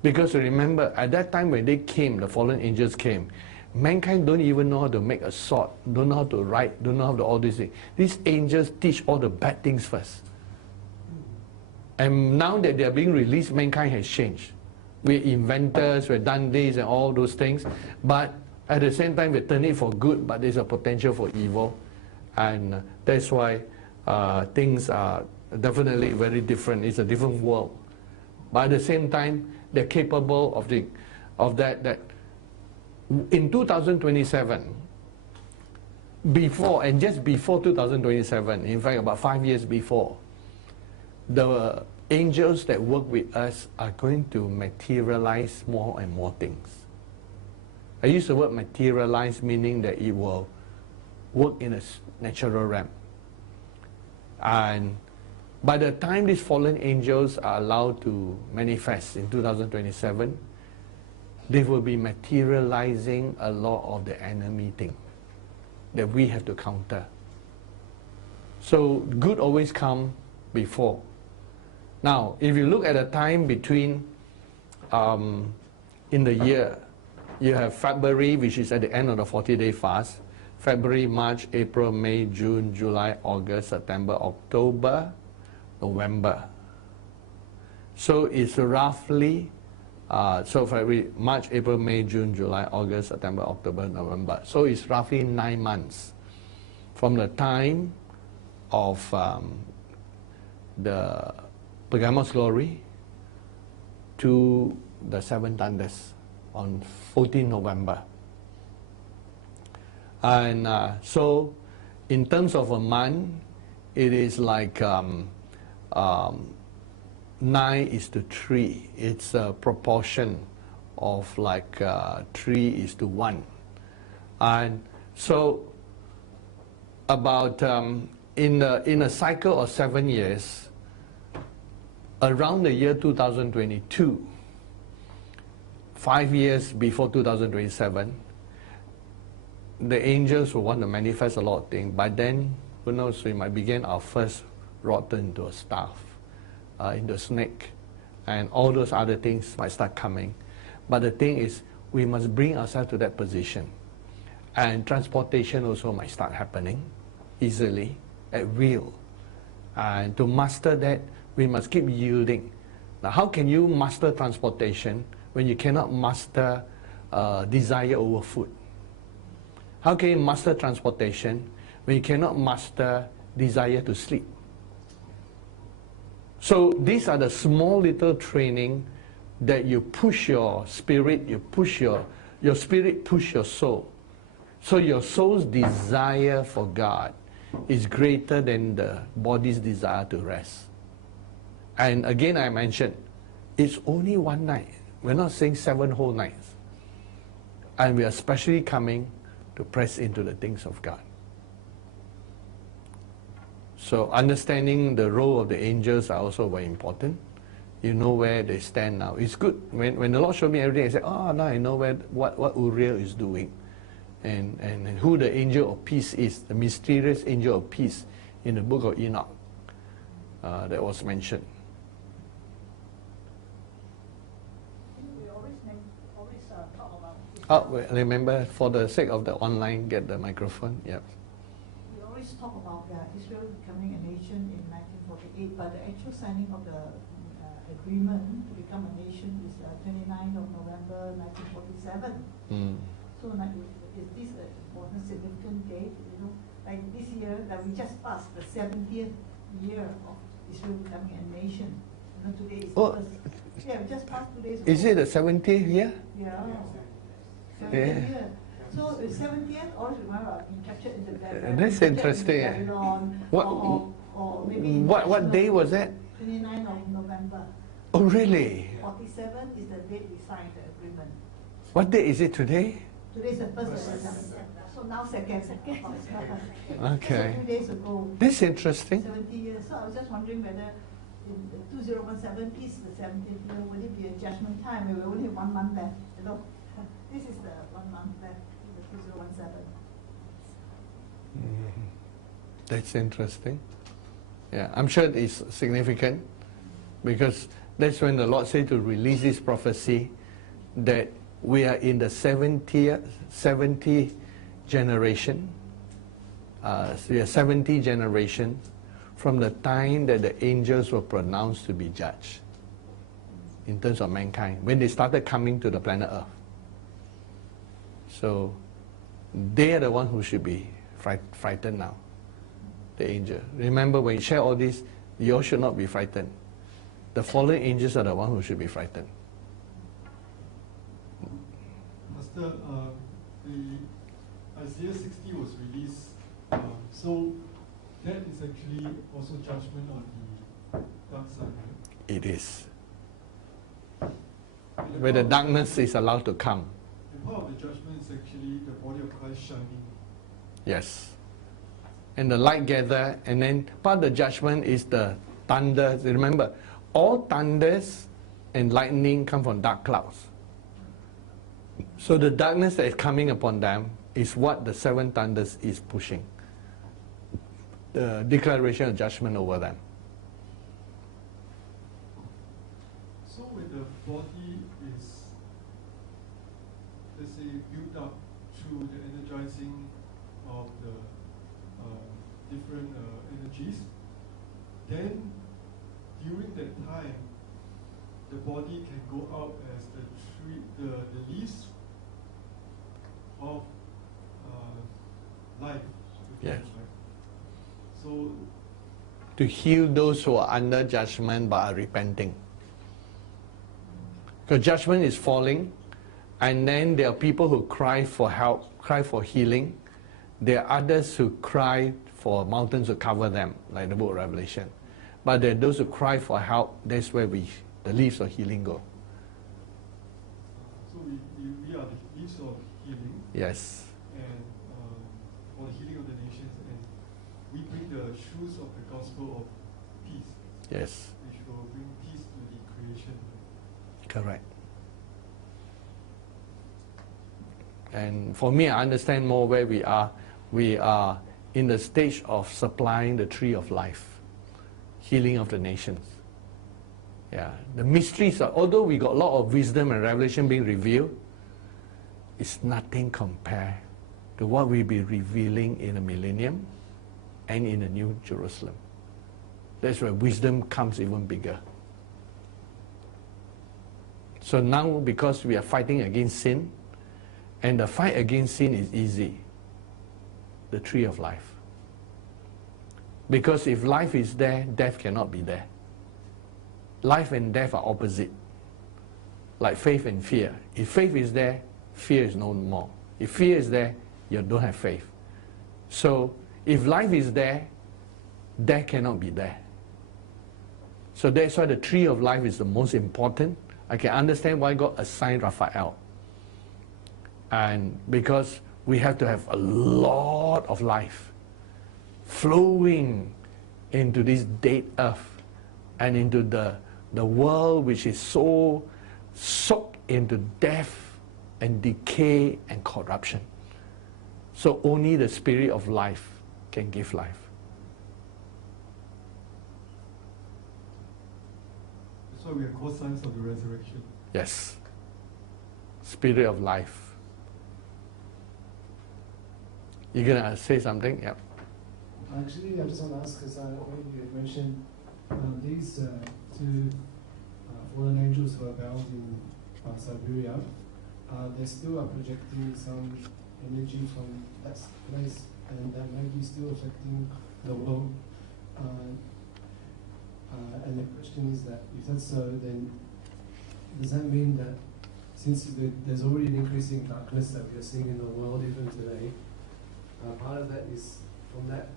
Because remember, at that time when they came, the fallen angels came, mankind don't even know how to make a sword, don't know how to write, don't know how to all these things. These angels teach all the bad things first. And now that they are being released, mankind has changed. We're inventors, we've done this and all those things, but at the same time we turn it for good, but there's a potential for evil. And that's why things are definitely very different. It's a different world. But at the same time, they're capable of that in 2027, before and just before 2027, in fact about 5 years before, the angels that work with us are going to materialize more and more things. I use the word materialize, meaning that it will work in a natural realm. And by the time these fallen angels are allowed to manifest in 2027, they will be materializing a lot of the enemy thing that we have to counter. So good always comes before. Now, if you look at the time between in the year, you have February, which is at the end of the 40-day fast. February, March, April, May, June, July, August, September, October, November. So it's roughly, so February, March, April, May, June, July, August, September, October, November. So it's roughly 9 months from the time of the Pergamos glory to the seven thunders on 14 November. And so in terms of a month, it is like 9:3. It's a proportion of like 3:1. And so about in a cycle of 7 years, around the year 2022, 5 years before 2027, the angels will want to manifest a lot of things. By then, who knows, we might begin our first rotten into a staff, into a snake, and all those other things might start coming. But the thing is, we must bring ourselves to that position. And transportation also might start happening easily, at will. And to master that, we must keep yielding. Now, how can you master transportation when you cannot master desire over food? How can you master transportation when you cannot master desire to sleep? So these are the small little training that you push your spirit, you push your spirit, push your soul. So your soul's desire for God is greater than the body's desire to rest. And again, I mentioned, it's only one night. We're not saying 7 whole nights. And we are especially coming to press into the things of God. So understanding the role of the angels are also very important. You know where they stand now. It's good. When the Lord showed me everything, I said, oh, now I know what Uriel is doing. and who the angel of peace is, the mysterious angel of peace in the book of Enoch that was mentioned. We always talk about Remember, for the sake of the online, get the microphone. Yep. we always talk about Israel becoming a nation in 1948, but the actual signing of the agreement to become a nation is 29th of November 1947. So is this an important, significant date? Like this year, that we just passed the 70th year of Israel becoming a nation. Today is the first. Yeah, we just passed 2 days ago. Is it the 70th year? Yeah. 70th year. So 70th, always remember, being captured in the Babylon. That's interesting. Babylon, What? or maybe What day was that? 29th of November. Oh, really? 47 is the date we signed the agreement. What day is it today? Today is the first of December. So now second. Okay. So 2 days ago. That's interesting. 70 years. So I was just wondering whether in 2017 is the 70th year, will it be a judgment time? We only have 1 month left. This is the 1 month left in the 2017. That's interesting. Yeah, I'm sure it's significant because that's when the Lord said to release this prophecy that we are in the 70th generation. So we are 70 generations from the time that the angels were pronounced to be judged in terms of mankind, when they started coming to the planet Earth. So they are the ones who should be frightened now, the angel. Remember, when you share all this, you all should not be frightened. The fallen angels are the ones who should be frightened. Pastor, the Isaiah 60 was released, so that is actually also judgment on the dark side, right? It is. Where the darkness is allowed to come. And part of the judgment is actually the body of Christ shining. Yes. And the light gather, and then part of the judgment is the thunder. Remember, all thunders and lightning come from dark clouds. So the darkness that is coming upon them is what the 7 thunders is pushing. The declaration of judgment over them. So when the body is, let's say, built up through the energizing of the different energies, then during that time, the body can go out as the leaves of life. Yes. Right? So To heal those who are under judgment but are repenting. Because judgment is falling, and then there are people who cry for help, cry for healing. There are others who cry for mountains to cover them, like the book of Revelation. But there are those who cry for help. That's where the leaves of healing go. so we are the leaves of healing, Yes. and for the healing of the nations, and we bring the shoes of the gospel of peace, Yes. which will bring peace to the creation. Correct. And for me, I understand more where we are. We are in the stage of supplying the tree of life, healing of the nations. Yeah, the mysteries are, although we got a lot of wisdom and revelation being revealed, it's nothing compared to what we'll be revealing in the millennium and in the New Jerusalem. That's where wisdom comes even bigger. So now, because we are fighting against sin, and the fight against sin is easy, the tree of life. Because if life is there, death cannot be there. Life and death are opposite, like faith and fear. If faith is there, fear is no more. If fear is there, you don't have faith. So if life is there, death cannot be there. So that's why the tree of life is the most important. I can understand why God assigned Raphael. And because we have to have a lot of life flowing into this dead earth and into the world which is so soaked into death and decay and corruption. So only the Spirit of life can give life. That's why we are co-signs of the resurrection. Yes. Spirit of life. You're going to say something? Yeah. Actually, I just want to ask, because when you had mentioned these two fallen angels who are bound in Siberia, they still are projecting some energy from that place, and that might be still affecting the world. And the question is that if that's so, then does that mean that since there's already an increasing darkness that we are seeing in the world even today, part of that is from that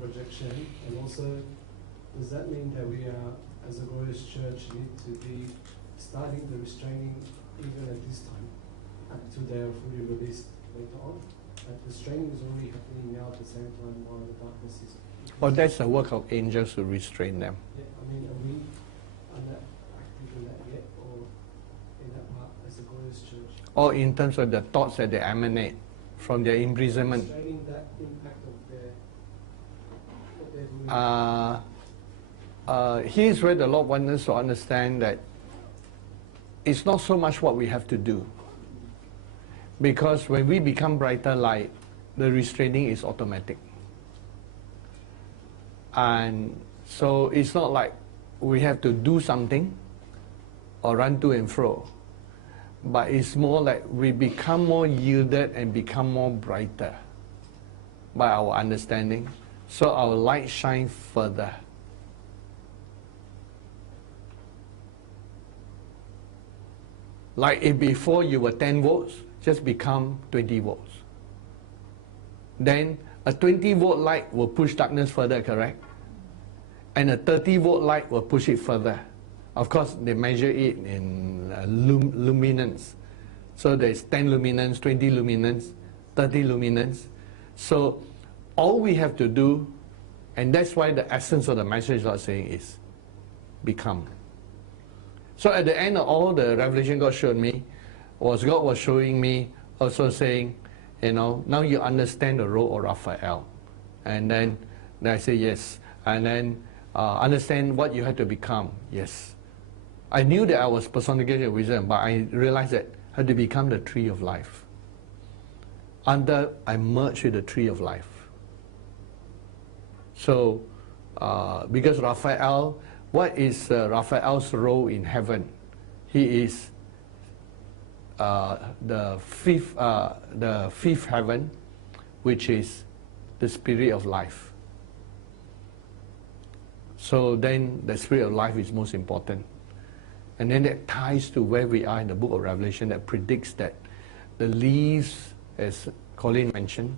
projection, and also does that mean that we are, as a glorious church, need to be starting the restraining even at this time until they are fully released later on? Like restraining is already happening now at the same time while the darkness is. Well, that's the work of angels to restrain them. Yeah, I mean, are we active in that yet, or in that part as a glorious church? Or in terms of the thoughts that they emanate from their imprisonment. Restraining that impact of what they're doing. Here's where the Lord wants us to understand that it's not so much what we have to do. Because when we become brighter light, the restraining is automatic. And so it's not like we have to do something or run to and fro. But it's more like we become more yielded and become more brighter by our understanding. So our light shines further. Like if before you were 10 volts, just become 20 volts. Then a 20 volt light will push darkness further, correct? And a 30 volt light will push it further. Of course, they measure it in luminance. So there's 10 luminance, 20 luminance, 30 luminance. So all we have to do, and that's why the essence of the message God saying is, become. So at the end of all the revelation God showed me, was God was showing me, also saying, you know, now you understand the role of Raphael. And then I say yes. And then understand what you had to become. Yes. I knew that I was personification of wisdom, but I realized that I had to become the tree of life. Until I merged with the tree of life. So, because Raphael, what is Raphael's role in heaven? He is the fifth heaven, which is the spirit of life. So then the spirit of life is most important. And then that ties to where we are in the book of Revelation that predicts that the leaves, as Colin mentioned,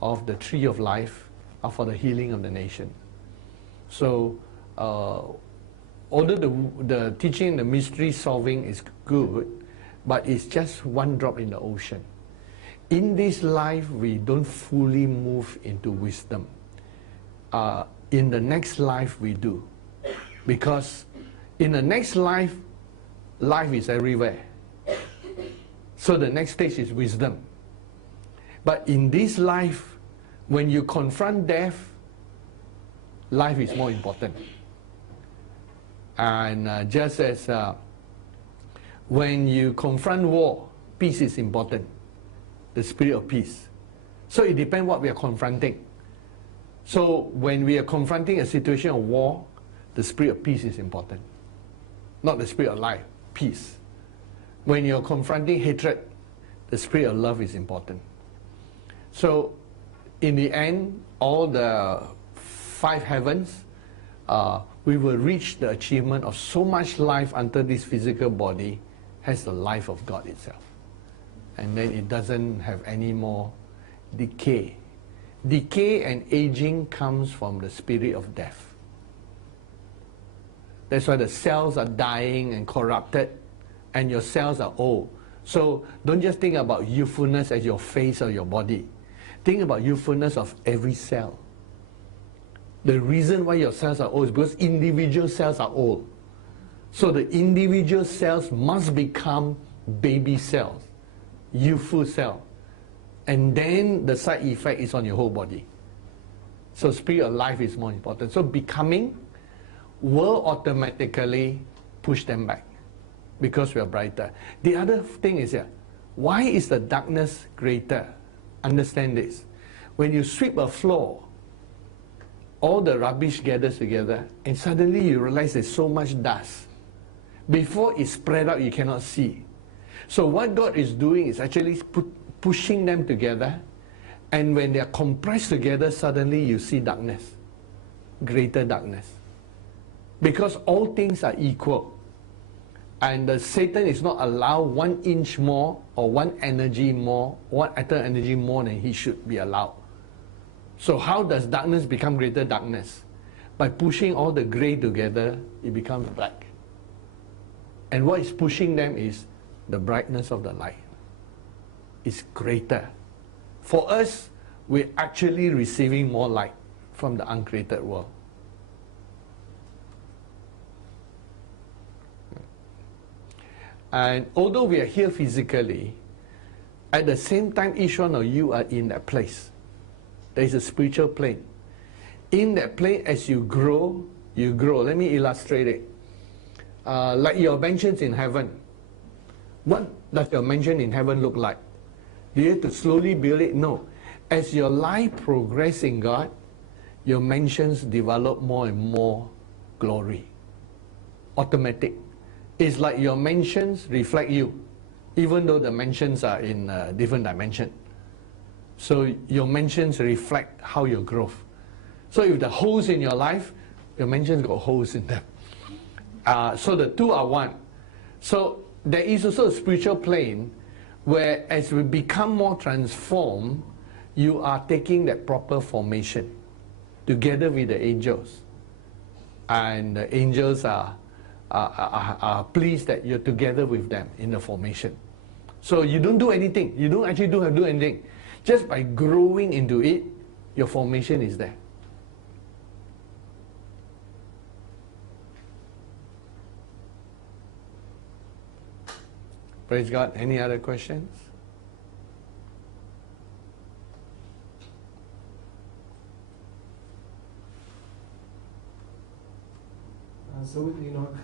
of the tree of life are for the healing of the nation. So although the teaching, the mystery solving is good, but it's just one drop in the ocean. In this life, we don't fully move into wisdom. In the next life, we do. Because in the next life, life is everywhere. So the next stage is wisdom. But in this life, when you confront death, life is more important. And just as when you confront war, peace is important. The spirit of peace. So it depends what we are confronting. So when we are confronting a situation of war, the spirit of peace is important. Not the spirit of life, peace. When you're confronting hatred, the spirit of love is important. So in the end, all the 5 heavens, we will reach the achievement of so much life until this physical body has the life of God itself. And then it doesn't have any more decay. Decay and aging comes from the spirit of death. That's why the cells are dying and corrupted, and your cells are old. So don't just think about youthfulness as your face or your body. Think about youthfulness of every cell. The reason why your cells are old is because individual cells are old. So the individual cells must become baby cells, youthful cells. And then the side effect is on your whole body. So spirit of life is more important. So becoming will automatically push them back because we are brighter. The other thing is here, why is the darkness greater? Understand this. When you sweep a floor, all the rubbish gathers together and suddenly you realize there's so much dust. Before it's spread out, you cannot see. So what God is doing is actually pushing them together, and when they are compressed together, suddenly you see darkness, greater darkness. Because all things are equal. And Satan is not allowed 1 inch more or 1 energy more, 1 atom energy more than he should be allowed. So how does darkness become greater darkness? By pushing all the grey together, it becomes black. And what is pushing them is the brightness of the light. It's greater. For us, we're actually receiving more light from the uncreated world. And although we are here physically, at the same time each one of you are in that place. There is a spiritual plane. In that plane, as you grow, you grow. Let me illustrate it. Like your mansions in heaven. What does your mansion in heaven look like? Do you have to slowly build it? No. As your life progresses in God, your mansions develop more and more glory. Automatic. It's like your mansions reflect you, even though the mansions are in a different dimension. So your mansions reflect how you grow. So if the holes in your life, your mansions got holes in them. So the two are one. So there is also a spiritual plane where as we become more transformed, you are taking that proper formation together with the angels. And the angels are pleased that you're together with them in the formation. So you don't do anything. You don't actually have to do anything. Just by growing into it, your formation is there. Praise God. Any other questions? So with Enoch,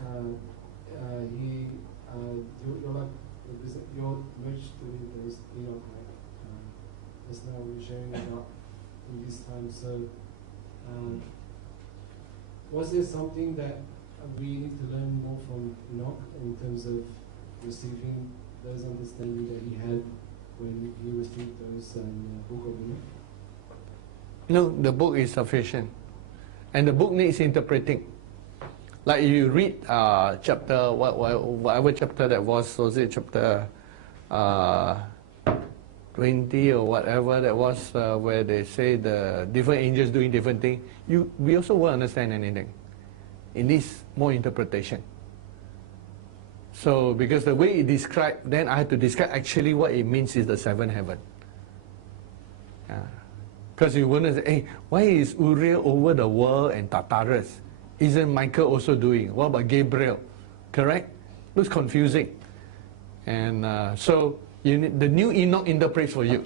you're merged with Enoch, right? Just now we were sharing about in this time. So, was there something that we need to learn more from Enoch in terms of receiving those understanding that he had when he received those in the book of Enoch? No, the book is sufficient. And the book needs interpreting. Like you read chapter, whatever chapter that was it chapter 20 or whatever that was, where they say the different angels doing different things, we also won't understand anything. It needs more interpretation. So, because the way it described, then I had to describe actually what it means is the seventh heaven. Because you wouldn't say, hey, why is Uriel over the world and Tartarus? Isn't Michael also doing? What about Gabriel? Correct? Looks confusing. And so you need, the new Enoch interprets for you.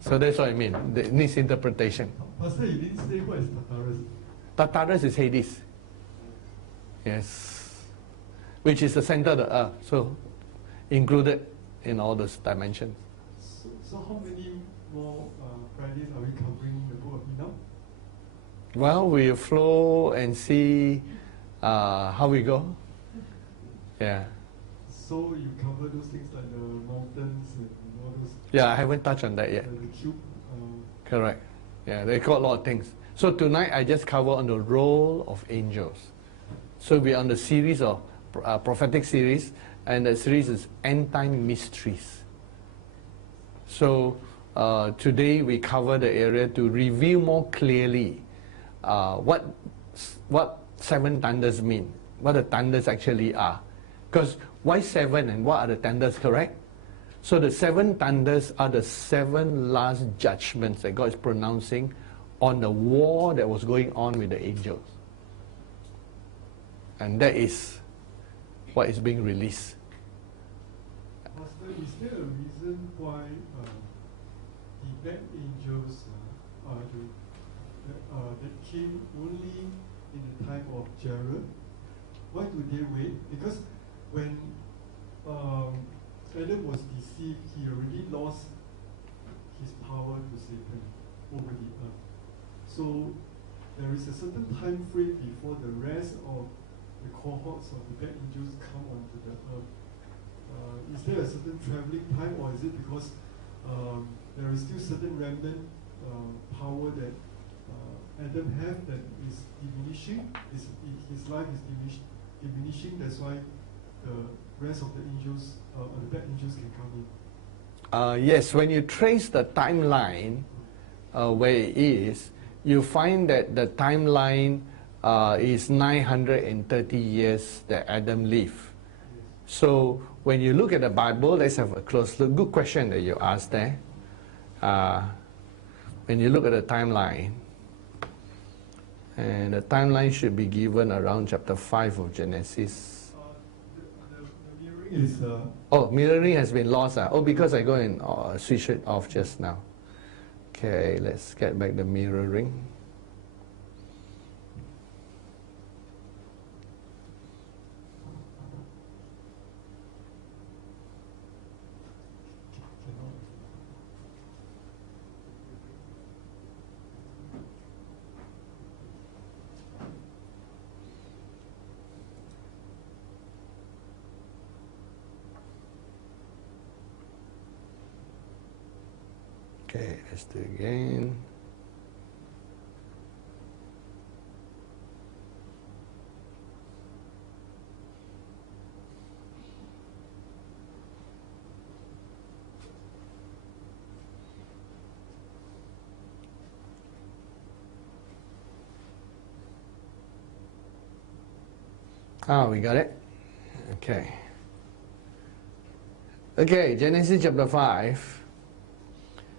So that's what I mean. It needs interpretation. Pastor, you didn't say what is Tartarus? Tartarus is Hades. Yes. Which is the center of the earth. So included in all those dimensions. So how many more Fridays are we covering the book of Enoch? Well, we flow and see how we go. Yeah. So you cover those things like the mountains and all those. Yeah, I haven't touched on that yet. The cube. Correct. Yeah, they got a lot of things. So tonight I just cover on the role of angels. So we're on the series of prophetic series, and the series is Endtime Mysteries. So today we cover the area to reveal more clearly what seven thunders mean, what the thunders actually are. Because why seven and what are the thunders, correct? So the seven thunders are the seven last judgments that God is pronouncing on the war that was going on with the angels. And that is what is being released. Pastor, is there a reason why bad angels that came only in the time of Jared. Why do they wait? Because when Adam was deceived, he already lost his power to Satan over the earth. So there is a certain time frame before the rest of the cohorts of the bad angels come onto the earth. Is there a certain traveling time, or is it because there is still certain remnant power that Adam have that is diminishing? His life is diminishing. That's why the rest of the angels, or the bad angels, can come in. Yes, when you trace the timeline where it is, you find that the timeline is 930 years that Adam lived. So when you look at the Bible, let's have a close look. Good question that you asked there. When you look at the timeline, and the timeline should be given around chapter 5 of Genesis. The mirroring is... Oh, mirroring has been lost. Oh, because I go and switch it off just now. Okay, let's get back the mirroring. Okay, let's do it again. We got it. Okay. Okay, Genesis chapter 5.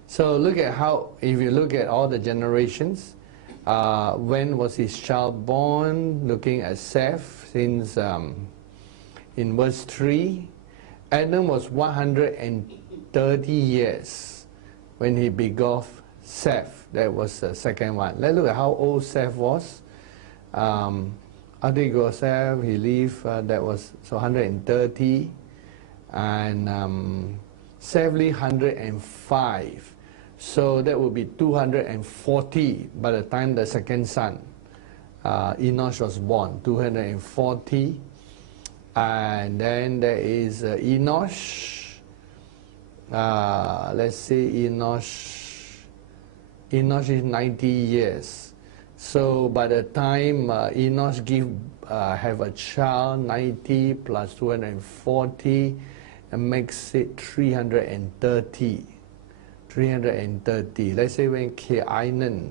So look at how, if you look at all the generations, when was his child born? Looking at Seth, since in verse 3, Adam was 130 years when he begot Seth. That was the second one. Let's look at how old Seth was. After he got Seth, he lived, that was so 130, and Seth lived 105. So that would be 240 by the time the second son, Enosh, was born. 240. And then there is Enosh. Let's say Enosh is 90 years. So by the time Enosh have a child, 90 plus 240, and makes it 330. 330. Let's say when Keainan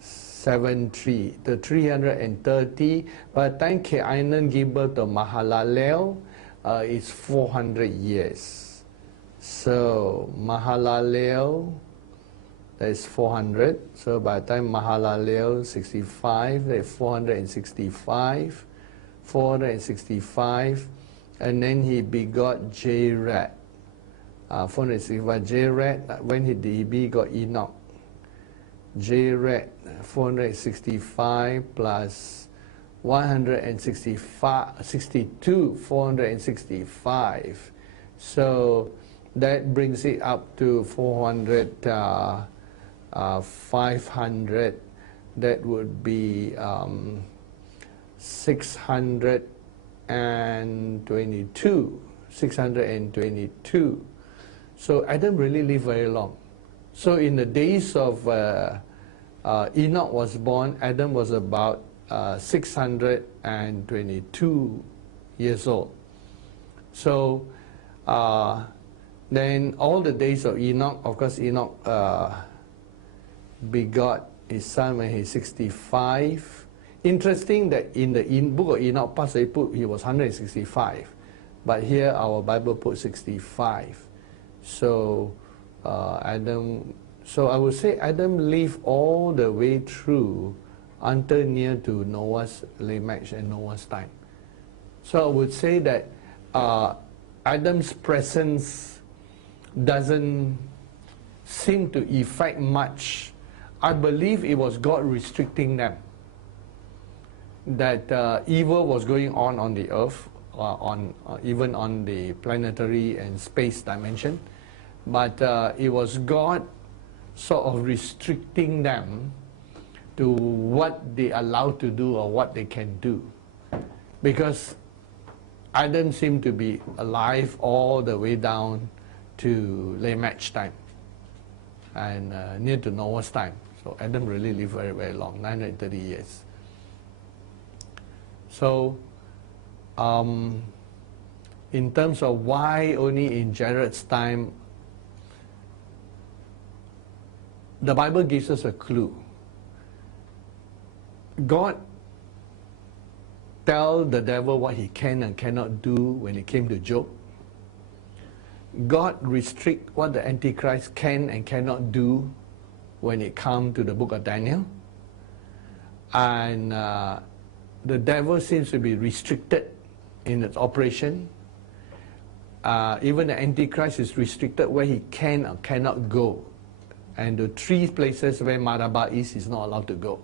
73, the 330. By the time Keainan gave birth to Mahalalel, it's 400 years. So Mahalalel, that is 400. So by the time Mahalalel 65, that's 465. 465. And then he begot Jared. 465. Jared, when he begot Enoch. Jared, 465 plus 162, 465. So that brings it up to 400, 500. That would be 622. So Adam really lived very long. So in the days of Enoch was born, Adam was about 622 years old. So then all the days of Enoch, of course Enoch begot his son when he's 65. Interesting that in the book of Enoch, Pastor put he was 165, but here our Bible put 65. So Adam, so I would say Adam lived all the way through until near to Noah's Lamech and Noah's time. So I would say that Adam's presence doesn't seem to affect much. I believe it was God restricting them. That evil was going on the earth, even on the planetary and space dimension, but it was God sort of restricting them to what they allowed to do or what they can do, because Adam seemed to be alive all the way down to Lamech's time and near to Noah's time. So Adam really lived very, very long, 930 years. So in terms of why only in Jared's time, the Bible gives us a clue. God tell the devil what he can and cannot do when it came to Job. God restrict what the Antichrist can and cannot do when it comes to the book of Daniel. And the devil seems to be restricted in its operation. Even the Antichrist is restricted where he can or cannot go. And the 3 places where Maraba is, he's not allowed to go.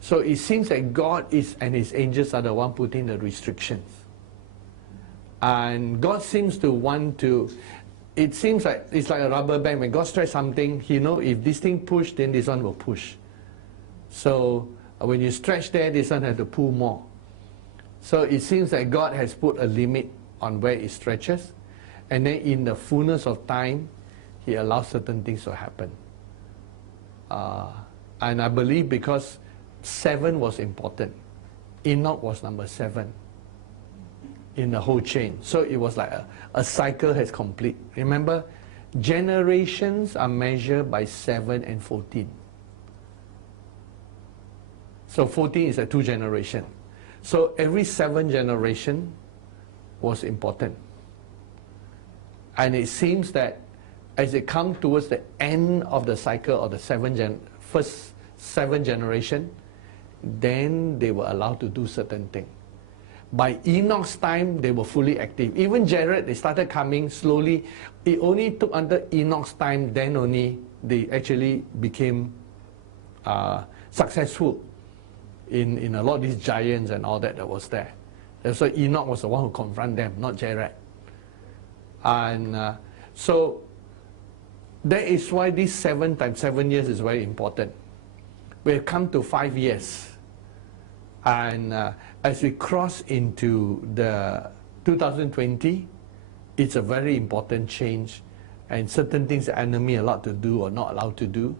So it seems that God is and his angels are the one putting the restrictions. And God seems to want to, it seems like it's like a rubber band. When God stretches something, he knows if this thing push, then this one will push. So when you stretch there, this one has to pull more. So it seems that God has put a limit on where it stretches. And then in the fullness of time, he allows certain things to happen. And I believe because 7 was important. Enoch was number 7 in the whole chain. So it was like a cycle has complete. Remember, generations are measured by 7 and 14. So 14 is a 2 generation. So every 7 generation was important. And it seems that as it comes towards the end of the cycle of the first 7 generation, then they were allowed to do certain things. By Enoch's time, they were fully active. Even Jared, they started coming slowly. It only took until Enoch's time, then only they actually became successful in a lot of these giants and all that was there. That's why Enoch was the one who confronted them, not Jared. And so that is why this 7 times 7 years is very important. We've come to 5 years. And as we cross into the 2020, it's a very important change. And certain things the enemy are allowed to do or not allowed to do.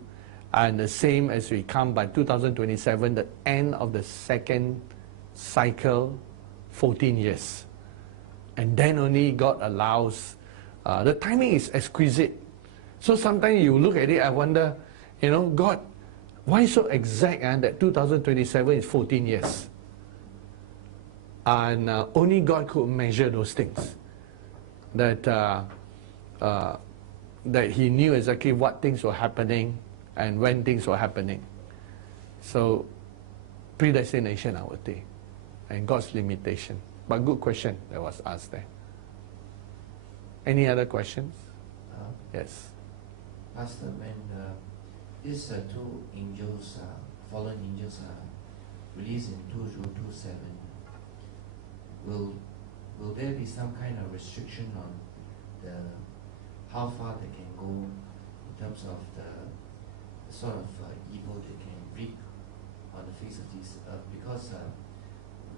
And the same as we come by 2027, the end of the 2nd cycle, 14 years. And then only God allows, the timing is exquisite. So sometimes you look at it, I wonder, God, why so exact that 2027 is 14 years? And only God could measure those things. That he knew exactly what things were happening and when things were happening. So, predestination, I would say, and God's limitation. But good question that was asked there. Any other questions? Yes. Pastor, when these 2 angels, fallen angels, are released in 2027, will there be some kind of restriction on how far they can go in terms of the sort of evil they can wreak on the face of this earth? Because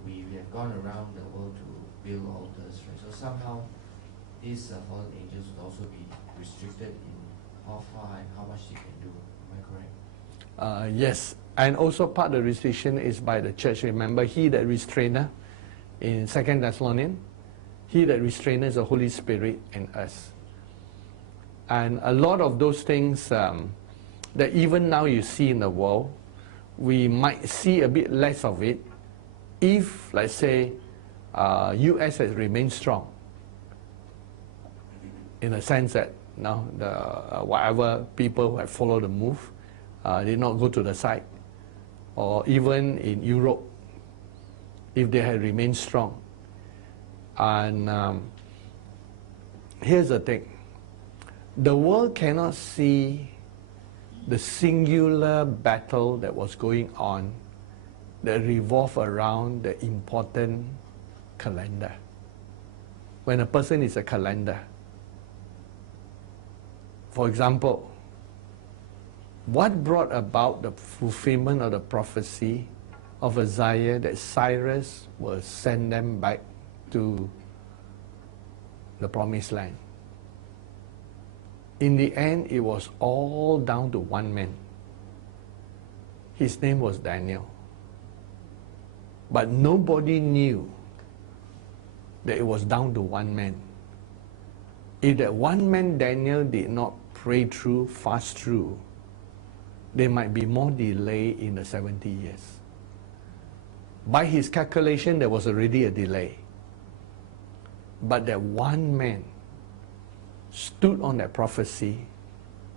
we have gone around the world to build altars, right? So somehow these fallen angels would also be restricted in how far and how much they can do. Am I correct? Yes, and also part of the restriction is by the church. Remember, he that restraineth in 2 Thessalonians, he that restraineth is the Holy Spirit in us. And a lot of those things that even now you see in the world, we might see a bit less of it if, let's say, US has remained strong, in the sense that now whatever people who have followed the move did not go to the side, or even in Europe, if they had remained strong. And here's the thing. The world cannot see the singular battle that was going on that revolved around the important calendar. When a person is a calendar, for example, what brought about the fulfillment of the prophecy of Isaiah that Cyrus will send them back to the promised land? In the end, it was all down to one man. His name was Daniel. But nobody knew that it was down to one man. If that one man, Daniel, did not pray through, fast through, there might be more delay in the 70 years. By his calculation, there was already a delay. But that one man stood on that prophecy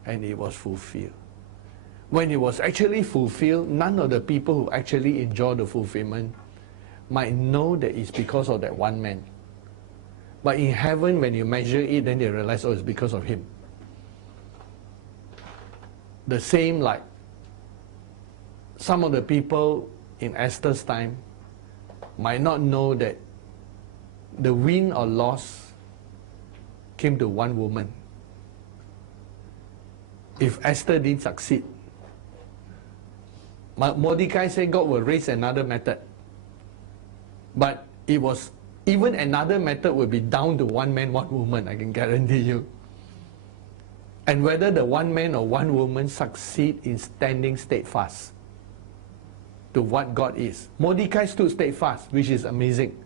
and it was fulfilled. When it was actually fulfilled, none of the people who actually enjoy the fulfillment might know that it's because of that one man. But in heaven, when you measure it, then they realize, oh, it's because of him. The same like some of the people in Esther's time might not know that the win or loss came to one woman. If Esther didn't succeed, Mordecai said God will raise another method. But it was, even another method will be down to one man, one woman, I can guarantee you. And whether the one man or one woman succeed in standing steadfast to what God is. Mordecai stood steadfast, which is amazing.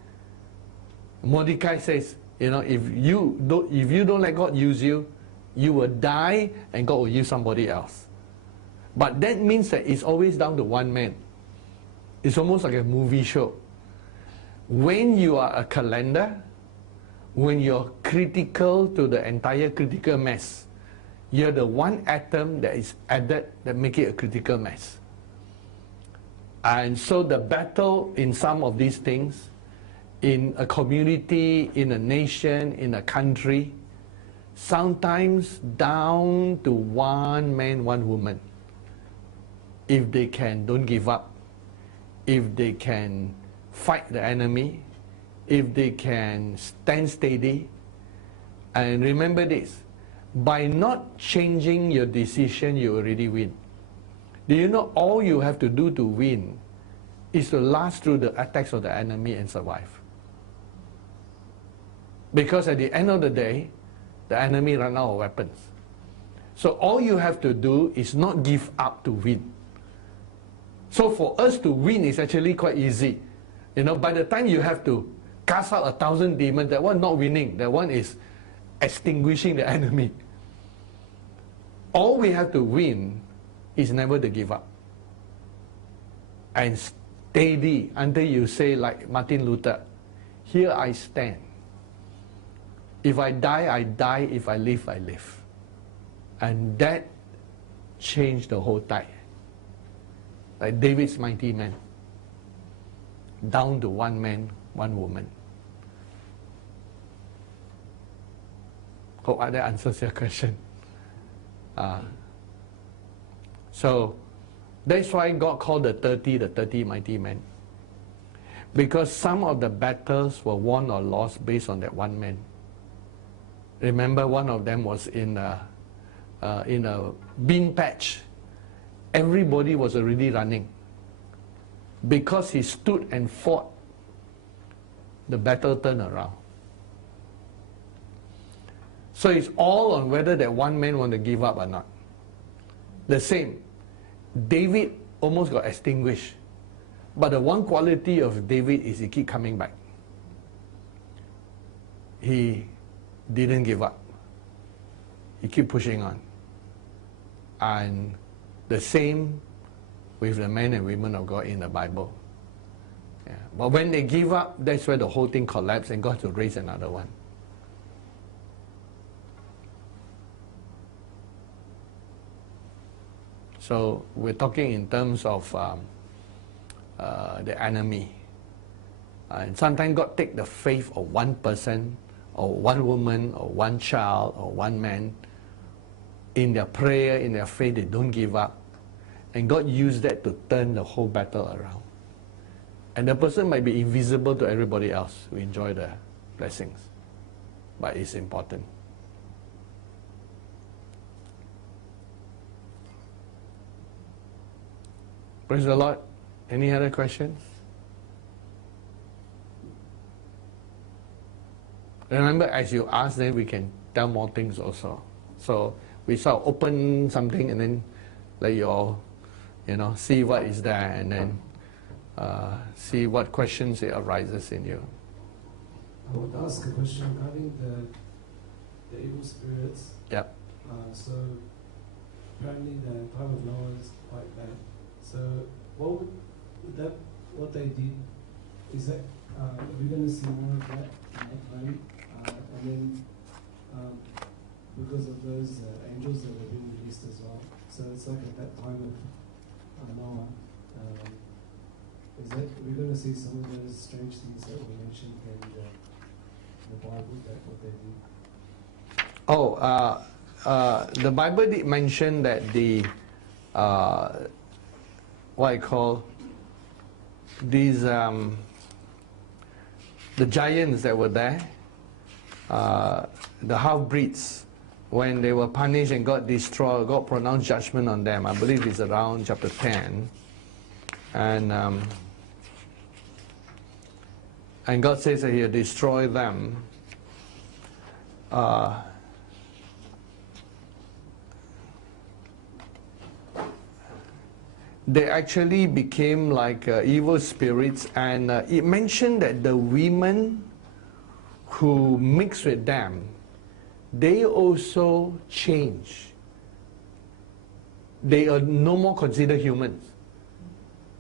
Mordecai says, you know, if you don't let God use you, you will die and God will use somebody else. But that means that it's always down to one man. It's almost like a movie show. When you are a calendar, when you're critical to the entire critical mass, you're the one atom that is added that make it a critical mass. And so the battle in some of these things, in a community, in a nation, in a country, sometimes down to one man, one woman. If they can, don't give up. If they can fight the enemy, if they can stand steady. And remember this, by not changing your decision, you already win. Do you know all you have to do to win is to last through the attacks of the enemy and survive? Because at the end of the day, the enemy run out of weapons. So all you have to do is not give up to win. So for us to win is actually quite easy. You know, by the time you have to cast out 1,000 demons, that one not winning, that one is extinguishing the enemy. All we have to win is never to give up. And steady until you say like Martin Luther, here I stand. If I die, I die. If I live, I live. And that changed the whole tide. Like David's mighty men. Down to one man, one woman. Hope that answers your question. So that's why God called the 30 mighty men. Because some of the battles were won or lost based on that one man. Remember, one of them was in a bean patch. Everybody was already running. Because he stood and fought, the battle turned around. So it's all on whether that one man want to give up or not. The same. David almost got extinguished. But the one quality of David is he keep coming back. He didn't give up. He keep pushing on. And the same with the men and women of God in the Bible. Yeah. But when they give up, that's where the whole thing collapsed and God had to raise another one. So we're talking in terms of the enemy. And sometimes God take the faith of one person or one woman, or one child, or one man, in their prayer, in their faith, they don't give up. And God used that to turn the whole battle around. And the person might be invisible to everybody else who enjoy the blessings, but it's important. Praise the Lord. Any other questions? Remember, as you ask, then we can tell more things also. So we sort of open something and then let you all, see what is there, and then see what questions it arises in you. I would ask a question regarding the evil spirits. Yep. So apparently the time of Noah is quite bad. So what they did is that we're going to see more of that in that time, and then because of those angels that have been released as well. So it's like at that time of Noah. Is that we're going to see some of those strange things that were mentioned in the Bible, that what they did? The Bible did mention that the what I call these the giants that were there, the half-breeds, when they were punished and got destroyed, God pronounced judgment on them. I believe it's around chapter 10, and God says that He'll destroy them. They actually became like evil spirits, and it mentioned that the women who mixed with them, they also change. They are no more considered humans.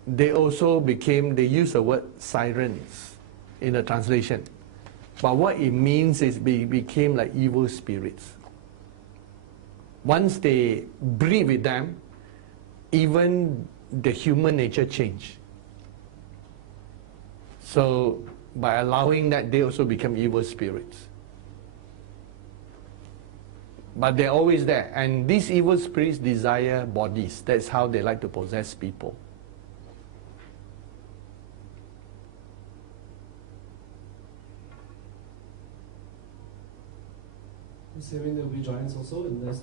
They also became, they use the word sirens in the translation. But what it means is they became like evil spirits. Once they breed with them, even the human nature changed. So by allowing that, they also become evil spirits. But they're always there. And these evil spirits desire bodies. That's how they like to possess people. Does it mean there will be giants also in our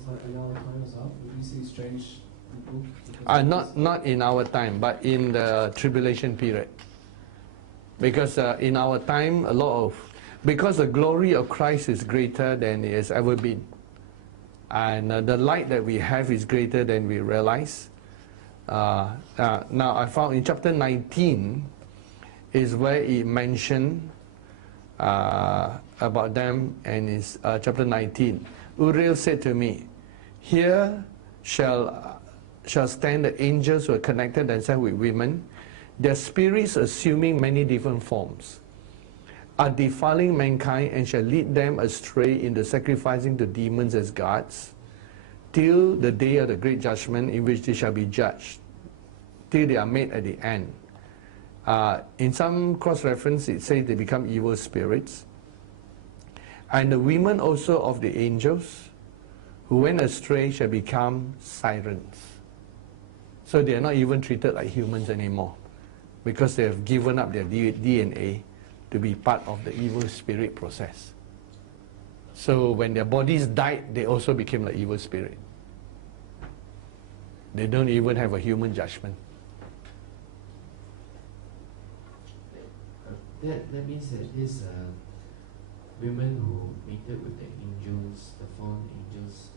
time as well? Will we see strange people? Not in our time, but in the tribulation period. Because in our time, because the glory of Christ is greater than it has ever been. And the light that we have is greater than we realize. Now I found in chapter 19 is where it mentioned about them, and it's chapter 19. Uriel said to me, "Here shall stand the angels who are connected themselves with women, their spirits assuming many different forms, are defiling mankind, and shall lead them astray in the sacrificing to demons as gods, till the day of the great judgment, in which they shall be judged, till they are made at the end." In some cross-reference, it says they become evil spirits. And the women also of the angels who went astray shall become sirens. So they are not even treated like humans anymore, because they have given up their DNA to be part of the evil spirit process. So when their bodies died, they also became like evil spirit. They don't even have a human judgment. That means that these women who mated with the angels, the fallen angels,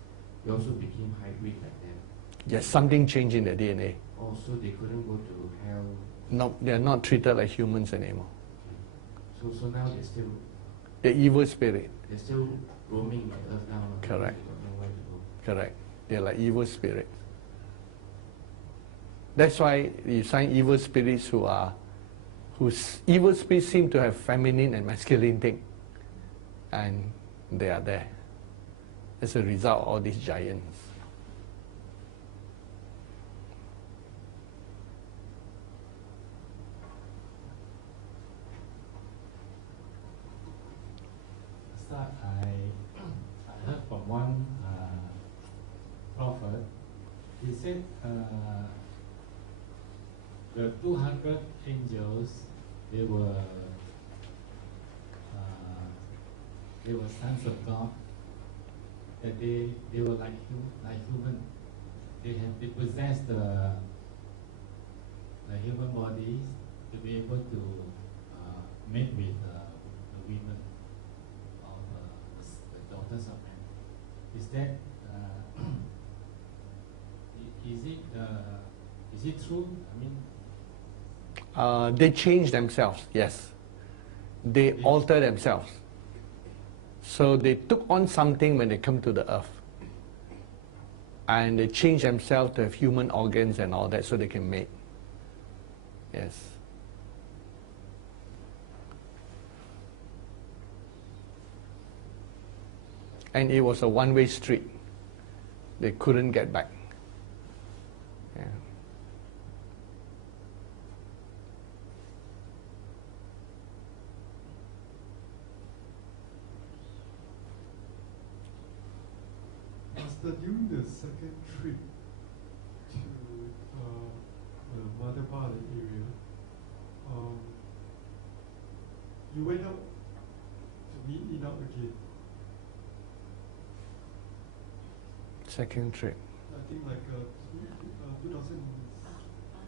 they also became hybrid like them. Yes, something changed in their DNA. Also, they couldn't go to hell. No, they are not treated like humans anymore. So now they're still. The evil spirit. They're still roaming the earth now. Correct. They don't know where to go. Correct. They're like evil spirits. That's why you find evil spirits whose evil spirits seem to have feminine and masculine thing, and they are there as a result of all these giants. Start. said the 200 angels, they were sons of God. That they were like human. They possessed the human bodies to be able to mate with the women of the daughters of men. Is that is it true? I mean, they change themselves. Yes, they alter themselves. So they took on something when they come to the earth, and they change themselves to have human organs and all that, so they can mate. Yes. And it was a one-way street. They couldn't get back. Yeah. Master, during the second trip to the mother part area, you went out to meet Enoch again. Second trip. I think like 2000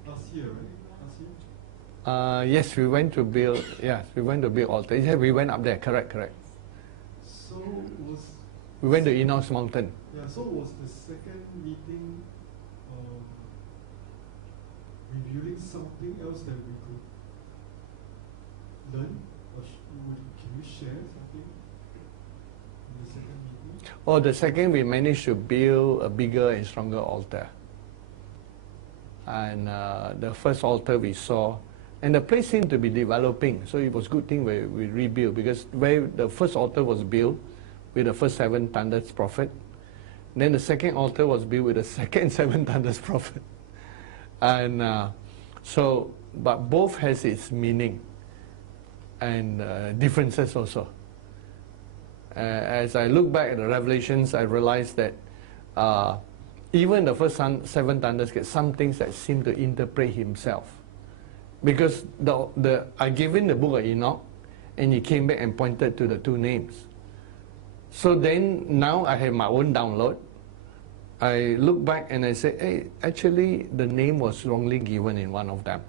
last year, right? Last year. Yes, we went to build. Yes, we went to build altar. Yeah, we went up there. Correct. So was. We went to Enoch's mountain. Yeah. So was the second meeting revealing something else that we could learn, or can you share something in the second meeting? Oh, the second we managed to build a bigger and stronger altar. And the first altar we saw, and the place seemed to be developing, so it was a good thing we rebuilt, because where the first altar was built with the first 7 thunders prophet, then the second altar was built with the second 7 thunders prophet. And but both has its meaning and differences also. As I look back at the Revelations, I realized that even the first 7 thunders get some things that seem to interpret himself. Because I gave him the book of Enoch, and he came back and pointed to the 2 names. So then, now I have my own download. I look back and I say, hey, actually the name was wrongly given in one of them.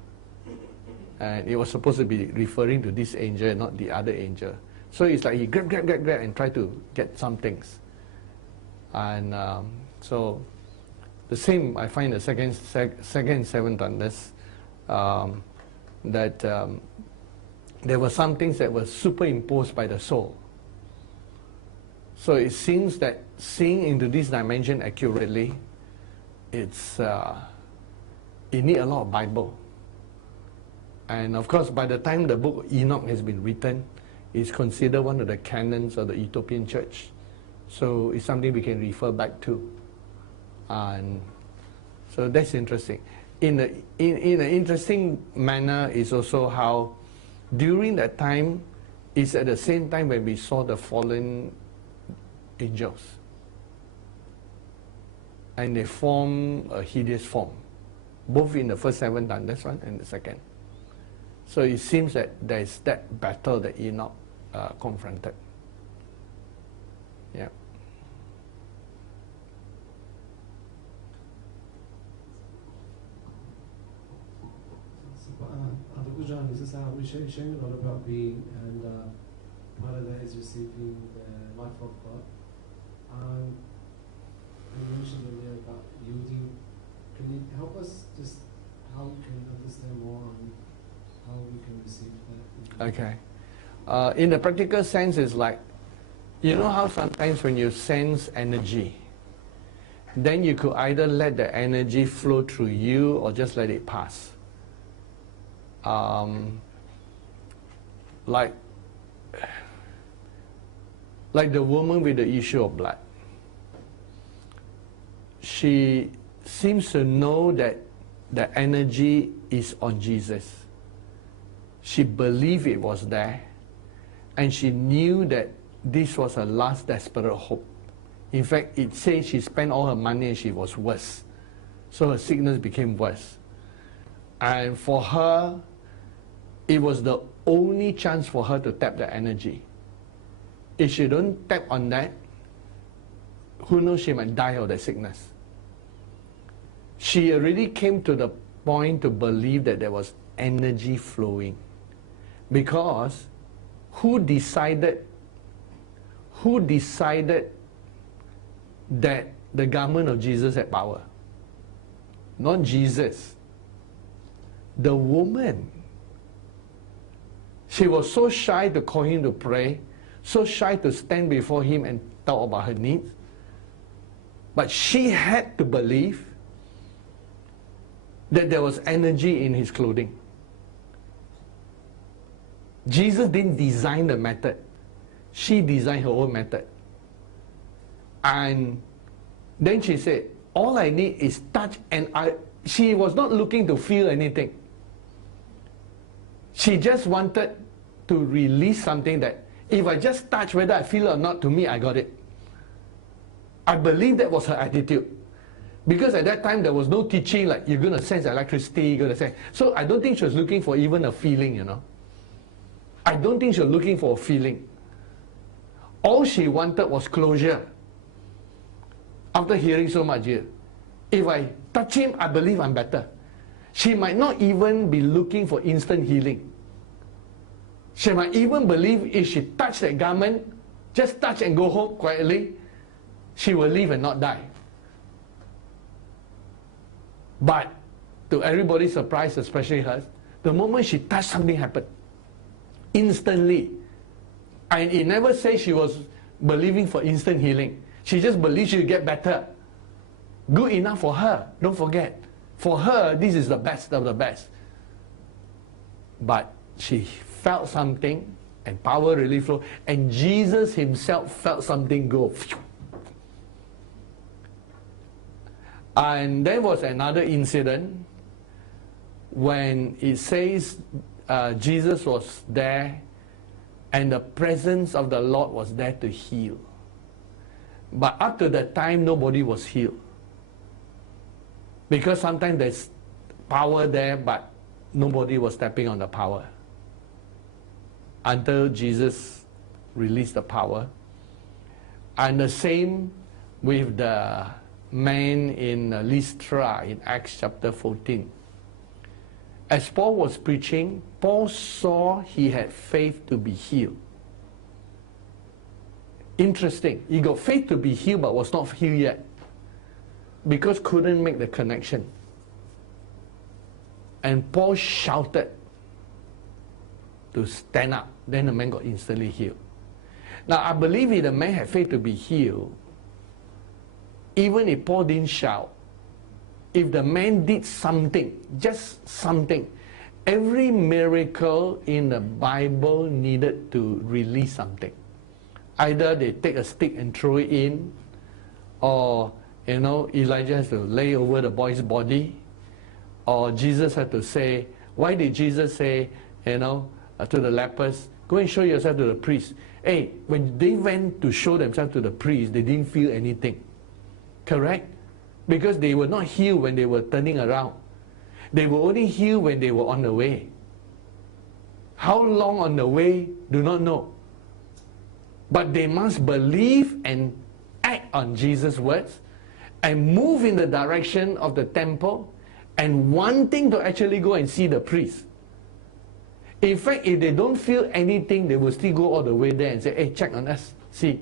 And it was supposed to be referring to this angel, not the other angel. So it's like he grab and try to get some things. And so the same I find the second 7 thunders, that there were some things that were superimposed by the soul. So it seems that seeing into this dimension accurately, it's you need a lot of Bible. And of course, by the time the book of Enoch has been written, it's considered one of the canons of the Ethiopian church. So it's something we can refer back to. And so that's interesting. In an interesting manner is also how during that time, it's at the same time when we saw the fallen angels. And they form a hideous form, both in the first 7 thunders one and the second. So it seems that there is that battle that Enoch confronted. Yeah. Dr. Johann, this is how we're sharing a lot about being, and part of that is receiving the life of God. You mentioned earlier about yielding. Can you help us just how we can understand more on how we can receive that? Okay. In the practical sense, it's like, you know how sometimes when you sense energy, then you could either let the energy flow through you or just let it pass. Like the woman with the issue of blood. She seems to know that the energy is on Jesus. She believed it was there, and she knew that this was her last desperate hope. In fact, it says she spent all her money and she was worse. So her sickness became worse. And for her, it was the only chance for her to tap the energy. If she don't tap on that, who knows, she might die of that sickness. She already came to the point to believe that there was energy flowing. Because who decided that the garment of Jesus had power? Not Jesus. The woman. She was so shy to call him to pray, so shy to stand before him and talk about her needs. But she had to believe that there was energy in his clothing. Jesus didn't design the method. She designed her own method. And then she said, all I need is touch, and she was not looking to feel anything. She just wanted to release something that if I just touch, whether I feel it or not, to me, I got it. I believe that was her attitude. Because at that time, there was no teaching like, you're going to sense electricity, you're going to sense. So I don't think she was looking for even a feeling, you know. I don't think she was looking for a feeling. All she wanted was closure. After hearing so much here, if I touch him, I believe I'm better. She might not even be looking for instant healing. She might even believe if she touched that garment, just touch and go home quietly, she will live and not die. But to everybody's surprise, especially hers, the moment she touched, something happened. Instantly. And it never says she was believing for instant healing. She just believed she would get better. Good enough for her. Don't forget. For her, this is the best of the best. But she felt something, and power really flowed. And Jesus himself felt something go. And there was another incident when it says Jesus was there and the presence of the Lord was there to heal. But up to that time, nobody was healed. Because sometimes there's power there, but nobody was tapping on the power. Until Jesus released the power. And the same with the man in Lystra in Acts chapter 14. As Paul was preaching, Paul saw he had faith to be healed. Interesting. He got faith to be healed but was not healed yet. Because couldn't make the connection. And Paul shouted to stand up. Then the man got instantly healed. Now I believe if the man had faith to be healed, even if Paul didn't shout, if the man did something, just something, every miracle in the Bible needed to release something. Either they take a stick and throw it in, or Elijah has to lay over the boy's body, or Jesus had to say, why did Jesus say, to the lepers, go and show yourself to the priest? Hey, when they went to show themselves to the priest, they didn't feel anything. Correct? Because they were not healed when they were turning around. They were only healed when they were on the way. How long on the way, do not know. But they must believe and act on Jesus' words and move in the direction of the temple and wanting to actually go and see the priest. In fact, if they don't feel anything, they will still go all the way there and say, hey, check on us, see.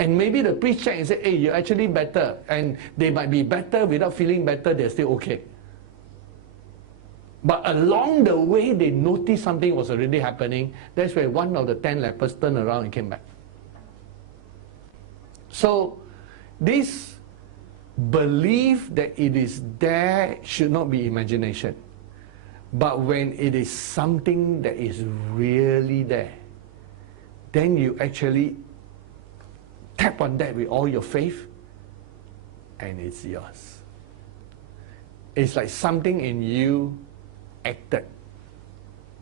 And maybe the priest check and say, hey, you're actually better. And they might be better without feeling better, they're still okay. But along the way, they noticed something was already happening. That's where one of the 10 lepers turned around and came back. So, this belief that it is there should not be imagination. But when it is something that is really there, then you actually tap on that with all your faith, and it's yours. It's like something in you acted,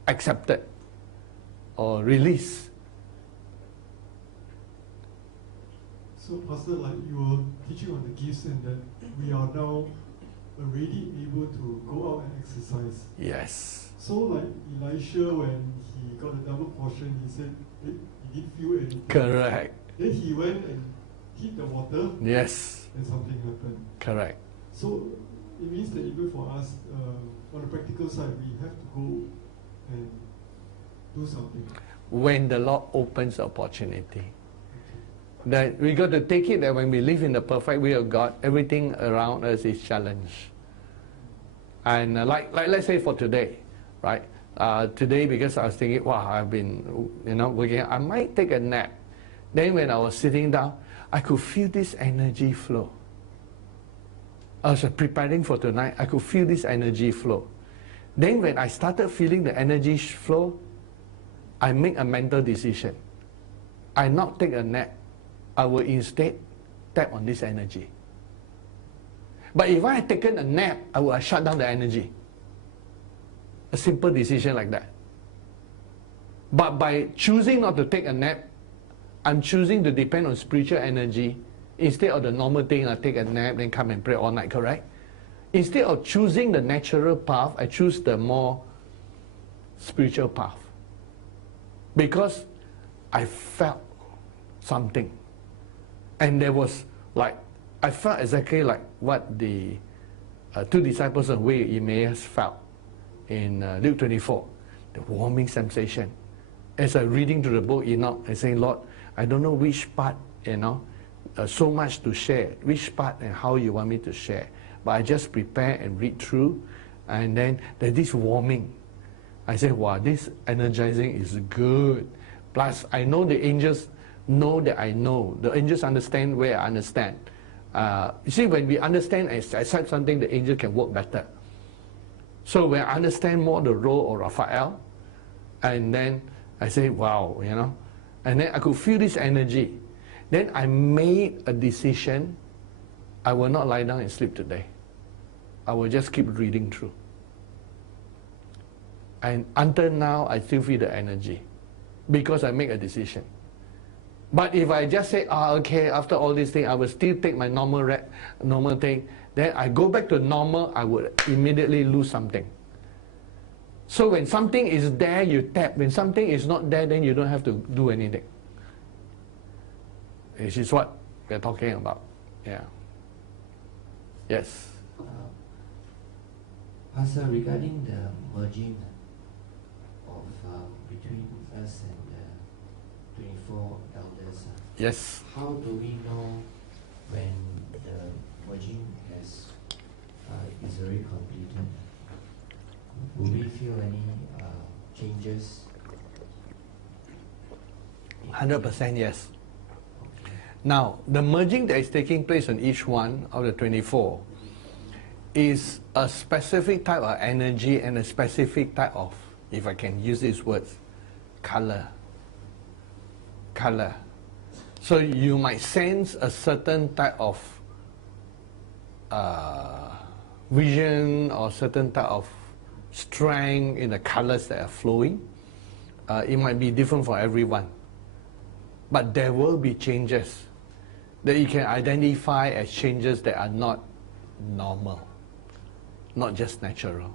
accepted, or released. So, Pastor, like you were teaching on the gifts, and that we are now already able to go out and exercise. Yes. So like Elisha, when he got a double portion, he said he didn't feel anything. Correct. Then he went and hit the water. Yes. And something happened. Correct. So it means that even for us, on the practical side, we have to go and do something. When the Lord opens the opportunity. That we got to take it that when we live in the perfect will of God, everything around us is challenged. And like let's say for today, right? Today, because I was thinking, wow, I've been, working, I might take a nap. Then when I was sitting down, I could feel this energy flow. I was preparing for tonight, I could feel this energy flow. Then when I started feeling the energy flow, I make a mental decision. I not take a nap. I will instead tap on this energy. But if I had taken a nap, I would have shut down the energy. A simple decision like that. But by choosing not to take a nap, I'm choosing to depend on spiritual energy instead of the normal thing, I take a nap, then come and pray all night, correct? Instead of choosing the natural path, I choose the more spiritual path. Because I felt something. And there was like, I felt exactly like what the two disciples of way Emmaus felt in Luke 24. The warming sensation. As I reading through the book Enoch, I saying, Lord, I don't know which part, so much to share, which part and how you want me to share. But I just prepare and read through, and then there's this warming. I said, wow, this energizing is good. Plus, I know the angels know that I know. The angels understand where I understand. You see, when we understand and accept something, the angel can work better. So when I understand more the role of Raphael, and then I say, wow, and then I could feel this energy. Then I made a decision, I will not lie down and sleep today. I will just keep reading through. And until now, I still feel the energy because I make a decision. But if I just say, okay, after all these things, I will still take my normal thing, then I go back to normal, I would immediately lose something. So when something is there, you tap. When something is not there, then you don't have to do anything. This is what we're talking about. Yeah. Yes. Pastor, regarding the merging of between us and the 24 elders, Yes. how do we know when the merging is already completed? Will we feel any changes? 100% yes. Now, the merging that is taking place on each one of the 24 is a specific type of energy and a specific type of, if I can use these words, color. Color. So you might sense a certain type of vision or certain type of strength in the colors that are flowing. It might be different for everyone. But there will be changes that you can identify as changes that are not normal, not just natural.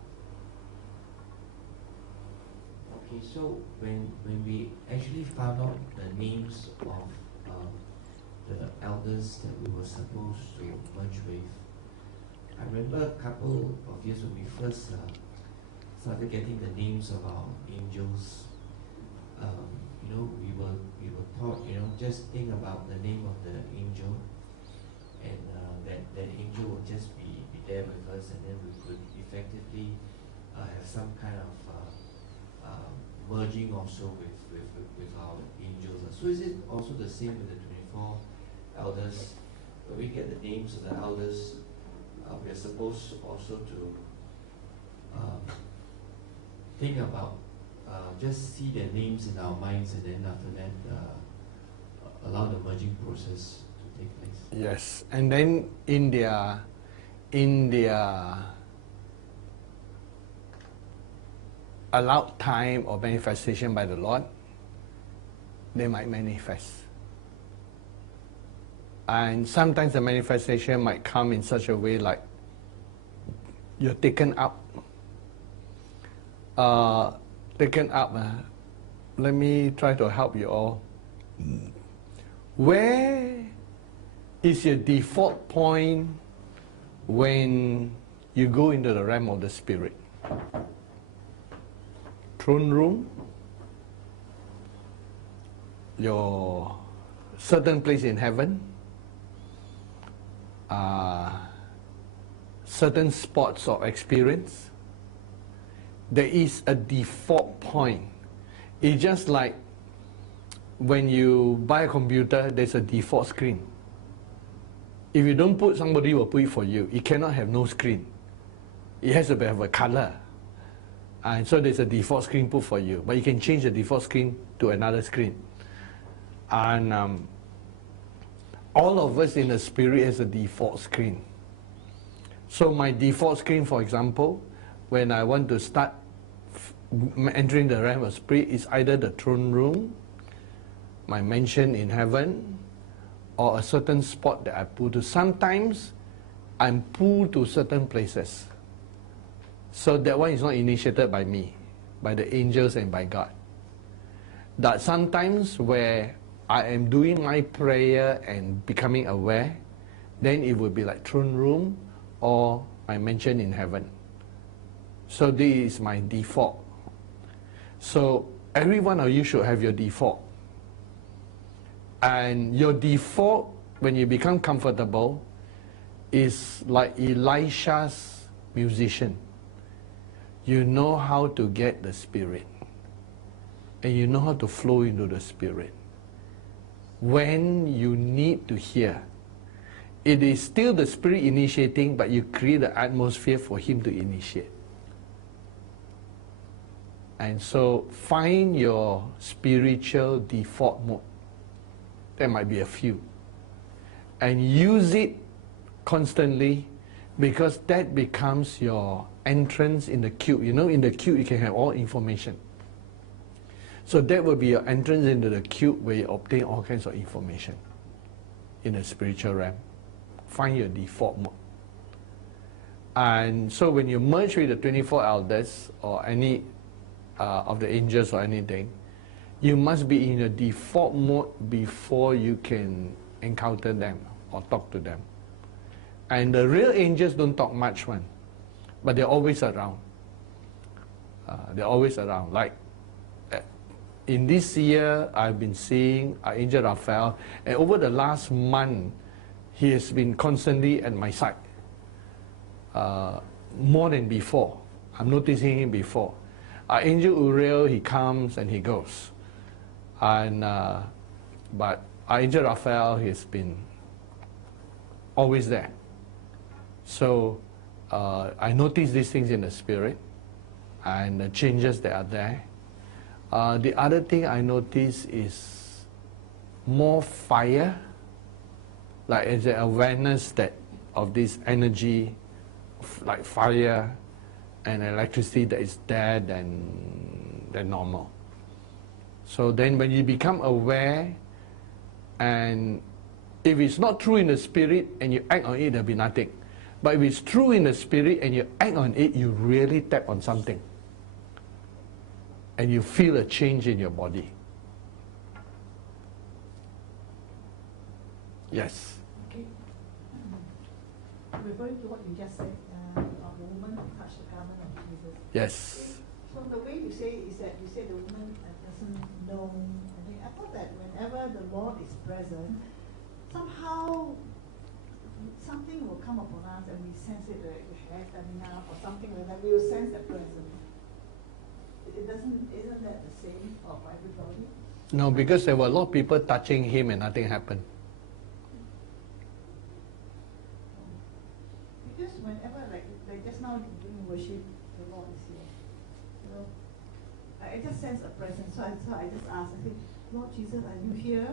Okay, so when we actually found out the names of the elders that we were supposed to merge with, I remember a couple of years when we first started getting the names of our angels. We were taught, just think about the name of the angel, and that angel will just be there with us, and then we could effectively have some kind of merging also with our angels. So is it also the same with the 24 elders? When we get the names of the elders, we are supposed also to think about, just see their names in our minds, and then after that allow the merging process to take place. Yes, and then in their allowed time or manifestation by the Lord, they might manifest. And sometimes the manifestation might come in such a way like you're taken up. Taken up. Let me try to help you all. Where is your default point when you go into the realm of the spirit? Throne room? Your certain place in heaven? Certain spots of experience? There is a default point. It's just like when you buy a computer, there's a default screen. If you don't put, somebody will put it for you. It cannot have no screen. It has to have a color. And so there's a default screen put for you. But you can change the default screen to another screen. And all of us in the spirit has a default screen. So my default screen, for example, when I want to start entering the realm of spirit, is either the throne room, my mansion in heaven, or a certain spot that I pull to. Sometimes I'm pulled to certain places. So that one is not initiated by me, by the angels and by God. That sometimes where I am doing my prayer and becoming aware, then it will be like throne room or my mansion in heaven. So this is my default. So every one of you should have your default. And your default, when you become comfortable, is like Elisha's musician. You know how to get the spirit. And you know how to flow into the spirit. When you need to hear, it is still the spirit initiating, but you create the atmosphere for him to initiate. And so find your spiritual default mode. There might be a few. And use it constantly, because that becomes your entrance in the cube. You know, in the cube you can have all information. So that will be your entrance into the cube where you obtain all kinds of information in the spiritual realm. Find your default mode. And so when you merge with the 24 elders or any of the angels or anything, you must be in your default mode before you can encounter them or talk to them. And the real angels don't talk much, one, but they're always around. They're always around. Like in this year, I've been seeing Angel Raphael, and over the last month, he has been constantly at my side. More than before. I'm noticing him before. Angel Uriel, he comes and he goes. And but Angel Raphael, he's been always there. So I notice these things in the spirit and the changes that are there. The other thing I notice is more fire, like as an awareness that of this energy, like fire and electricity that is there than normal. So then when you become aware, and if it's not true in the spirit and you act on it, there'll be nothing. But if it's true in the spirit and you act on it, you really tap on something. And you feel a change in your body. Yes? Okay. Referring to what you just said, of the woman who touched the garment of Jesus. Yes. So the way you say is that you say the woman doesn't know. I thought that whenever the Lord is present, somehow something will come upon us and we sense it, like the hair standing up or something like that. We will sense the presence. Isn't that the same for everybody? No, because there were a lot of people touching him and nothing happened. Because whenever, like just now during worship, the Lord is here. You know, I just sense a presence. So I just asked, I think, Lord Jesus, are you here?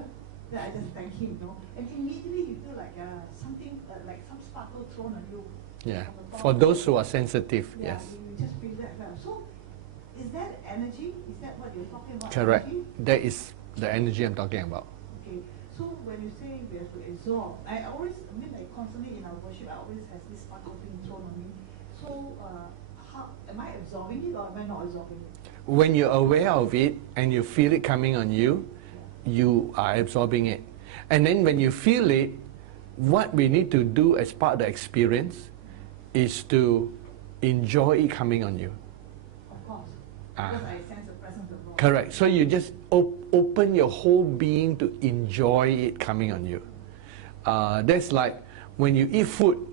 Then I just thank him, you know. And immediately you feel like something, like some sparkle thrown on you. Yeah. For those who are sensitive, yeah, yes. you just feel that. So, is that energy? Is that what you're talking about? Correct. Energy? That is the energy I'm talking about. Okay. So when you say we have to absorb, I mean, like constantly in our worship, I always have this sparkle being thrown on me. So, how am I absorbing it or am I not absorbing it? When you're aware of it and you feel it coming on you, you are absorbing it. And then when you feel it, what we need to do as part of the experience is to enjoy it coming on you. Of course, because I sense the presence of God. Correct. So you just open your whole being to enjoy it coming on you. That's like when you eat food,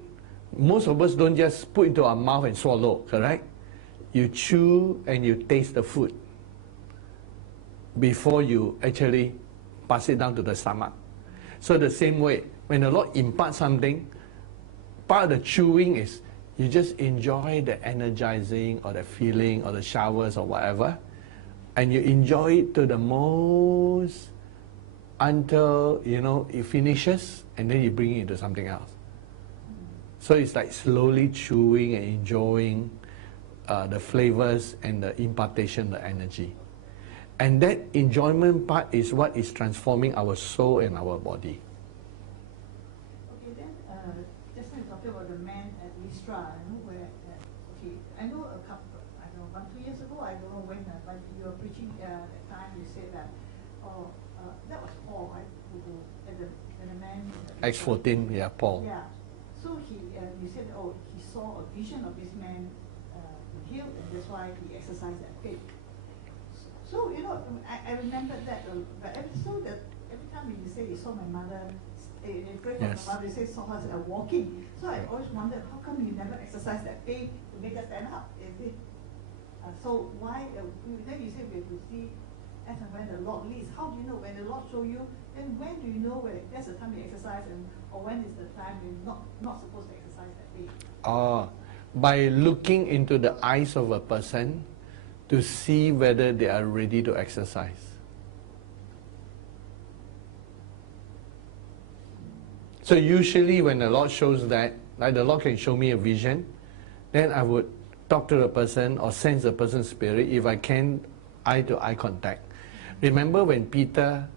most of us don't just put into our mouth and swallow, correct? You chew and you taste the food before you actually pass it down to the stomach. So the same way, when the Lord imparts something, part of the chewing is you just enjoy the energizing or the feeling or the showers or whatever, and you enjoy it to the most until, you know, it finishes, and then you bring it into something else. So it's like slowly chewing and enjoying the flavors and the impartation, the energy. And that enjoyment part is what is transforming our soul and our body. Okay, then just now you talking about the man at Lystra, you know, where, okay, I know a couple, I don't know, 1-2 years ago, I don't know when, but you were preaching at that time, you said that, that was Paul, right, and the man. Acts 14, yeah, Paul. Yeah, so you said, he saw a vision of this man healed, and that's why he exercised that faith. So, you know, I remember that, but every time you say you saw my mother, you pray for Yes. my mother, you say saw her walking. So I always wondered, how come you never exercise that faith to make her stand up? Is it? So why, then you say we have to see as and when the Lord leads. How do you know when the Lord show you? Then when do you know when that's the time you exercise, or when is the time you're not supposed to exercise that faith? By looking into the eyes of a person to see whether they are ready to exercise. So usually when the Lord shows that, like the Lord can show me a vision, then I would talk to the person or sense the person's spirit, if I can, eye-to-eye contact. Remember when Peter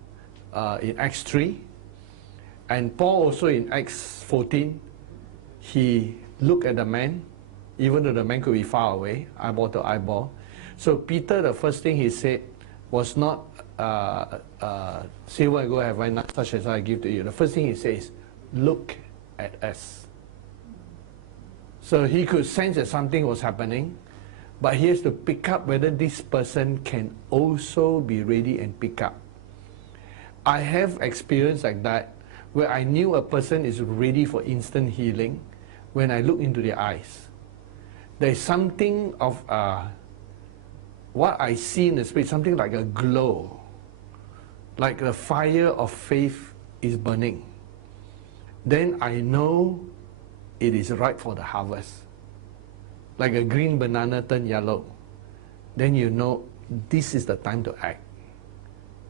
in Acts 3, and Paul also in Acts 14, he looked at the man, even though the man could be far away, eyeball to eyeball. So Peter, the first thing he said was not, silver and gold have I not, such as I give to you. The first thing he says, look at us. So he could sense that something was happening, but he has to pick up whether this person can also be ready and pick up. I have experience like that, where I knew a person is ready for instant healing when I look into their eyes. There is something of what I see in the spirit, something like a glow, like the fire of faith is burning. Then I know it is ripe for the harvest. Like a green banana turn yellow. Then you know this is the time to act.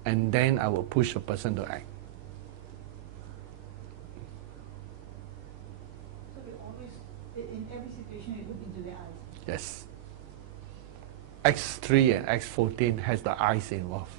And then I will push the person to act. So we always, in every situation, you look into their eyes. Yes. Acts 3 and Acts 14 has the eyes involved.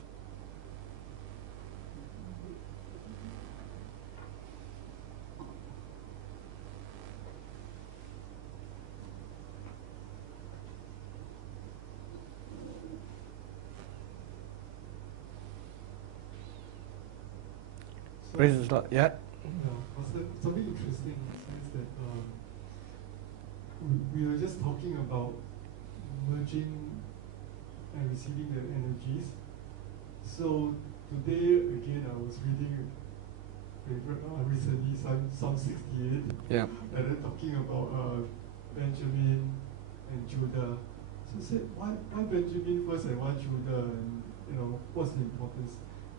Praise the Lord. Yeah. Something interesting in the sense that we were just talking about merging and receiving the energies. So today again I was reading recently Psalm 68. Yeah. And then talking about Benjamin and Judah. So I said, why Benjamin first and why Judah, and you know what's the importance?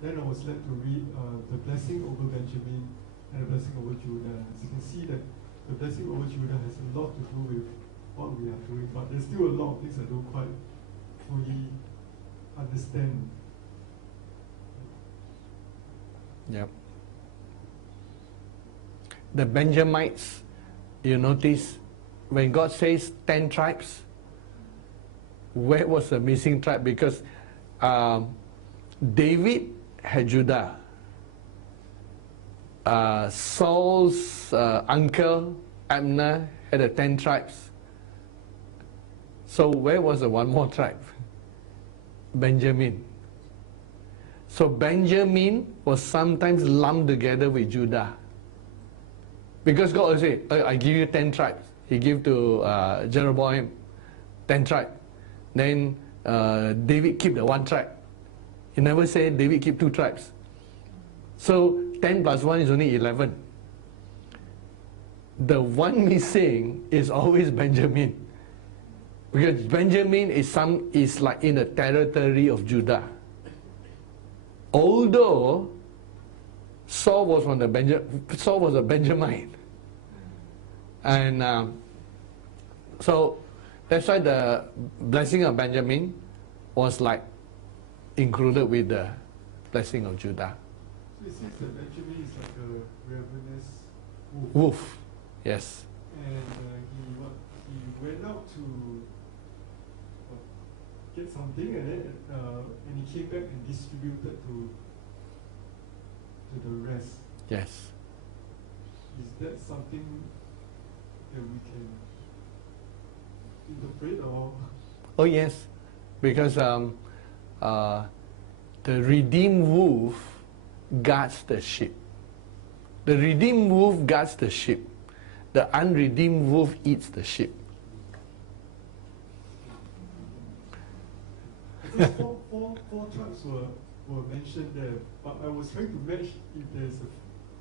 Then I was led to read the blessing over Benjamin and the blessing over Judah. As you can see that the blessing over Judah has a lot to do with what we are doing, but there's still a lot of things I don't quite fully understand. Yep. The Benjamites, you notice, when God says 10 tribes, where was the missing tribe? Because David had Judah. Saul's uncle, Abner, had the 10 tribes. So where was the one more tribe? Benjamin. So Benjamin was sometimes lumped together with Judah. Because God will say, I give you 10 tribes. He gave to Jeroboam 10 tribes. Then David keep the 1 tribe. He never said David keep 2 tribes. So 10 plus 1 is only 11. The one missing is always Benjamin. Because Benjamin is like in the territory of Judah. Although Saul was a Benjamite. And so that's why the blessing of Benjamin was like included with the blessing of Judah. So it seems that Benjamin is like a ravenous wolf. Wolf, yes. And he went out to get something, and he came back and distributed to the rest. Yes. Is that something that we can interpret, or? Oh yes, because the redeemed wolf guards the sheep. The redeemed wolf guards the sheep. The unredeemed wolf eats the sheep. Because four tribes were mentioned there, but I was trying to match if there's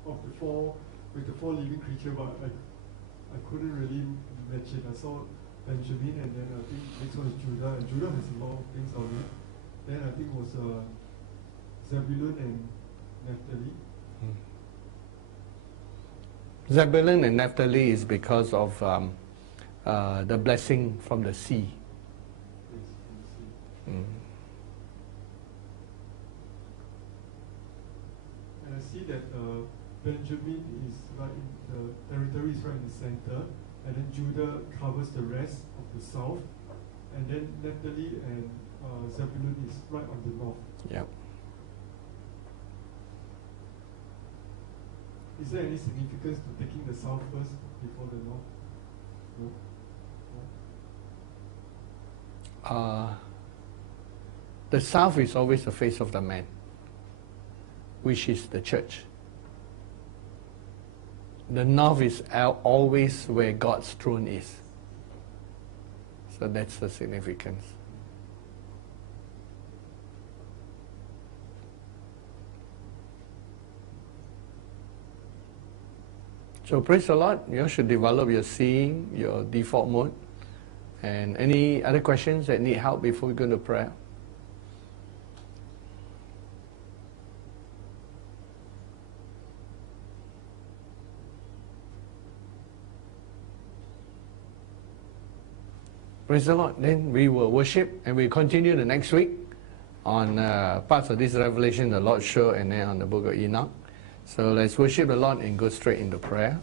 with the 4 living creatures, but I couldn't really match it. I saw Benjamin, and then I think next one is Judah, and Judah has a lot of things on it. Then I think it was Zebulun and Naphtali. Zebulun and Naphtali is because of the blessing from the sea. Yes, from the sea. Mm. And I see that Benjamin is right in the territory is right in the center, and then Judah covers the rest of the south, and then Naphtali and Zebulun is right on the north. Yep. Is there any significance to taking the south first before the north? No? The south is always the face of the man, which is the church. The north is always where God's throne is. So that's the significance. So praise the Lord. You should develop your seeing, your default mode. And any other questions that need help before we go to prayer? Praise the Lord. Then we will worship, and we continue the next week on parts of this revelation the Lord showed, and then on the book of Enoch. So let's worship the Lord and go straight into prayer.